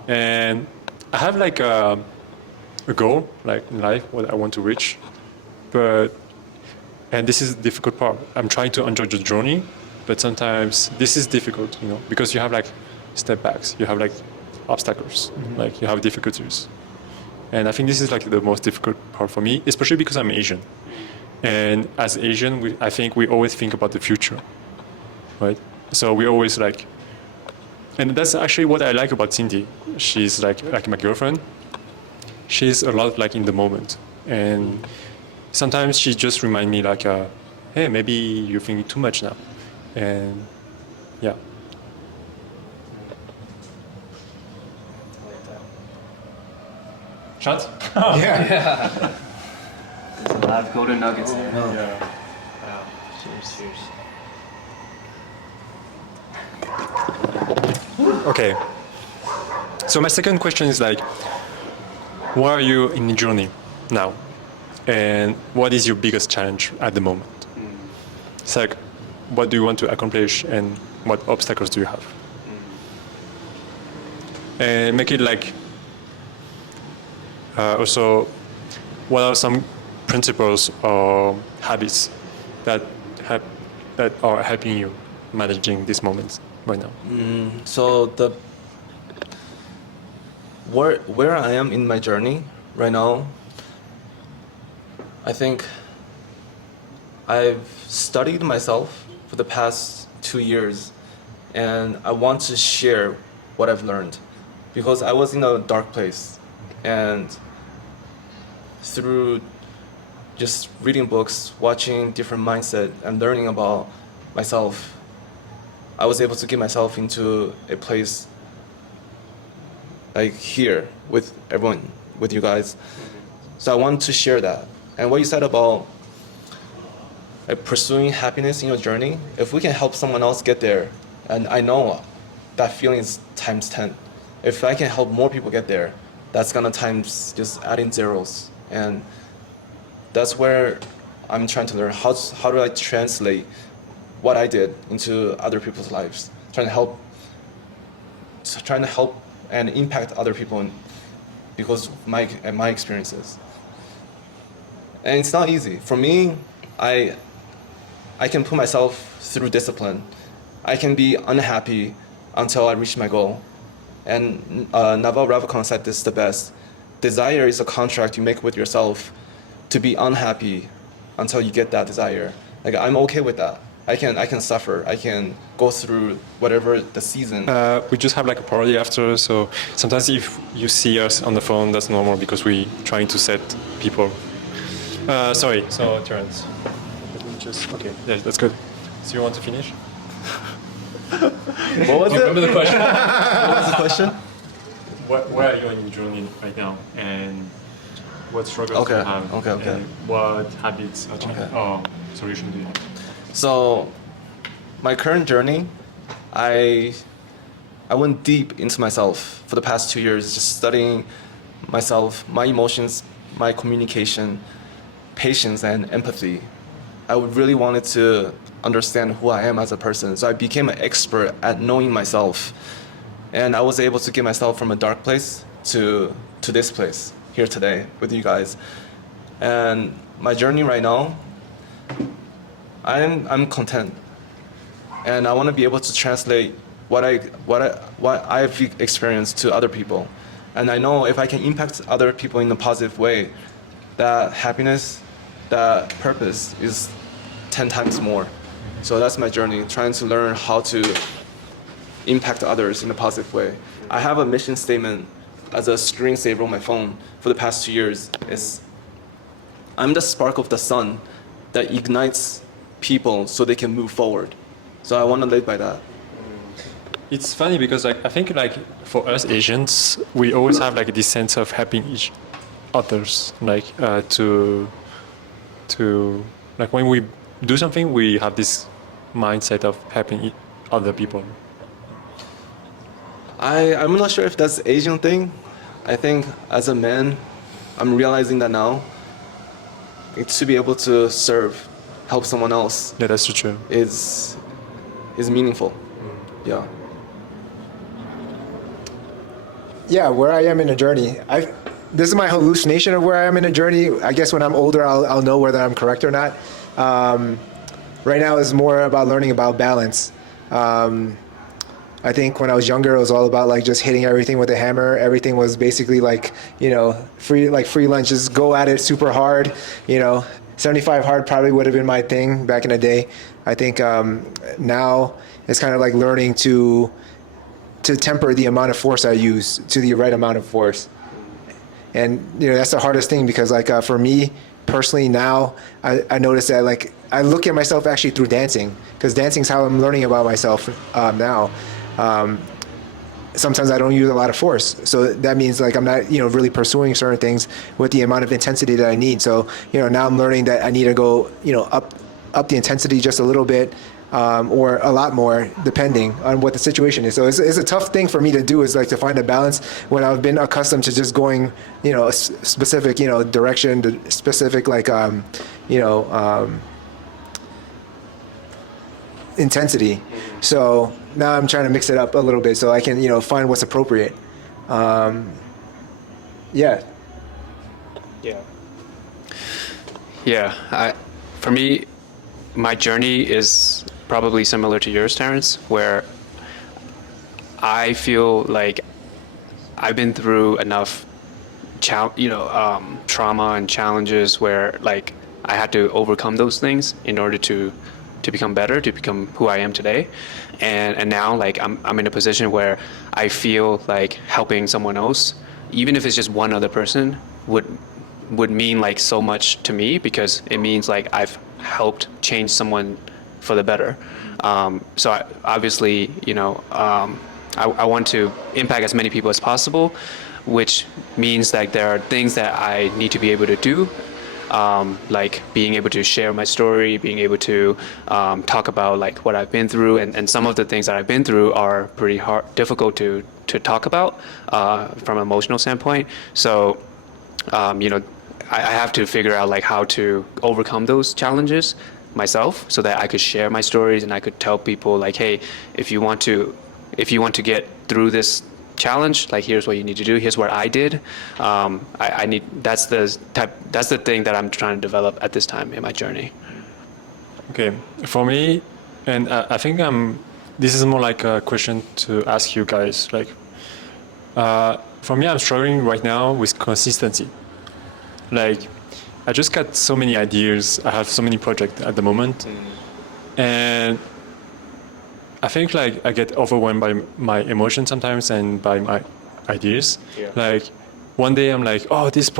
And I have like a goal, like in life, what I want to reach. And this is the difficult part. I'm trying to enjoy the journey, but sometimes this is difficult, because you have like step backs, you have like obstacles, like you have difficulties. And I think this is like the most difficult part for me, especially because I'm Asian. And as Asian, I think we always think about the future, right? So we always like, and that's actually what I like about Cindy. She's like my girlfriend. She's a lot like in the moment. And sometimes she just reminds me like, hey, maybe you're thinking too much now. And yeah. Shot? Yeah. There's a lot of golden nuggets there. Yeah. Wow. Cheers. Okay. So my second question is like, where are you in the journey now? And what is your biggest challenge at the moment? It's like, what do you want to accomplish and what obstacles do you have? And make it like, also, what are some principles or habits that are helping you managing these moments right now? So where I am in my journey right now, I think I've studied myself for the past 2 years, and I want to share what I've learned, because I was in a dark place, and through just reading books, watching different mindset, and learning about myself, I was able to get myself into a place like here with everyone, with you guys. So I want to share that. And what you said about pursuing happiness in your journey, if we can help someone else get there, and I know that feeling is times 10. If I can help more people get there, that's gonna times just adding zeros. And that's where I'm trying to learn how do I translate what I did into other people's lives, trying to help and impact other people because of my experiences. And it's not easy. For me, I can put myself through discipline. I can be unhappy until I reach my goal. And Naval Ravikant said this the best. Desire is a contract you make with yourself to be unhappy until you get that desire. Like, I'm okay with that. I can suffer. I can go through whatever the season. We just have like a party after, so sometimes if you see us on the phone, that's normal because we trying to set people. Sorry, so Terrance. Okay, yeah, that's good. So you want to finish? What was it? Remember the question? What was the question? Where are you in your journey right now, and what struggles Okay, do you have? okay. And what habits or solutions do you have? So, my current journey, I went deep into myself for the past 2 years, just studying myself, my emotions, my communication, patience, and empathy. I really wanted to understand who I am as a person. So I became an expert at knowing myself. And I was able to get myself from a dark place to this place here today with you guys. And my journey right now, I'm content. And I want to be able to translate what I've experienced to other people. And I know if I can impact other people in a positive way, that happiness, that purpose is 10 times more. So that's my journey, trying to learn how to impact others in a positive way. I have a mission statement as a screensaver on my phone for the past 2 years. It's, I'm the spark of the sun that ignites people so they can move forward. So I want to live by that. It's funny because like I think like for us Asians, we always have like this sense of helping each others, like to like when we do something, we have this mindset of helping other people. I'm not sure if that's an Asian thing. I think as a man, I'm realizing that now. To be able to serve, help someone else Yeah, that's true. is meaningful. Yeah. Yeah, where I am in a journey. This is my hallucination of where I am in a journey. I guess when I'm older, I'll know whether I'm correct or not. Right now is more about learning about balance. I think when I was younger, it was all about like just hitting everything with a hammer. Everything was basically like, free lunch, just go at it super hard. 75 hard probably would have been my thing back in the day. I think now it's kind of like learning to temper the amount of force I use to the right amount of force. And that's the hardest thing because like for me personally now, I notice that like I look at myself actually through dancing, because dancing is how I'm learning about myself now. Sometimes I don't use a lot of force, so that means like I'm not really pursuing certain things with the amount of intensity that I need. So now I'm learning that I need to go up the intensity just a little bit, or a lot more, depending on what the situation is. So it's a tough thing for me to do, is like to find a balance when I've been accustomed to just going, a specific, direction, to specific like, intensity. So now I'm trying to mix it up a little bit so I can, find what's appropriate. Yeah. Yeah, for me, my journey is probably similar to yours, Terrance, where I feel like I've been through enough, trauma and challenges where like I had to overcome those things in order to become better, to become who I am today. And now like I'm in a position where I feel like helping someone else, even if it's just one other person, would mean like so much to me, because it means like I've helped change someone for the better. So obviously, I want to impact as many people as possible, which means that there are things that I need to be able to do, like being able to share my story, being able to talk about like what I've been through, and some of the things that I've been through are pretty difficult to talk about from an emotional standpoint. So, I have to figure out like how to overcome those challenges myself, so that I could share my stories and I could tell people like, hey, if you want to get through this challenge, like here's what you need to do, here's what I did. I need, that's the thing that I'm trying to develop at this time in my journey. Okay, for me, and I think this is more like a question to ask you guys. Like, for me, I'm struggling right now with consistency. Like, I just got so many ideas. I have so many projects at the moment, and I think like I get overwhelmed by my emotions sometimes and by my ideas. Yeah. Like, one day I'm like, oh, I love this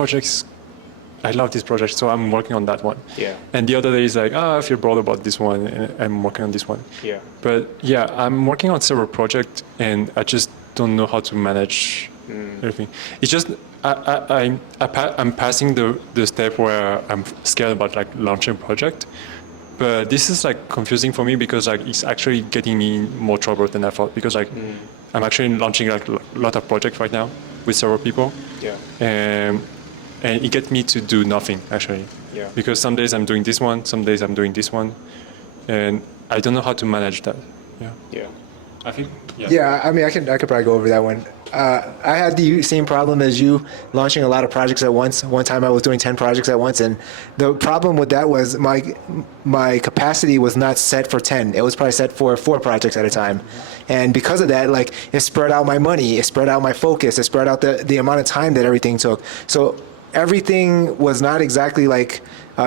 project, so I'm working on that one. Yeah. And the other day is like, I feel bored about this one, and I'm working on this one. Yeah. But yeah, I'm working on several projects, and I just don't know how to manage everything. It's just I'm passing the step where I'm scared about like launching a project. But this is like confusing for me, because like it's actually getting me in more trouble than I thought, because like I'm actually launching like a lot of projects right now with several people. Yeah. And it gets me to do nothing actually. Yeah. Because some days I'm doing this one, some days I'm doing this one, and I don't know how to manage that. Yeah. Yeah. I think. Yeah, I mean, I could probably go over that one. I had the same problem as you, launching a lot of projects at once. One time I was doing 10 projects at once, and the problem with that was my capacity was not set for 10. It was probably set for 4 projects at a time. And because of that, like, it spread out my money, it spread out my focus, it spread out the amount of time that everything took. So everything was not exactly like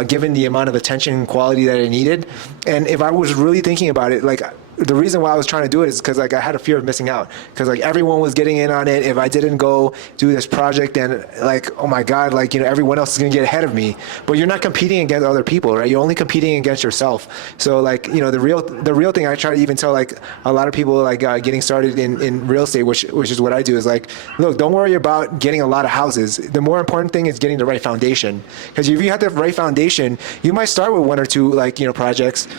given the amount of attention and quality that it needed. And if I was really thinking about it, like the reason why I was trying to do it is because like I had a fear of missing out, because like everyone was getting in on it. If I didn't go do this project, then like, oh my God, like, you know, everyone else is gonna get ahead of me. But you're not competing against other people, right? You're only competing against yourself. So like, you know, the real thing I try to even tell like a lot of people like getting started in real estate, which is what I do, is like, look, don't worry about getting a lot of houses. The more important thing is getting the right foundation. Because if you have the right foundation, you might start with one or two like, you know, projects.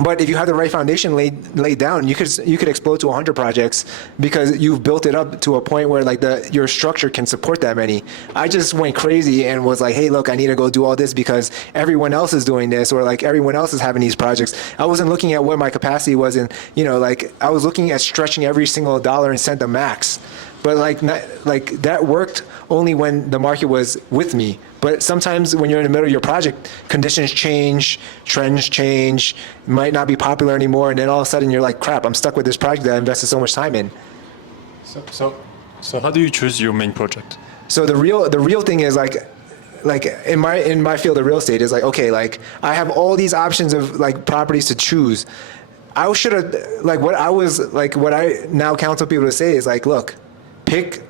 But if you have the right foundation laid down, you could explode to 100 projects because you've built it up to a point where like your structure can support that many. I just went crazy and was like, hey, look, I need to go do all this because everyone else is doing this, or like everyone else is having these projects. I wasn't looking at what my capacity was, and you know, like I was looking at stretching every single dollar and cent to max. But like that worked only when the market was with me. But sometimes when you're in the middle of your project, conditions change, trends change, might not be popular anymore, and then all of a sudden you're like, crap, I'm stuck with this project that I invested so much time in. So how do you choose your main project? So the real thing is like in my field of real estate is like, okay, like I have all these options of like properties to choose. I should have like what I now counsel people to say is like, look, pick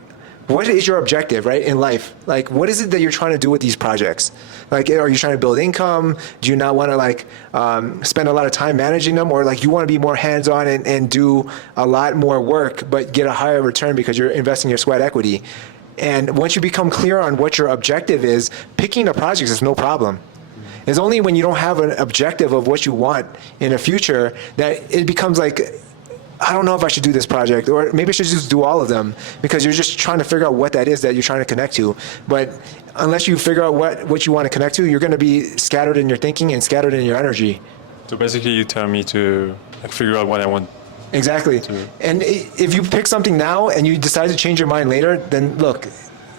what is your objective, right, in life? Like, what is it that you're trying to do with these projects? Like, are you trying to build income? Do you not want to like spend a lot of time managing them, or like you want to be more hands-on and do a lot more work but get a higher return because you're investing your sweat equity? And once you become clear on what your objective is, picking the projects is no problem. It's only when you don't have an objective of what you want in the future that it becomes like, I don't know if I should do this project, or maybe I should just do all of them, because you're just trying to figure out what that is that you're trying to connect to. But unless you figure out what you want to connect to, you're going to be scattered in your thinking and scattered in your energy. So basically you tell me to like figure out what I want. Exactly. And if you pick something now and you decide to change your mind later, then look,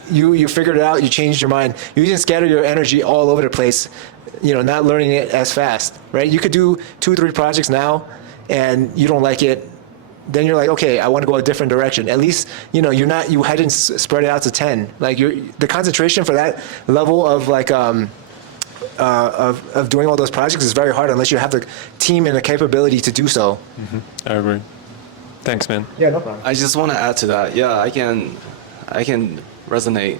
you figured it out, you changed your mind. You didn't scatter your energy all over the place, you know, not learning it as fast, right? You could do 2 or 3 projects now and you don't like it. Then you're like, okay, I want to go a different direction. At least, you know, you hadn't spread it out to 10. Like the concentration for that level of like, of doing all those projects is very hard unless you have the team and the capability to do so. Mm-hmm. I agree. Thanks, man. Yeah, no problem. I just want to add to that. Yeah, I can resonate.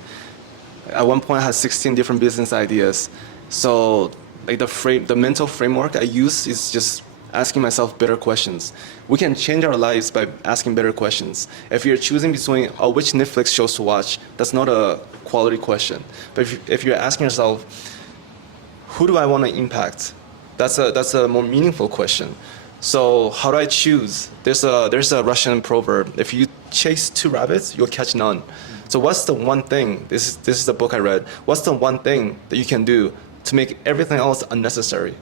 At one point, I had 16 different business ideas. So, like the mental framework I use is just asking myself better questions. We can change our lives by asking better questions. If you're choosing between which Netflix shows to watch, that's not a quality question. But if you're asking yourself, who do I want to impact? That's a more meaningful question. So how do I choose? There's a Russian proverb: if you chase 2 rabbits, you'll catch none. So what's the one thing? This is the book I read. What's the one thing that you can do to make everything else unnecessary?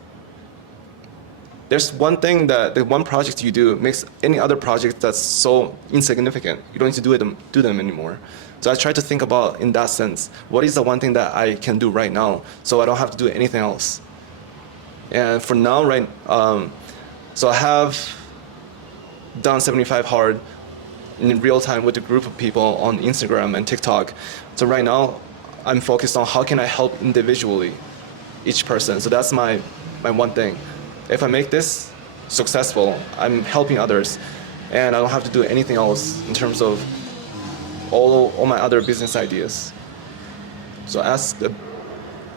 There's one thing that the one project you do makes any other project that's so insignificant. You don't need to do them anymore. So I try to think about in that sense, what is the one thing that I can do right now so I don't have to do anything else? And for now, so I have done 75 hard in real time with a group of people on Instagram and TikTok. So right now, I'm focused on how can I help individually each person. So that's my one thing. If I make this successful, I'm helping others, and I don't have to do anything else in terms of all my other business ideas. So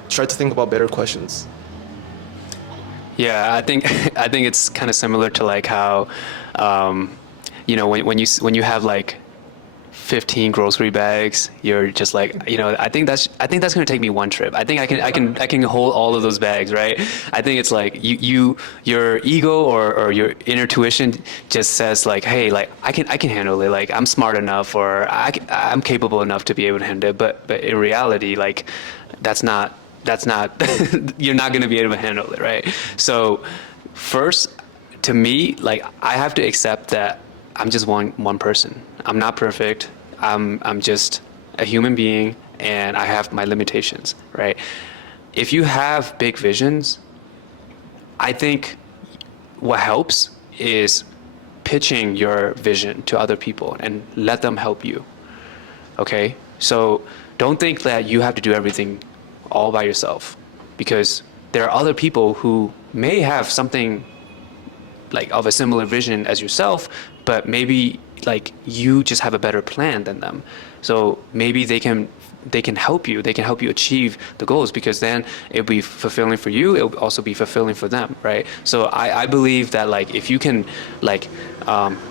try to think about better questions. Yeah, I think it's kind of similar to like how, you know, when you have like 15 grocery bags, you're just like, you know, I think that's going to take me one trip. I think I can hold all of those bags, right? I think it's like your ego or your inner tuition just says like, hey, like I can handle it. Like I'm smart enough, or I'm capable enough to be able to handle it. But in reality, like that's not you're not going to be able to handle it, right? So first, to me, like I have to accept that I'm just one person. I'm not perfect. I'm just a human being, and I have my limitations, right? If you have big visions, I think what helps is pitching your vision to other people and let them help you. Okay? So don't think that you have to do everything all by yourself, because there are other people who may have something like of a similar vision as yourself, but maybe like you just have a better plan than them. So maybe they can help you. They can help you achieve the goals, because then it'll be fulfilling for you. It'll also be fulfilling for them, right? So I believe that like if you can like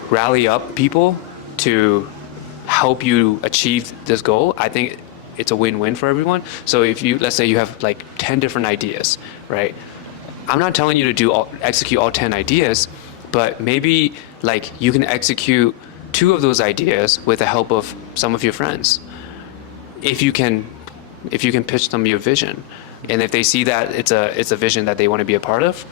rally up people to help you achieve this goal, I think it's a win-win for everyone. So if you, let's say you have like 10 different ideas, right? I'm not telling you to execute all 10 ideas, but maybe like you can execute 2 of those ideas with the help of some of your friends. If you can pitch them your vision, and if they see that it's a vision that they want to be a part of,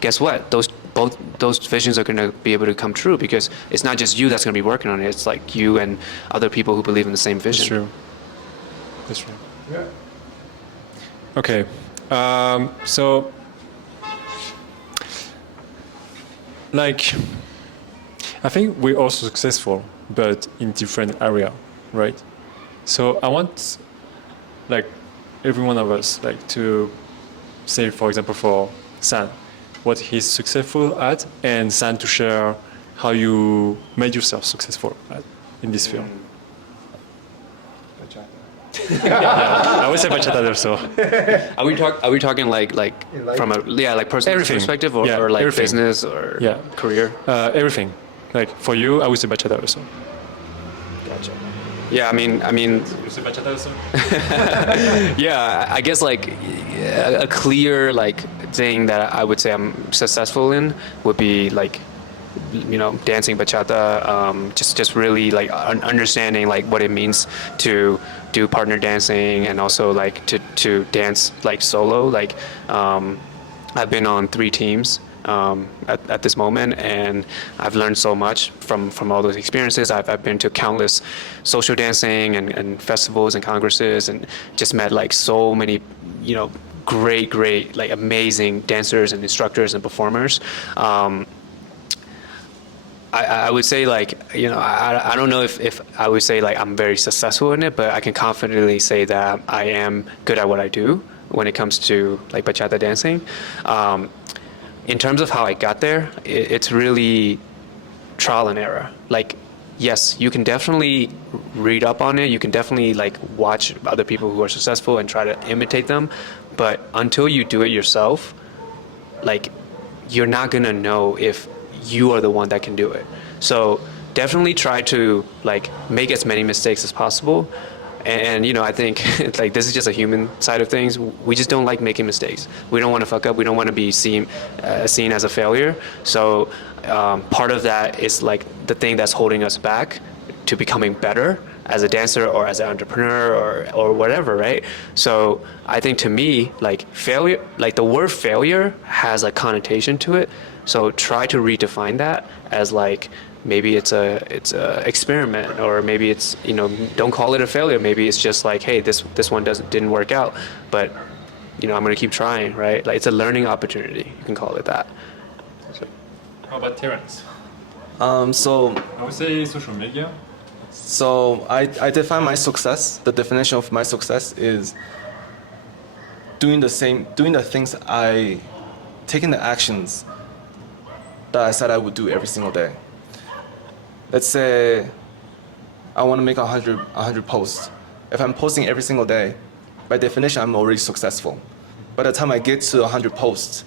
guess what? Both those visions are going to be able to come true, because it's not just you that's going to be working on it. It's like you and other people who believe in the same vision. That's true. That's true. Yeah. Okay. So, like, I think we're also successful, but in different area, right? So I want, like, every one of us, like, to say, for example, for San, what he's successful at, and San to share how you made yourself successful in this field. I would say Bachata also. Are we talking like from a like personal Everything. perspective, or, Yeah, or like everything. business or Yeah. career? Everything. Like for you, I would say Bachata also. Gotcha. Yeah, I mean, You say Bachata also? yeah, I guess like a clear like thing that I would say I'm successful in would be like, you know, dancing bachata, just really like understanding like what it means to do partner dancing, and also like to dance like solo. Like I've been on 3 teams at this moment, and I've learned so much from all those experiences. I've been to countless social dancing and festivals and congresses, and just met like so many, you know, great like amazing dancers and instructors and performers. I would say like, you know, I don't know if I would say like I'm very successful in it, but I can confidently say that I am good at what I do when it comes to like bachata dancing. In terms of how I got there, it's really trial and error. Like, yes, you can definitely read up on it. You can definitely like watch other people who are successful and try to imitate them. But until you do it yourself, like you're not gonna know if you are the one that can do it. So definitely try to like make as many mistakes as possible. And you know, I think like this is just a human side of things. We just don't like making mistakes. We don't want to fuck up. We don't want to be seen as a failure. So part of that is like the thing that's holding us back to becoming better as a dancer or as an entrepreneur or whatever, right? So I think to me, like failure, like the word failure has a connotation to it. So try to redefine that as like, maybe it's a experiment, or maybe it's, you know, don't call it a failure. Maybe it's just like, hey, this one didn't work out, but you know, I'm gonna keep trying, right? Like it's a learning opportunity. You can call it that. How about Terrance? So I would say social media. So I define my success. The definition of my success is doing the things taking the actions that I said I would do every single day. Let's say I want to make 100 posts. If I'm posting every single day, by definition, I'm already successful. By the time I get to 100 posts,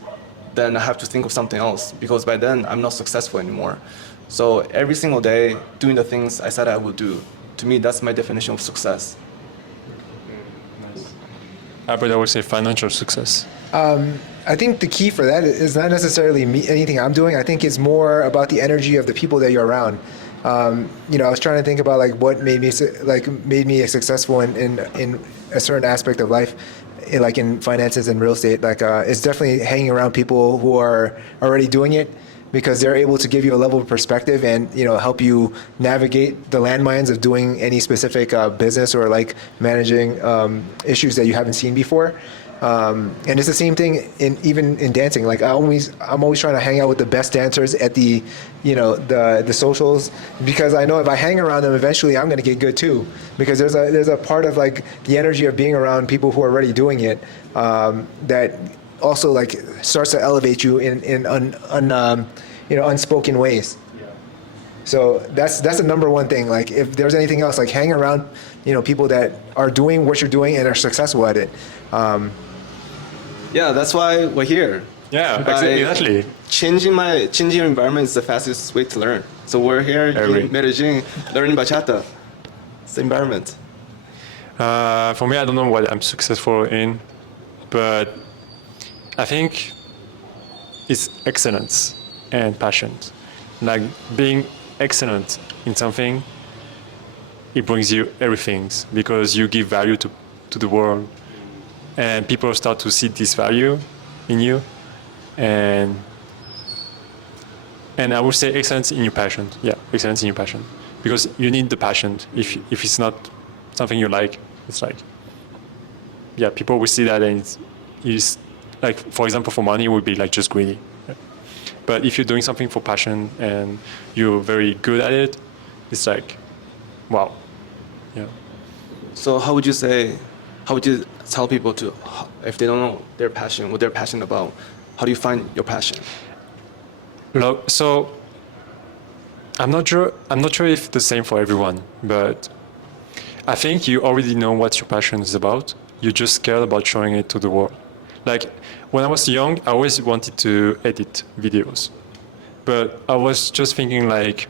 then I have to think of something else, because by then I'm not successful anymore. So every single day, doing the things I said I would do, to me, that's my definition of success. But I would say financial success. I think the key for that is not necessarily anything I'm doing. I think it's more about the energy of the people that you're around. You know, I was trying to think about like what made me successful in a certain aspect of life, like in finances and real estate. Like it's definitely hanging around people who are already doing it, because they're able to give you a level of perspective and, you know, help you navigate the landmines of doing any specific business or like managing issues that you haven't seen before. And it's the same thing even in dancing. Like I'm always trying to hang out with the best dancers at the, the socials, because I know if I hang around them, eventually I'm going to get good too. Because there's a part of like the energy of being around people who are already doing it, that also like starts to elevate you in unspoken ways. So that's the number one thing. Like if there's anything else, like hang around, people that are doing what you're doing and are successful at it. Yeah, that's why we're here. Yeah, By exactly. Changing your environment is the fastest way to learn. So we're here in Medellin learning bachata. It's the environment. For me, I don't know what I'm successful in, but I think it's excellence and passion. Like being excellent in something, it brings you everything because you give value to the world, and people start to see this value in you, and I would say excellence in your passion. Yeah, excellence in your passion, because you need the passion. If it's not something you like, it's like, yeah, people will see that, and it's like, for example, for money, it would be like just greedy. But if you're doing something for passion and you're very good at it, it's like, wow. Yeah. So how would you tell people to, if they don't know their passion, what they're passionate about, how do you find your passion? Look, so I'm not sure if the same for everyone, but I think you already know what your passion is about. You're just scared about showing it to the world. Like when I was young, I always wanted to edit videos, but I was just thinking like,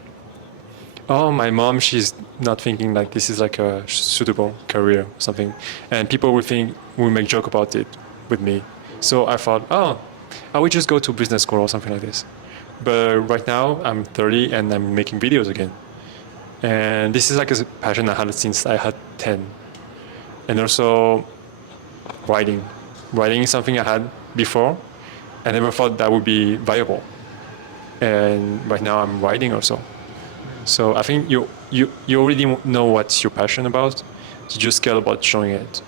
oh, my mom, she's not thinking like this is like a suitable career or something, and people will make joke about it with me. So I thought, oh, I would just go to business school or something like this. But right now I'm 30 and I'm making videos again, and this is like a passion I had since I had 10, and also writing. Writing is something I had before. I never thought that would be viable. And right now I'm writing also. So I think you already know what you're passionate about. You just care about showing it.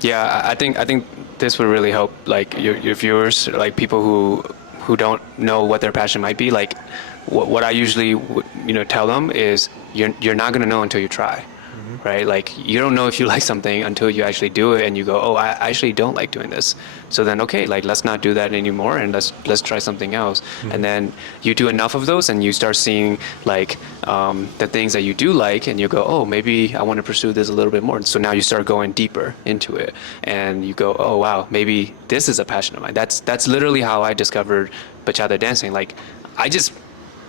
Yeah, I think this would really help, like your viewers, like people who don't know what their passion might be. Like what I usually tell them is you're not gonna know until you try. Right? Like you don't know if you like something until you actually do it and you go, oh, I actually don't like doing this. So then, okay, like let's not do that anymore and let's try something else. And then you do enough of those and you start seeing like the things that you do like, and you go, oh, maybe I want to pursue this a little bit more. So now you start going deeper into it and you go, oh wow, maybe this is a passion of mine. That's literally how I discovered bachata dancing. Like I just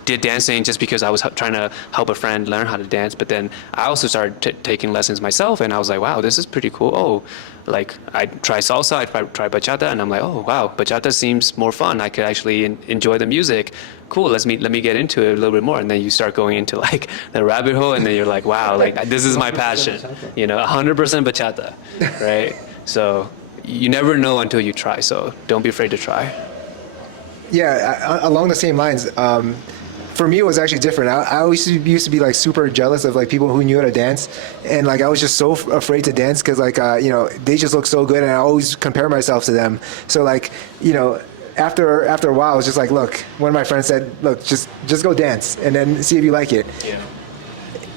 did dancing just because I was trying to help a friend learn how to dance, but then I also started taking lessons myself, and I was like, wow, this is pretty cool. Oh, like I try salsa, I try bachata, and I'm like, oh wow, bachata seems more fun. I could actually enjoy the music. Cool, let me get into it a little bit more, and then you start going into like the rabbit hole, and then you're like, wow, like this is my passion. 100% bachata, right? So you never know until you try. So don't be afraid to try. Yeah, along the same lines. For me, it was actually different. I always used to be like super jealous of like people who knew how to dance, and like I was just so afraid to dance because like they just look so good, and I always compare myself to them. So like after a while, I was just like, look, one of my friends said, look, just go dance and then see if you like it. Yeah.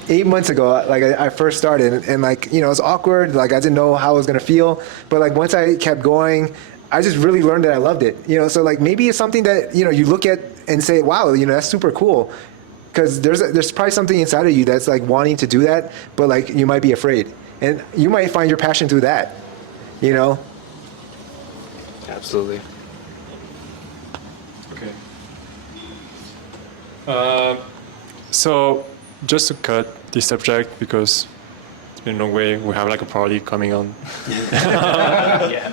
8 months ago, like I first started, and like it was awkward. Like I didn't know how I was gonna feel, but like once I kept going, I just really learned that I loved it. So like maybe it's something that you look at and say, wow, that's super cool, because there's probably something inside of you that's like wanting to do that, but like you might be afraid, and you might find your passion through that. Absolutely. Okay. So just to cut this subject, because it's been a long way, we have like a party coming on. Yeah.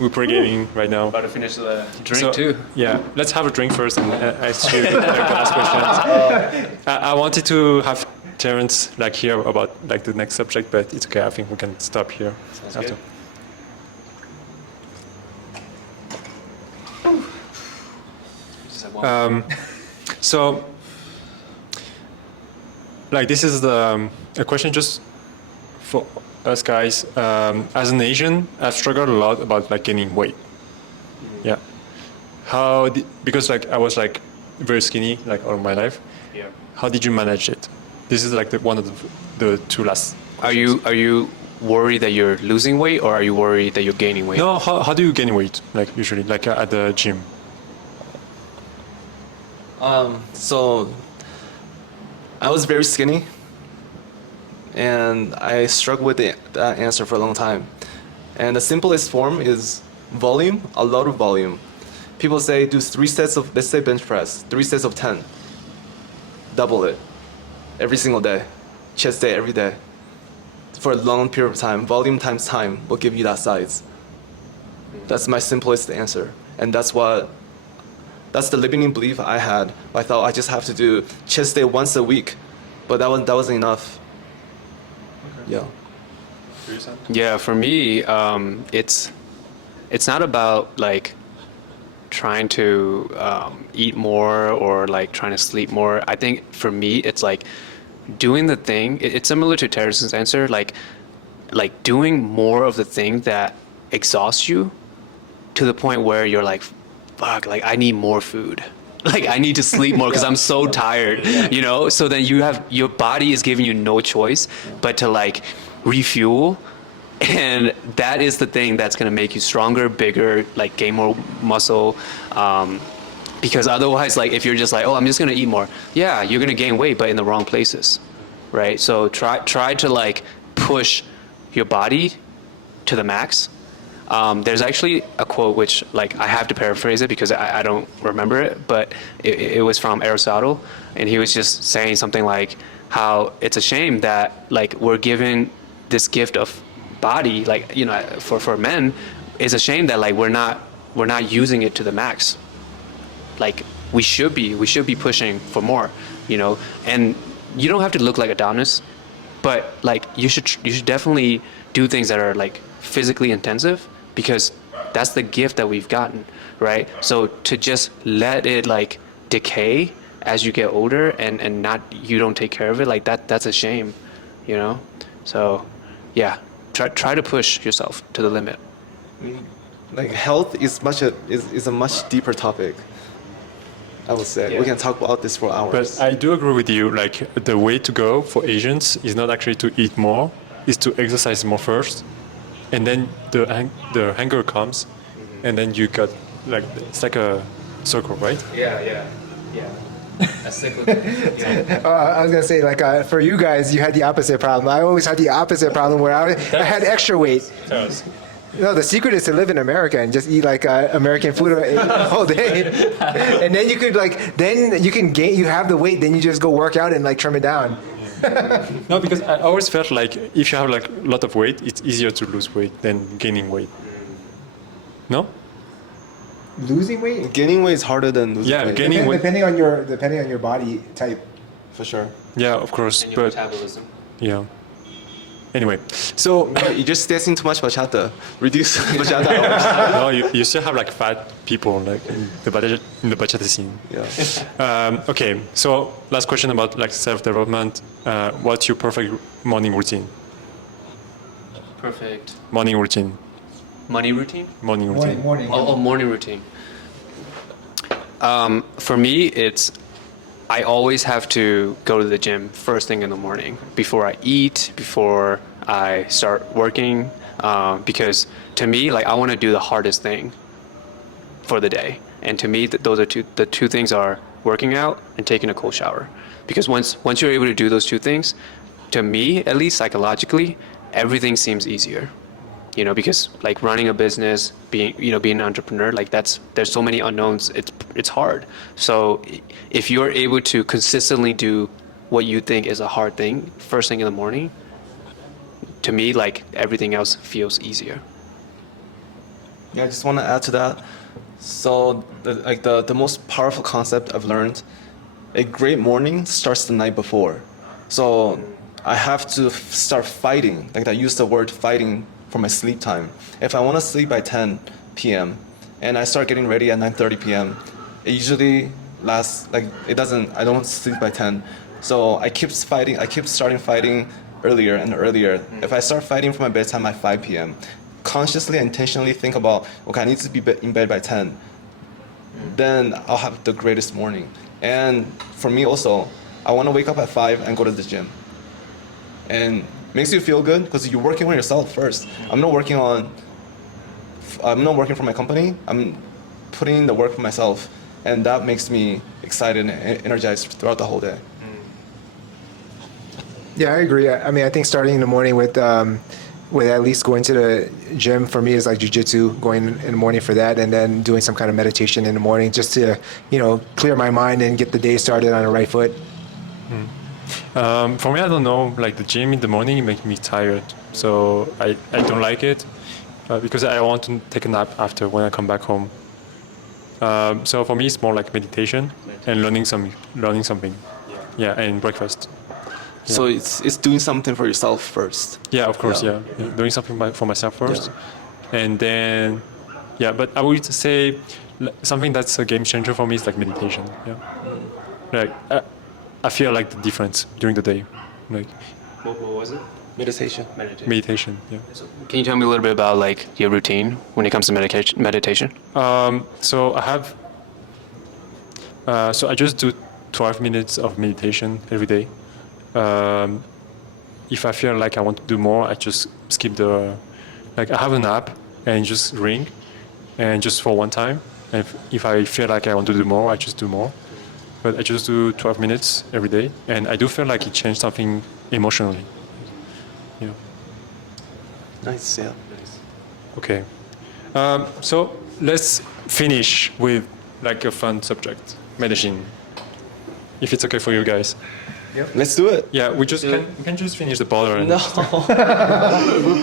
We're pre-gaming right now. About to finish the drink too. Yeah, let's have a drink first and ask you the last questions. I wanted to have Terrance like here about like the next subject, but it's okay. I think we can stop here. Sounds after. Good. So like this is a question just for us guys. As an Asian, I've struggled a lot about like gaining weight. Yeah. Because like I was like very skinny like all my life. Yeah. How did you manage it? This is like one of the two last. Are you worried that you're losing weight, or are you worried that you're gaining weight? No, how do you gain weight? Like usually, like at the gym. So I was very skinny, and I struggled with that answer for a long time. And the simplest form is volume, a lot of volume. People say do 3 sets of, let's say bench press, 3 sets of 10. Double it every single day, chest day every day. For a long period of time, volume times time will give you that size. That's my simplest answer, and that's the limiting belief I had. I thought I just have to do chest day once a week, but that wasn't enough. Yeah. Yeah, for me, it's not about like trying to eat more or like trying to sleep more. I think for me, it's like doing the thing. It's similar to Terrance's answer, like doing more of the thing that exhausts you to the point where you're like, fuck, like I need more food. Like I need to sleep more because I'm so tired, you know? So then your body is giving you no choice but to like refuel. And that is the thing that's going to make you stronger, bigger, like gain more muscle. Because otherwise, like if you're just like, oh, I'm just going to eat more. Yeah, you're going to gain weight, but in the wrong places, right? So try to like push your body to the max. There's actually a quote which like I have to paraphrase it because I don't remember it, but it was from Aristotle, and he was just saying something like how it's a shame that like we're given this gift of body, like, you know, for men, it's a shame that like we're not using it to the max. Like we should be pushing for more, you know. And you don't have to look like Adonis, but like you should definitely do things that are like physically intensive, because that's the gift that we've gotten, right? So to just let it like decay as you get older and not, you don't take care of it, like that's a shame, you know. So yeah, try to push yourself to the limit. Like health is a much deeper topic, I would say. Yeah. We can talk about this for hours. But I do agree with you. Like the way to go for Asians is not actually to eat more, is to exercise more first, and then the hunger comes, and then you got like it's like a circle, right? Yeah. A cyclical. Yeah. I was gonna say, like, for you guys, you had the opposite problem. I always had the opposite problem where I had extra weight. No, the secret is to live in America and just eat like American food all day, and then you could then you can gain. You have the weight, then you just go work out and like trim it down. No, because I always felt like if you have like a lot of weight, it's easier to lose weight than gaining weight. No? Losing weight? Gaining weight is harder than losing Yeah, weight. gaining weight. Depending on your body type. For sure. Yeah, of course. And your But metabolism. yeah. Anyway, so You're just dancing too much bachata. Reduce bachata hours. no, you still have like fat people like in the bachata scene. Yeah. Okay, so last question about like self-development. What's your perfect morning routine? Perfect. Morning routine. Money routine? Morning routine. Morning. Oh, morning routine. For me, it's I always have to go to the gym first thing in the morning before I eat, before I start working, because to me, like I want to do the hardest thing for the day, and to me, those are the two things are working out and taking a cold shower. Because once you're able to do those two things, to me at least psychologically, everything seems easier. You know, because like running a business, being an entrepreneur, like there's so many unknowns. It's hard. So if you're able to consistently do what you think is a hard thing first thing in the morning, to me, like everything else feels easier. Yeah, I just want to add to that. So the most powerful concept I've learned, a great morning starts the night before. So I have to start fighting. Like I use the word fighting for my sleep time. If I want to sleep by 10 p.m. and I start getting ready at 9:30 p.m., it usually lasts I don't sleep by 10. So I keep fighting. I keep starting fighting earlier and earlier. If I start fighting for my bedtime at 5 p.m., consciously, intentionally think about, okay, I need to be in bed by 10. Then I'll have the greatest morning. And for me also, I want to wake up at 5 and go to the gym. And makes you feel good because you're working on yourself first. I'm not working for my company. I'm putting in the work for myself, and that makes me excited and energized throughout the whole day. Yeah, I agree. I mean, I think starting in the morning with at least going to the gym for me is like jujitsu, going in the morning for that, and then doing some kind of meditation in the morning just to, clear my mind and get the day started on the right foot. For me, I don't know, like the gym in the morning, it makes me tired. So I don't like it because I want to take a nap after when I come back home. So for me, it's more like meditation and learning something. Yeah, and breakfast. Yeah. So it's doing something for yourself first. Yeah, of course, yeah. Doing something for myself first. And then, but I would say something that's a game changer for me is like meditation. Yeah. Like, I feel like the difference during the day. Like, What was it? Meditation. meditation, yeah. Can you tell me a little bit about like your routine when it comes to meditation? So I have, so I just do 12 minutes of meditation every day. If I feel like I want to do more, I just skip I have an app and just ring, and just for one time. And if I feel like I want to do more, I just do more. But I just do 12 minutes every day, and I do feel like it changed something emotionally. Yeah. Nice, yeah. Okay. So let's finish with like a fun subject, Medellin. If it's okay for you guys. Let's do it. Yeah, we can just finish the bottle. And No.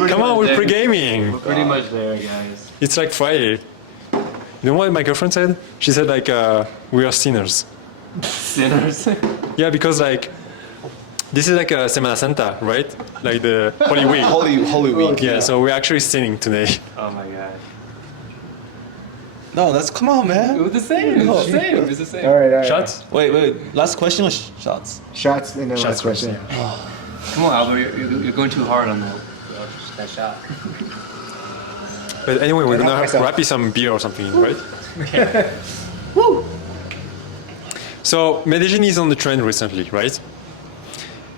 Come on, we're pre-gaming. Pretty much there, guys. It's like Friday. You know what my girlfriend said? She said like we are sinners. Sinners. Yeah, because like this is like a Semana Santa, right? Like the Holy Week. Holy Week. Yeah, so we're actually sinning today. Oh my god. No, come on, man. It was the same. It's the same. It's the same. All right. Shots? Wait. Last question was shots. Shots and then Shots last question. first, yeah. Come on, Albert. You're going too hard on that shot. But anyway, we're help gonna myself. wrap you some beer or something, right? Woo! So Medellin is on the trend recently, right?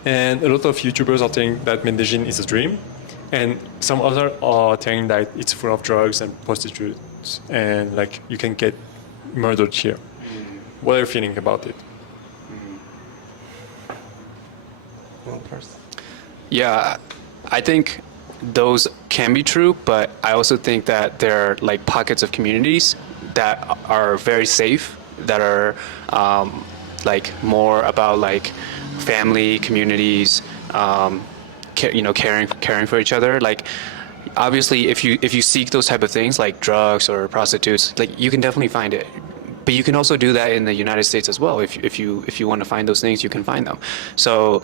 And a lot of YouTubers are saying that Medellin is a dream, and some others are saying that it's full of drugs and prostitutes, and like you can get murdered here. What are you feeling about it? Yeah, I think those can be true, but I also think that there are like pockets of communities that are very safe, that are like more about like family communities, caring for each other. Like obviously, if you seek those type of things like drugs or prostitutes, like you can definitely find it. But you can also do that in the United States as well. If you want to find those things, you can find them. So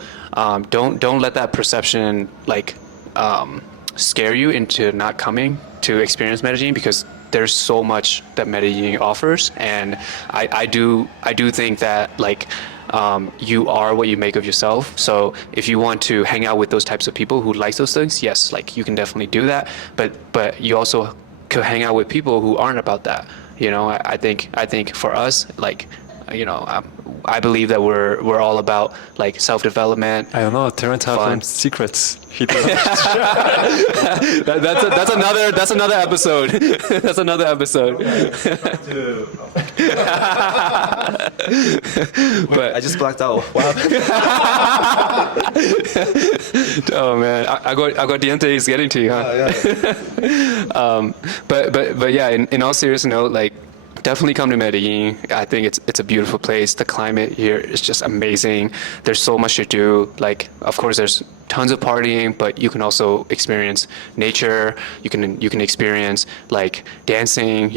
don't let that perception like scare you into not coming to experience Medellin, because there's so much that Medellin offers, and I do think that like you are what you make of yourself. So if you want to hang out with those types of people who like those things, yes, like you can definitely do that. But you also could hang out with people who aren't about that. You know, I think for us, like, I believe that we're all about like self-development. I don't know. Terrance has Fun. some secrets. That's another episode. That's another episode. But I just blacked out. What happened? oh man, Aguardiente is getting to you, huh? Yeah. But yeah, in all seriousness note, like definitely come to Medellin. I think it's a beautiful place. The climate here is just amazing. There's so much to do. Like, of course, there's tons of partying, but you can also experience nature. You can experience like dancing.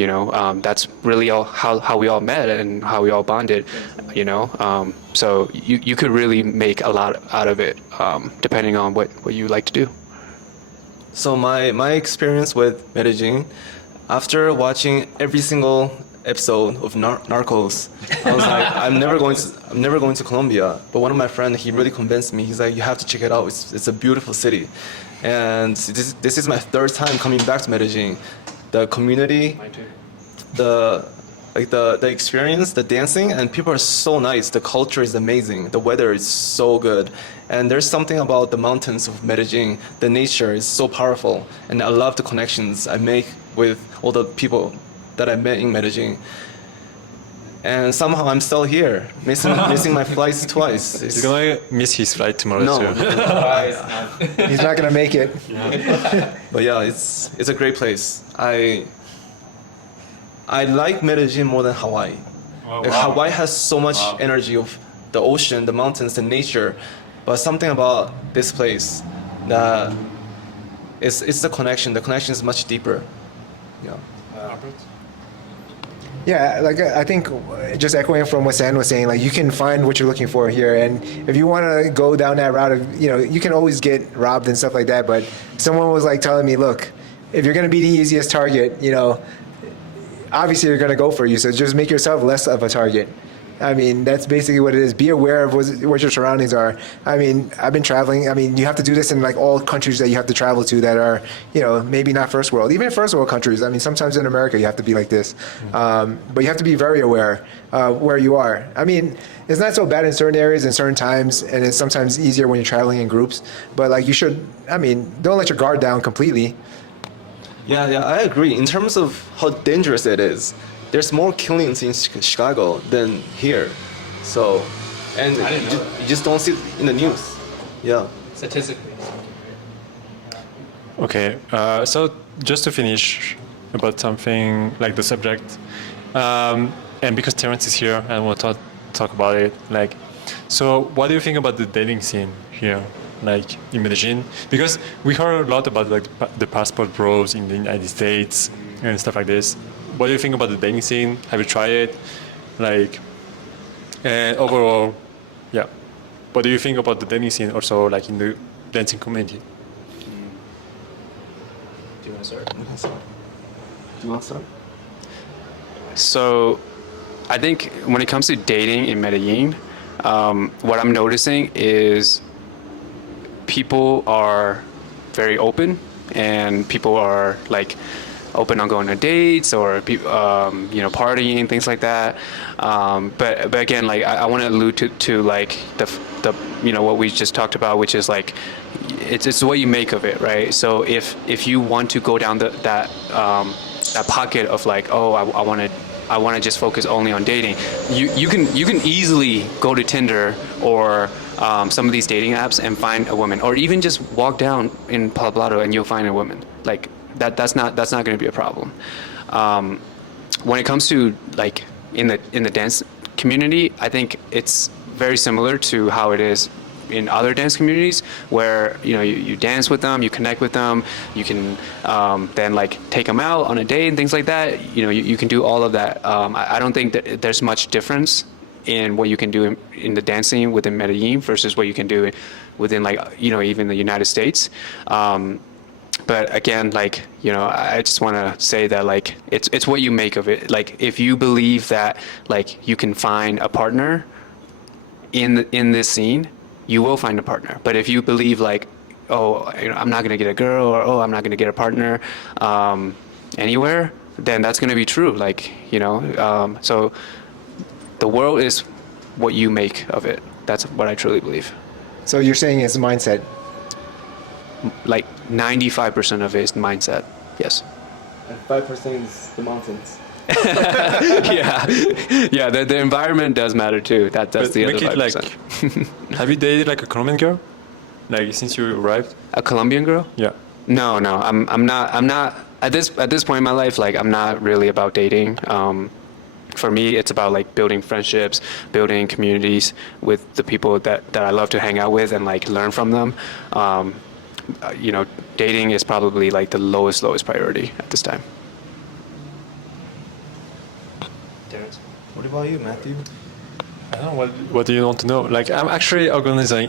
That's really all how we all met and how we all bonded. So you could really make a lot out of it, depending on what you like to do. So my experience with Medellin, after watching every single episode of Narcos. I was like, I'm never going to Colombia. But one of my friends, he really convinced me. He's like, you have to check it out. It's a beautiful city. And this is my third time coming back to Medellin. The community, the experience, the dancing, and people are so nice. The culture is amazing. The weather is so good. And there's something about the mountains of Medellin. The nature is so powerful. And I love the connections I make with all the people that I met in Medellin. And somehow I'm still here, missing my flights twice. He's gonna miss his flight tomorrow No. too. He's not gonna make it. But yeah, it's a great place. I like Medellin more than Hawaii. Like, Hawaii has so much energy of the ocean, the mountains, the nature, but something about this place that it's the connection. The connection is much deeper. Yeah. Yeah, like I think just echoing from what San was saying, like you can find what you're looking for here, and if you want to go down that route of, you can always get robbed and stuff like that. But someone was like telling me, look, if you're gonna be the easiest target, obviously you're gonna go for you. So just make yourself less of a target. I mean, that's basically what it is. Be aware of what your surroundings are. I mean, I've been traveling. I mean, you have to do this in like all countries that you have to travel to that are, maybe not first world. Even first world countries. I mean, sometimes in America you have to be like this. But you have to be very aware where you are. I mean, it's not so bad in certain areas and certain times, and it's sometimes easier when you're traveling in groups. But like you should, don't let your guard down completely. Yeah, I agree. In terms of how dangerous it is, there's more killings in Chicago than here. So, and you just don't see it in the news. Yeah. Statistically. Okay, so just to finish about something like the subject, and because Terrance is here and we'll talk about it, like, so what do you think about the dating scene here, like in Medellin? Because we heard a lot about like the passport bros in the United States and stuff like this. What do you think about the dating scene? Have you tried it? Like, and overall, yeah. What do you think about the dating scene also, like in the dancing community? Do you want to start? Do you want to start? So, I think when it comes to dating in Medellin, what I'm noticing is people are very open, and people are like open on going on dates or partying, things like that. But again, like I want to allude to like the what we just talked about, which is like it's what you make of it, right? So if you want to go down that pocket of like, oh, I want to just focus only on dating, you can easily go to Tinder or some of these dating apps and find a woman, or even just walk down in Poblado and you'll find a woman. Like that's not going to be a problem. When it comes to like in the dance community, I think it's very similar to how it is in other dance communities, where you dance with them, you connect with them, you can then like take them out on a date and things like that. You can do all of that. I don't think that there's much difference in what you can do in the dancing within Medellin versus what you can do within like even the United States. But again, like I just want to say that like it's what you make of it. Like if you believe that like you can find a partner in this scene, you will find a partner. But if you believe like, oh, I'm not gonna get a girl, or oh, I'm not gonna get a partner anywhere, then that's gonna be true. Like so the world is what you make of it. That's what I truly believe. So you're saying it's mindset. Like 95% of it is mindset. Yes. And 5% is the mountains. yeah. The environment does matter too. That's But the other make it 5%. like, have you dated like a Colombian girl, like since you arrived? A Colombian girl? Yeah. No. I'm not at this point in my life. Like I'm not really about dating. For me, it's about like building friendships, building communities with the people that I love to hang out with and like learn from them. Dating is probably like the lowest priority at this time. Terrance? What about you, Matthew? I don't know what do you want to know. Like I'm actually organizing.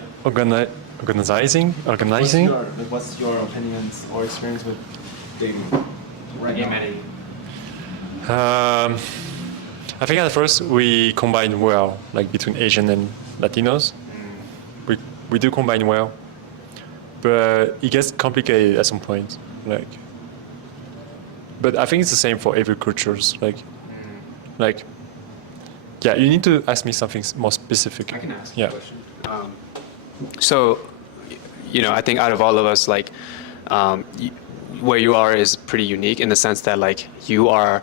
What's your opinions or experience with dating right now? I think at first we combine well, like between Asian and Latinos. We do combine well, but it gets complicated at some point. Like, but I think it's the same for every cultures. Like, yeah, you need to ask me something more specific. I can ask Yeah. a question. So, I think out of all of us, like, where you are is pretty unique in the sense that, like, you're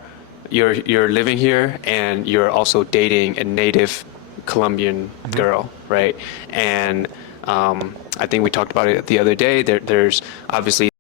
living here and you're also dating a native Colombian girl, right? And I think we talked about it the other day. There's obviously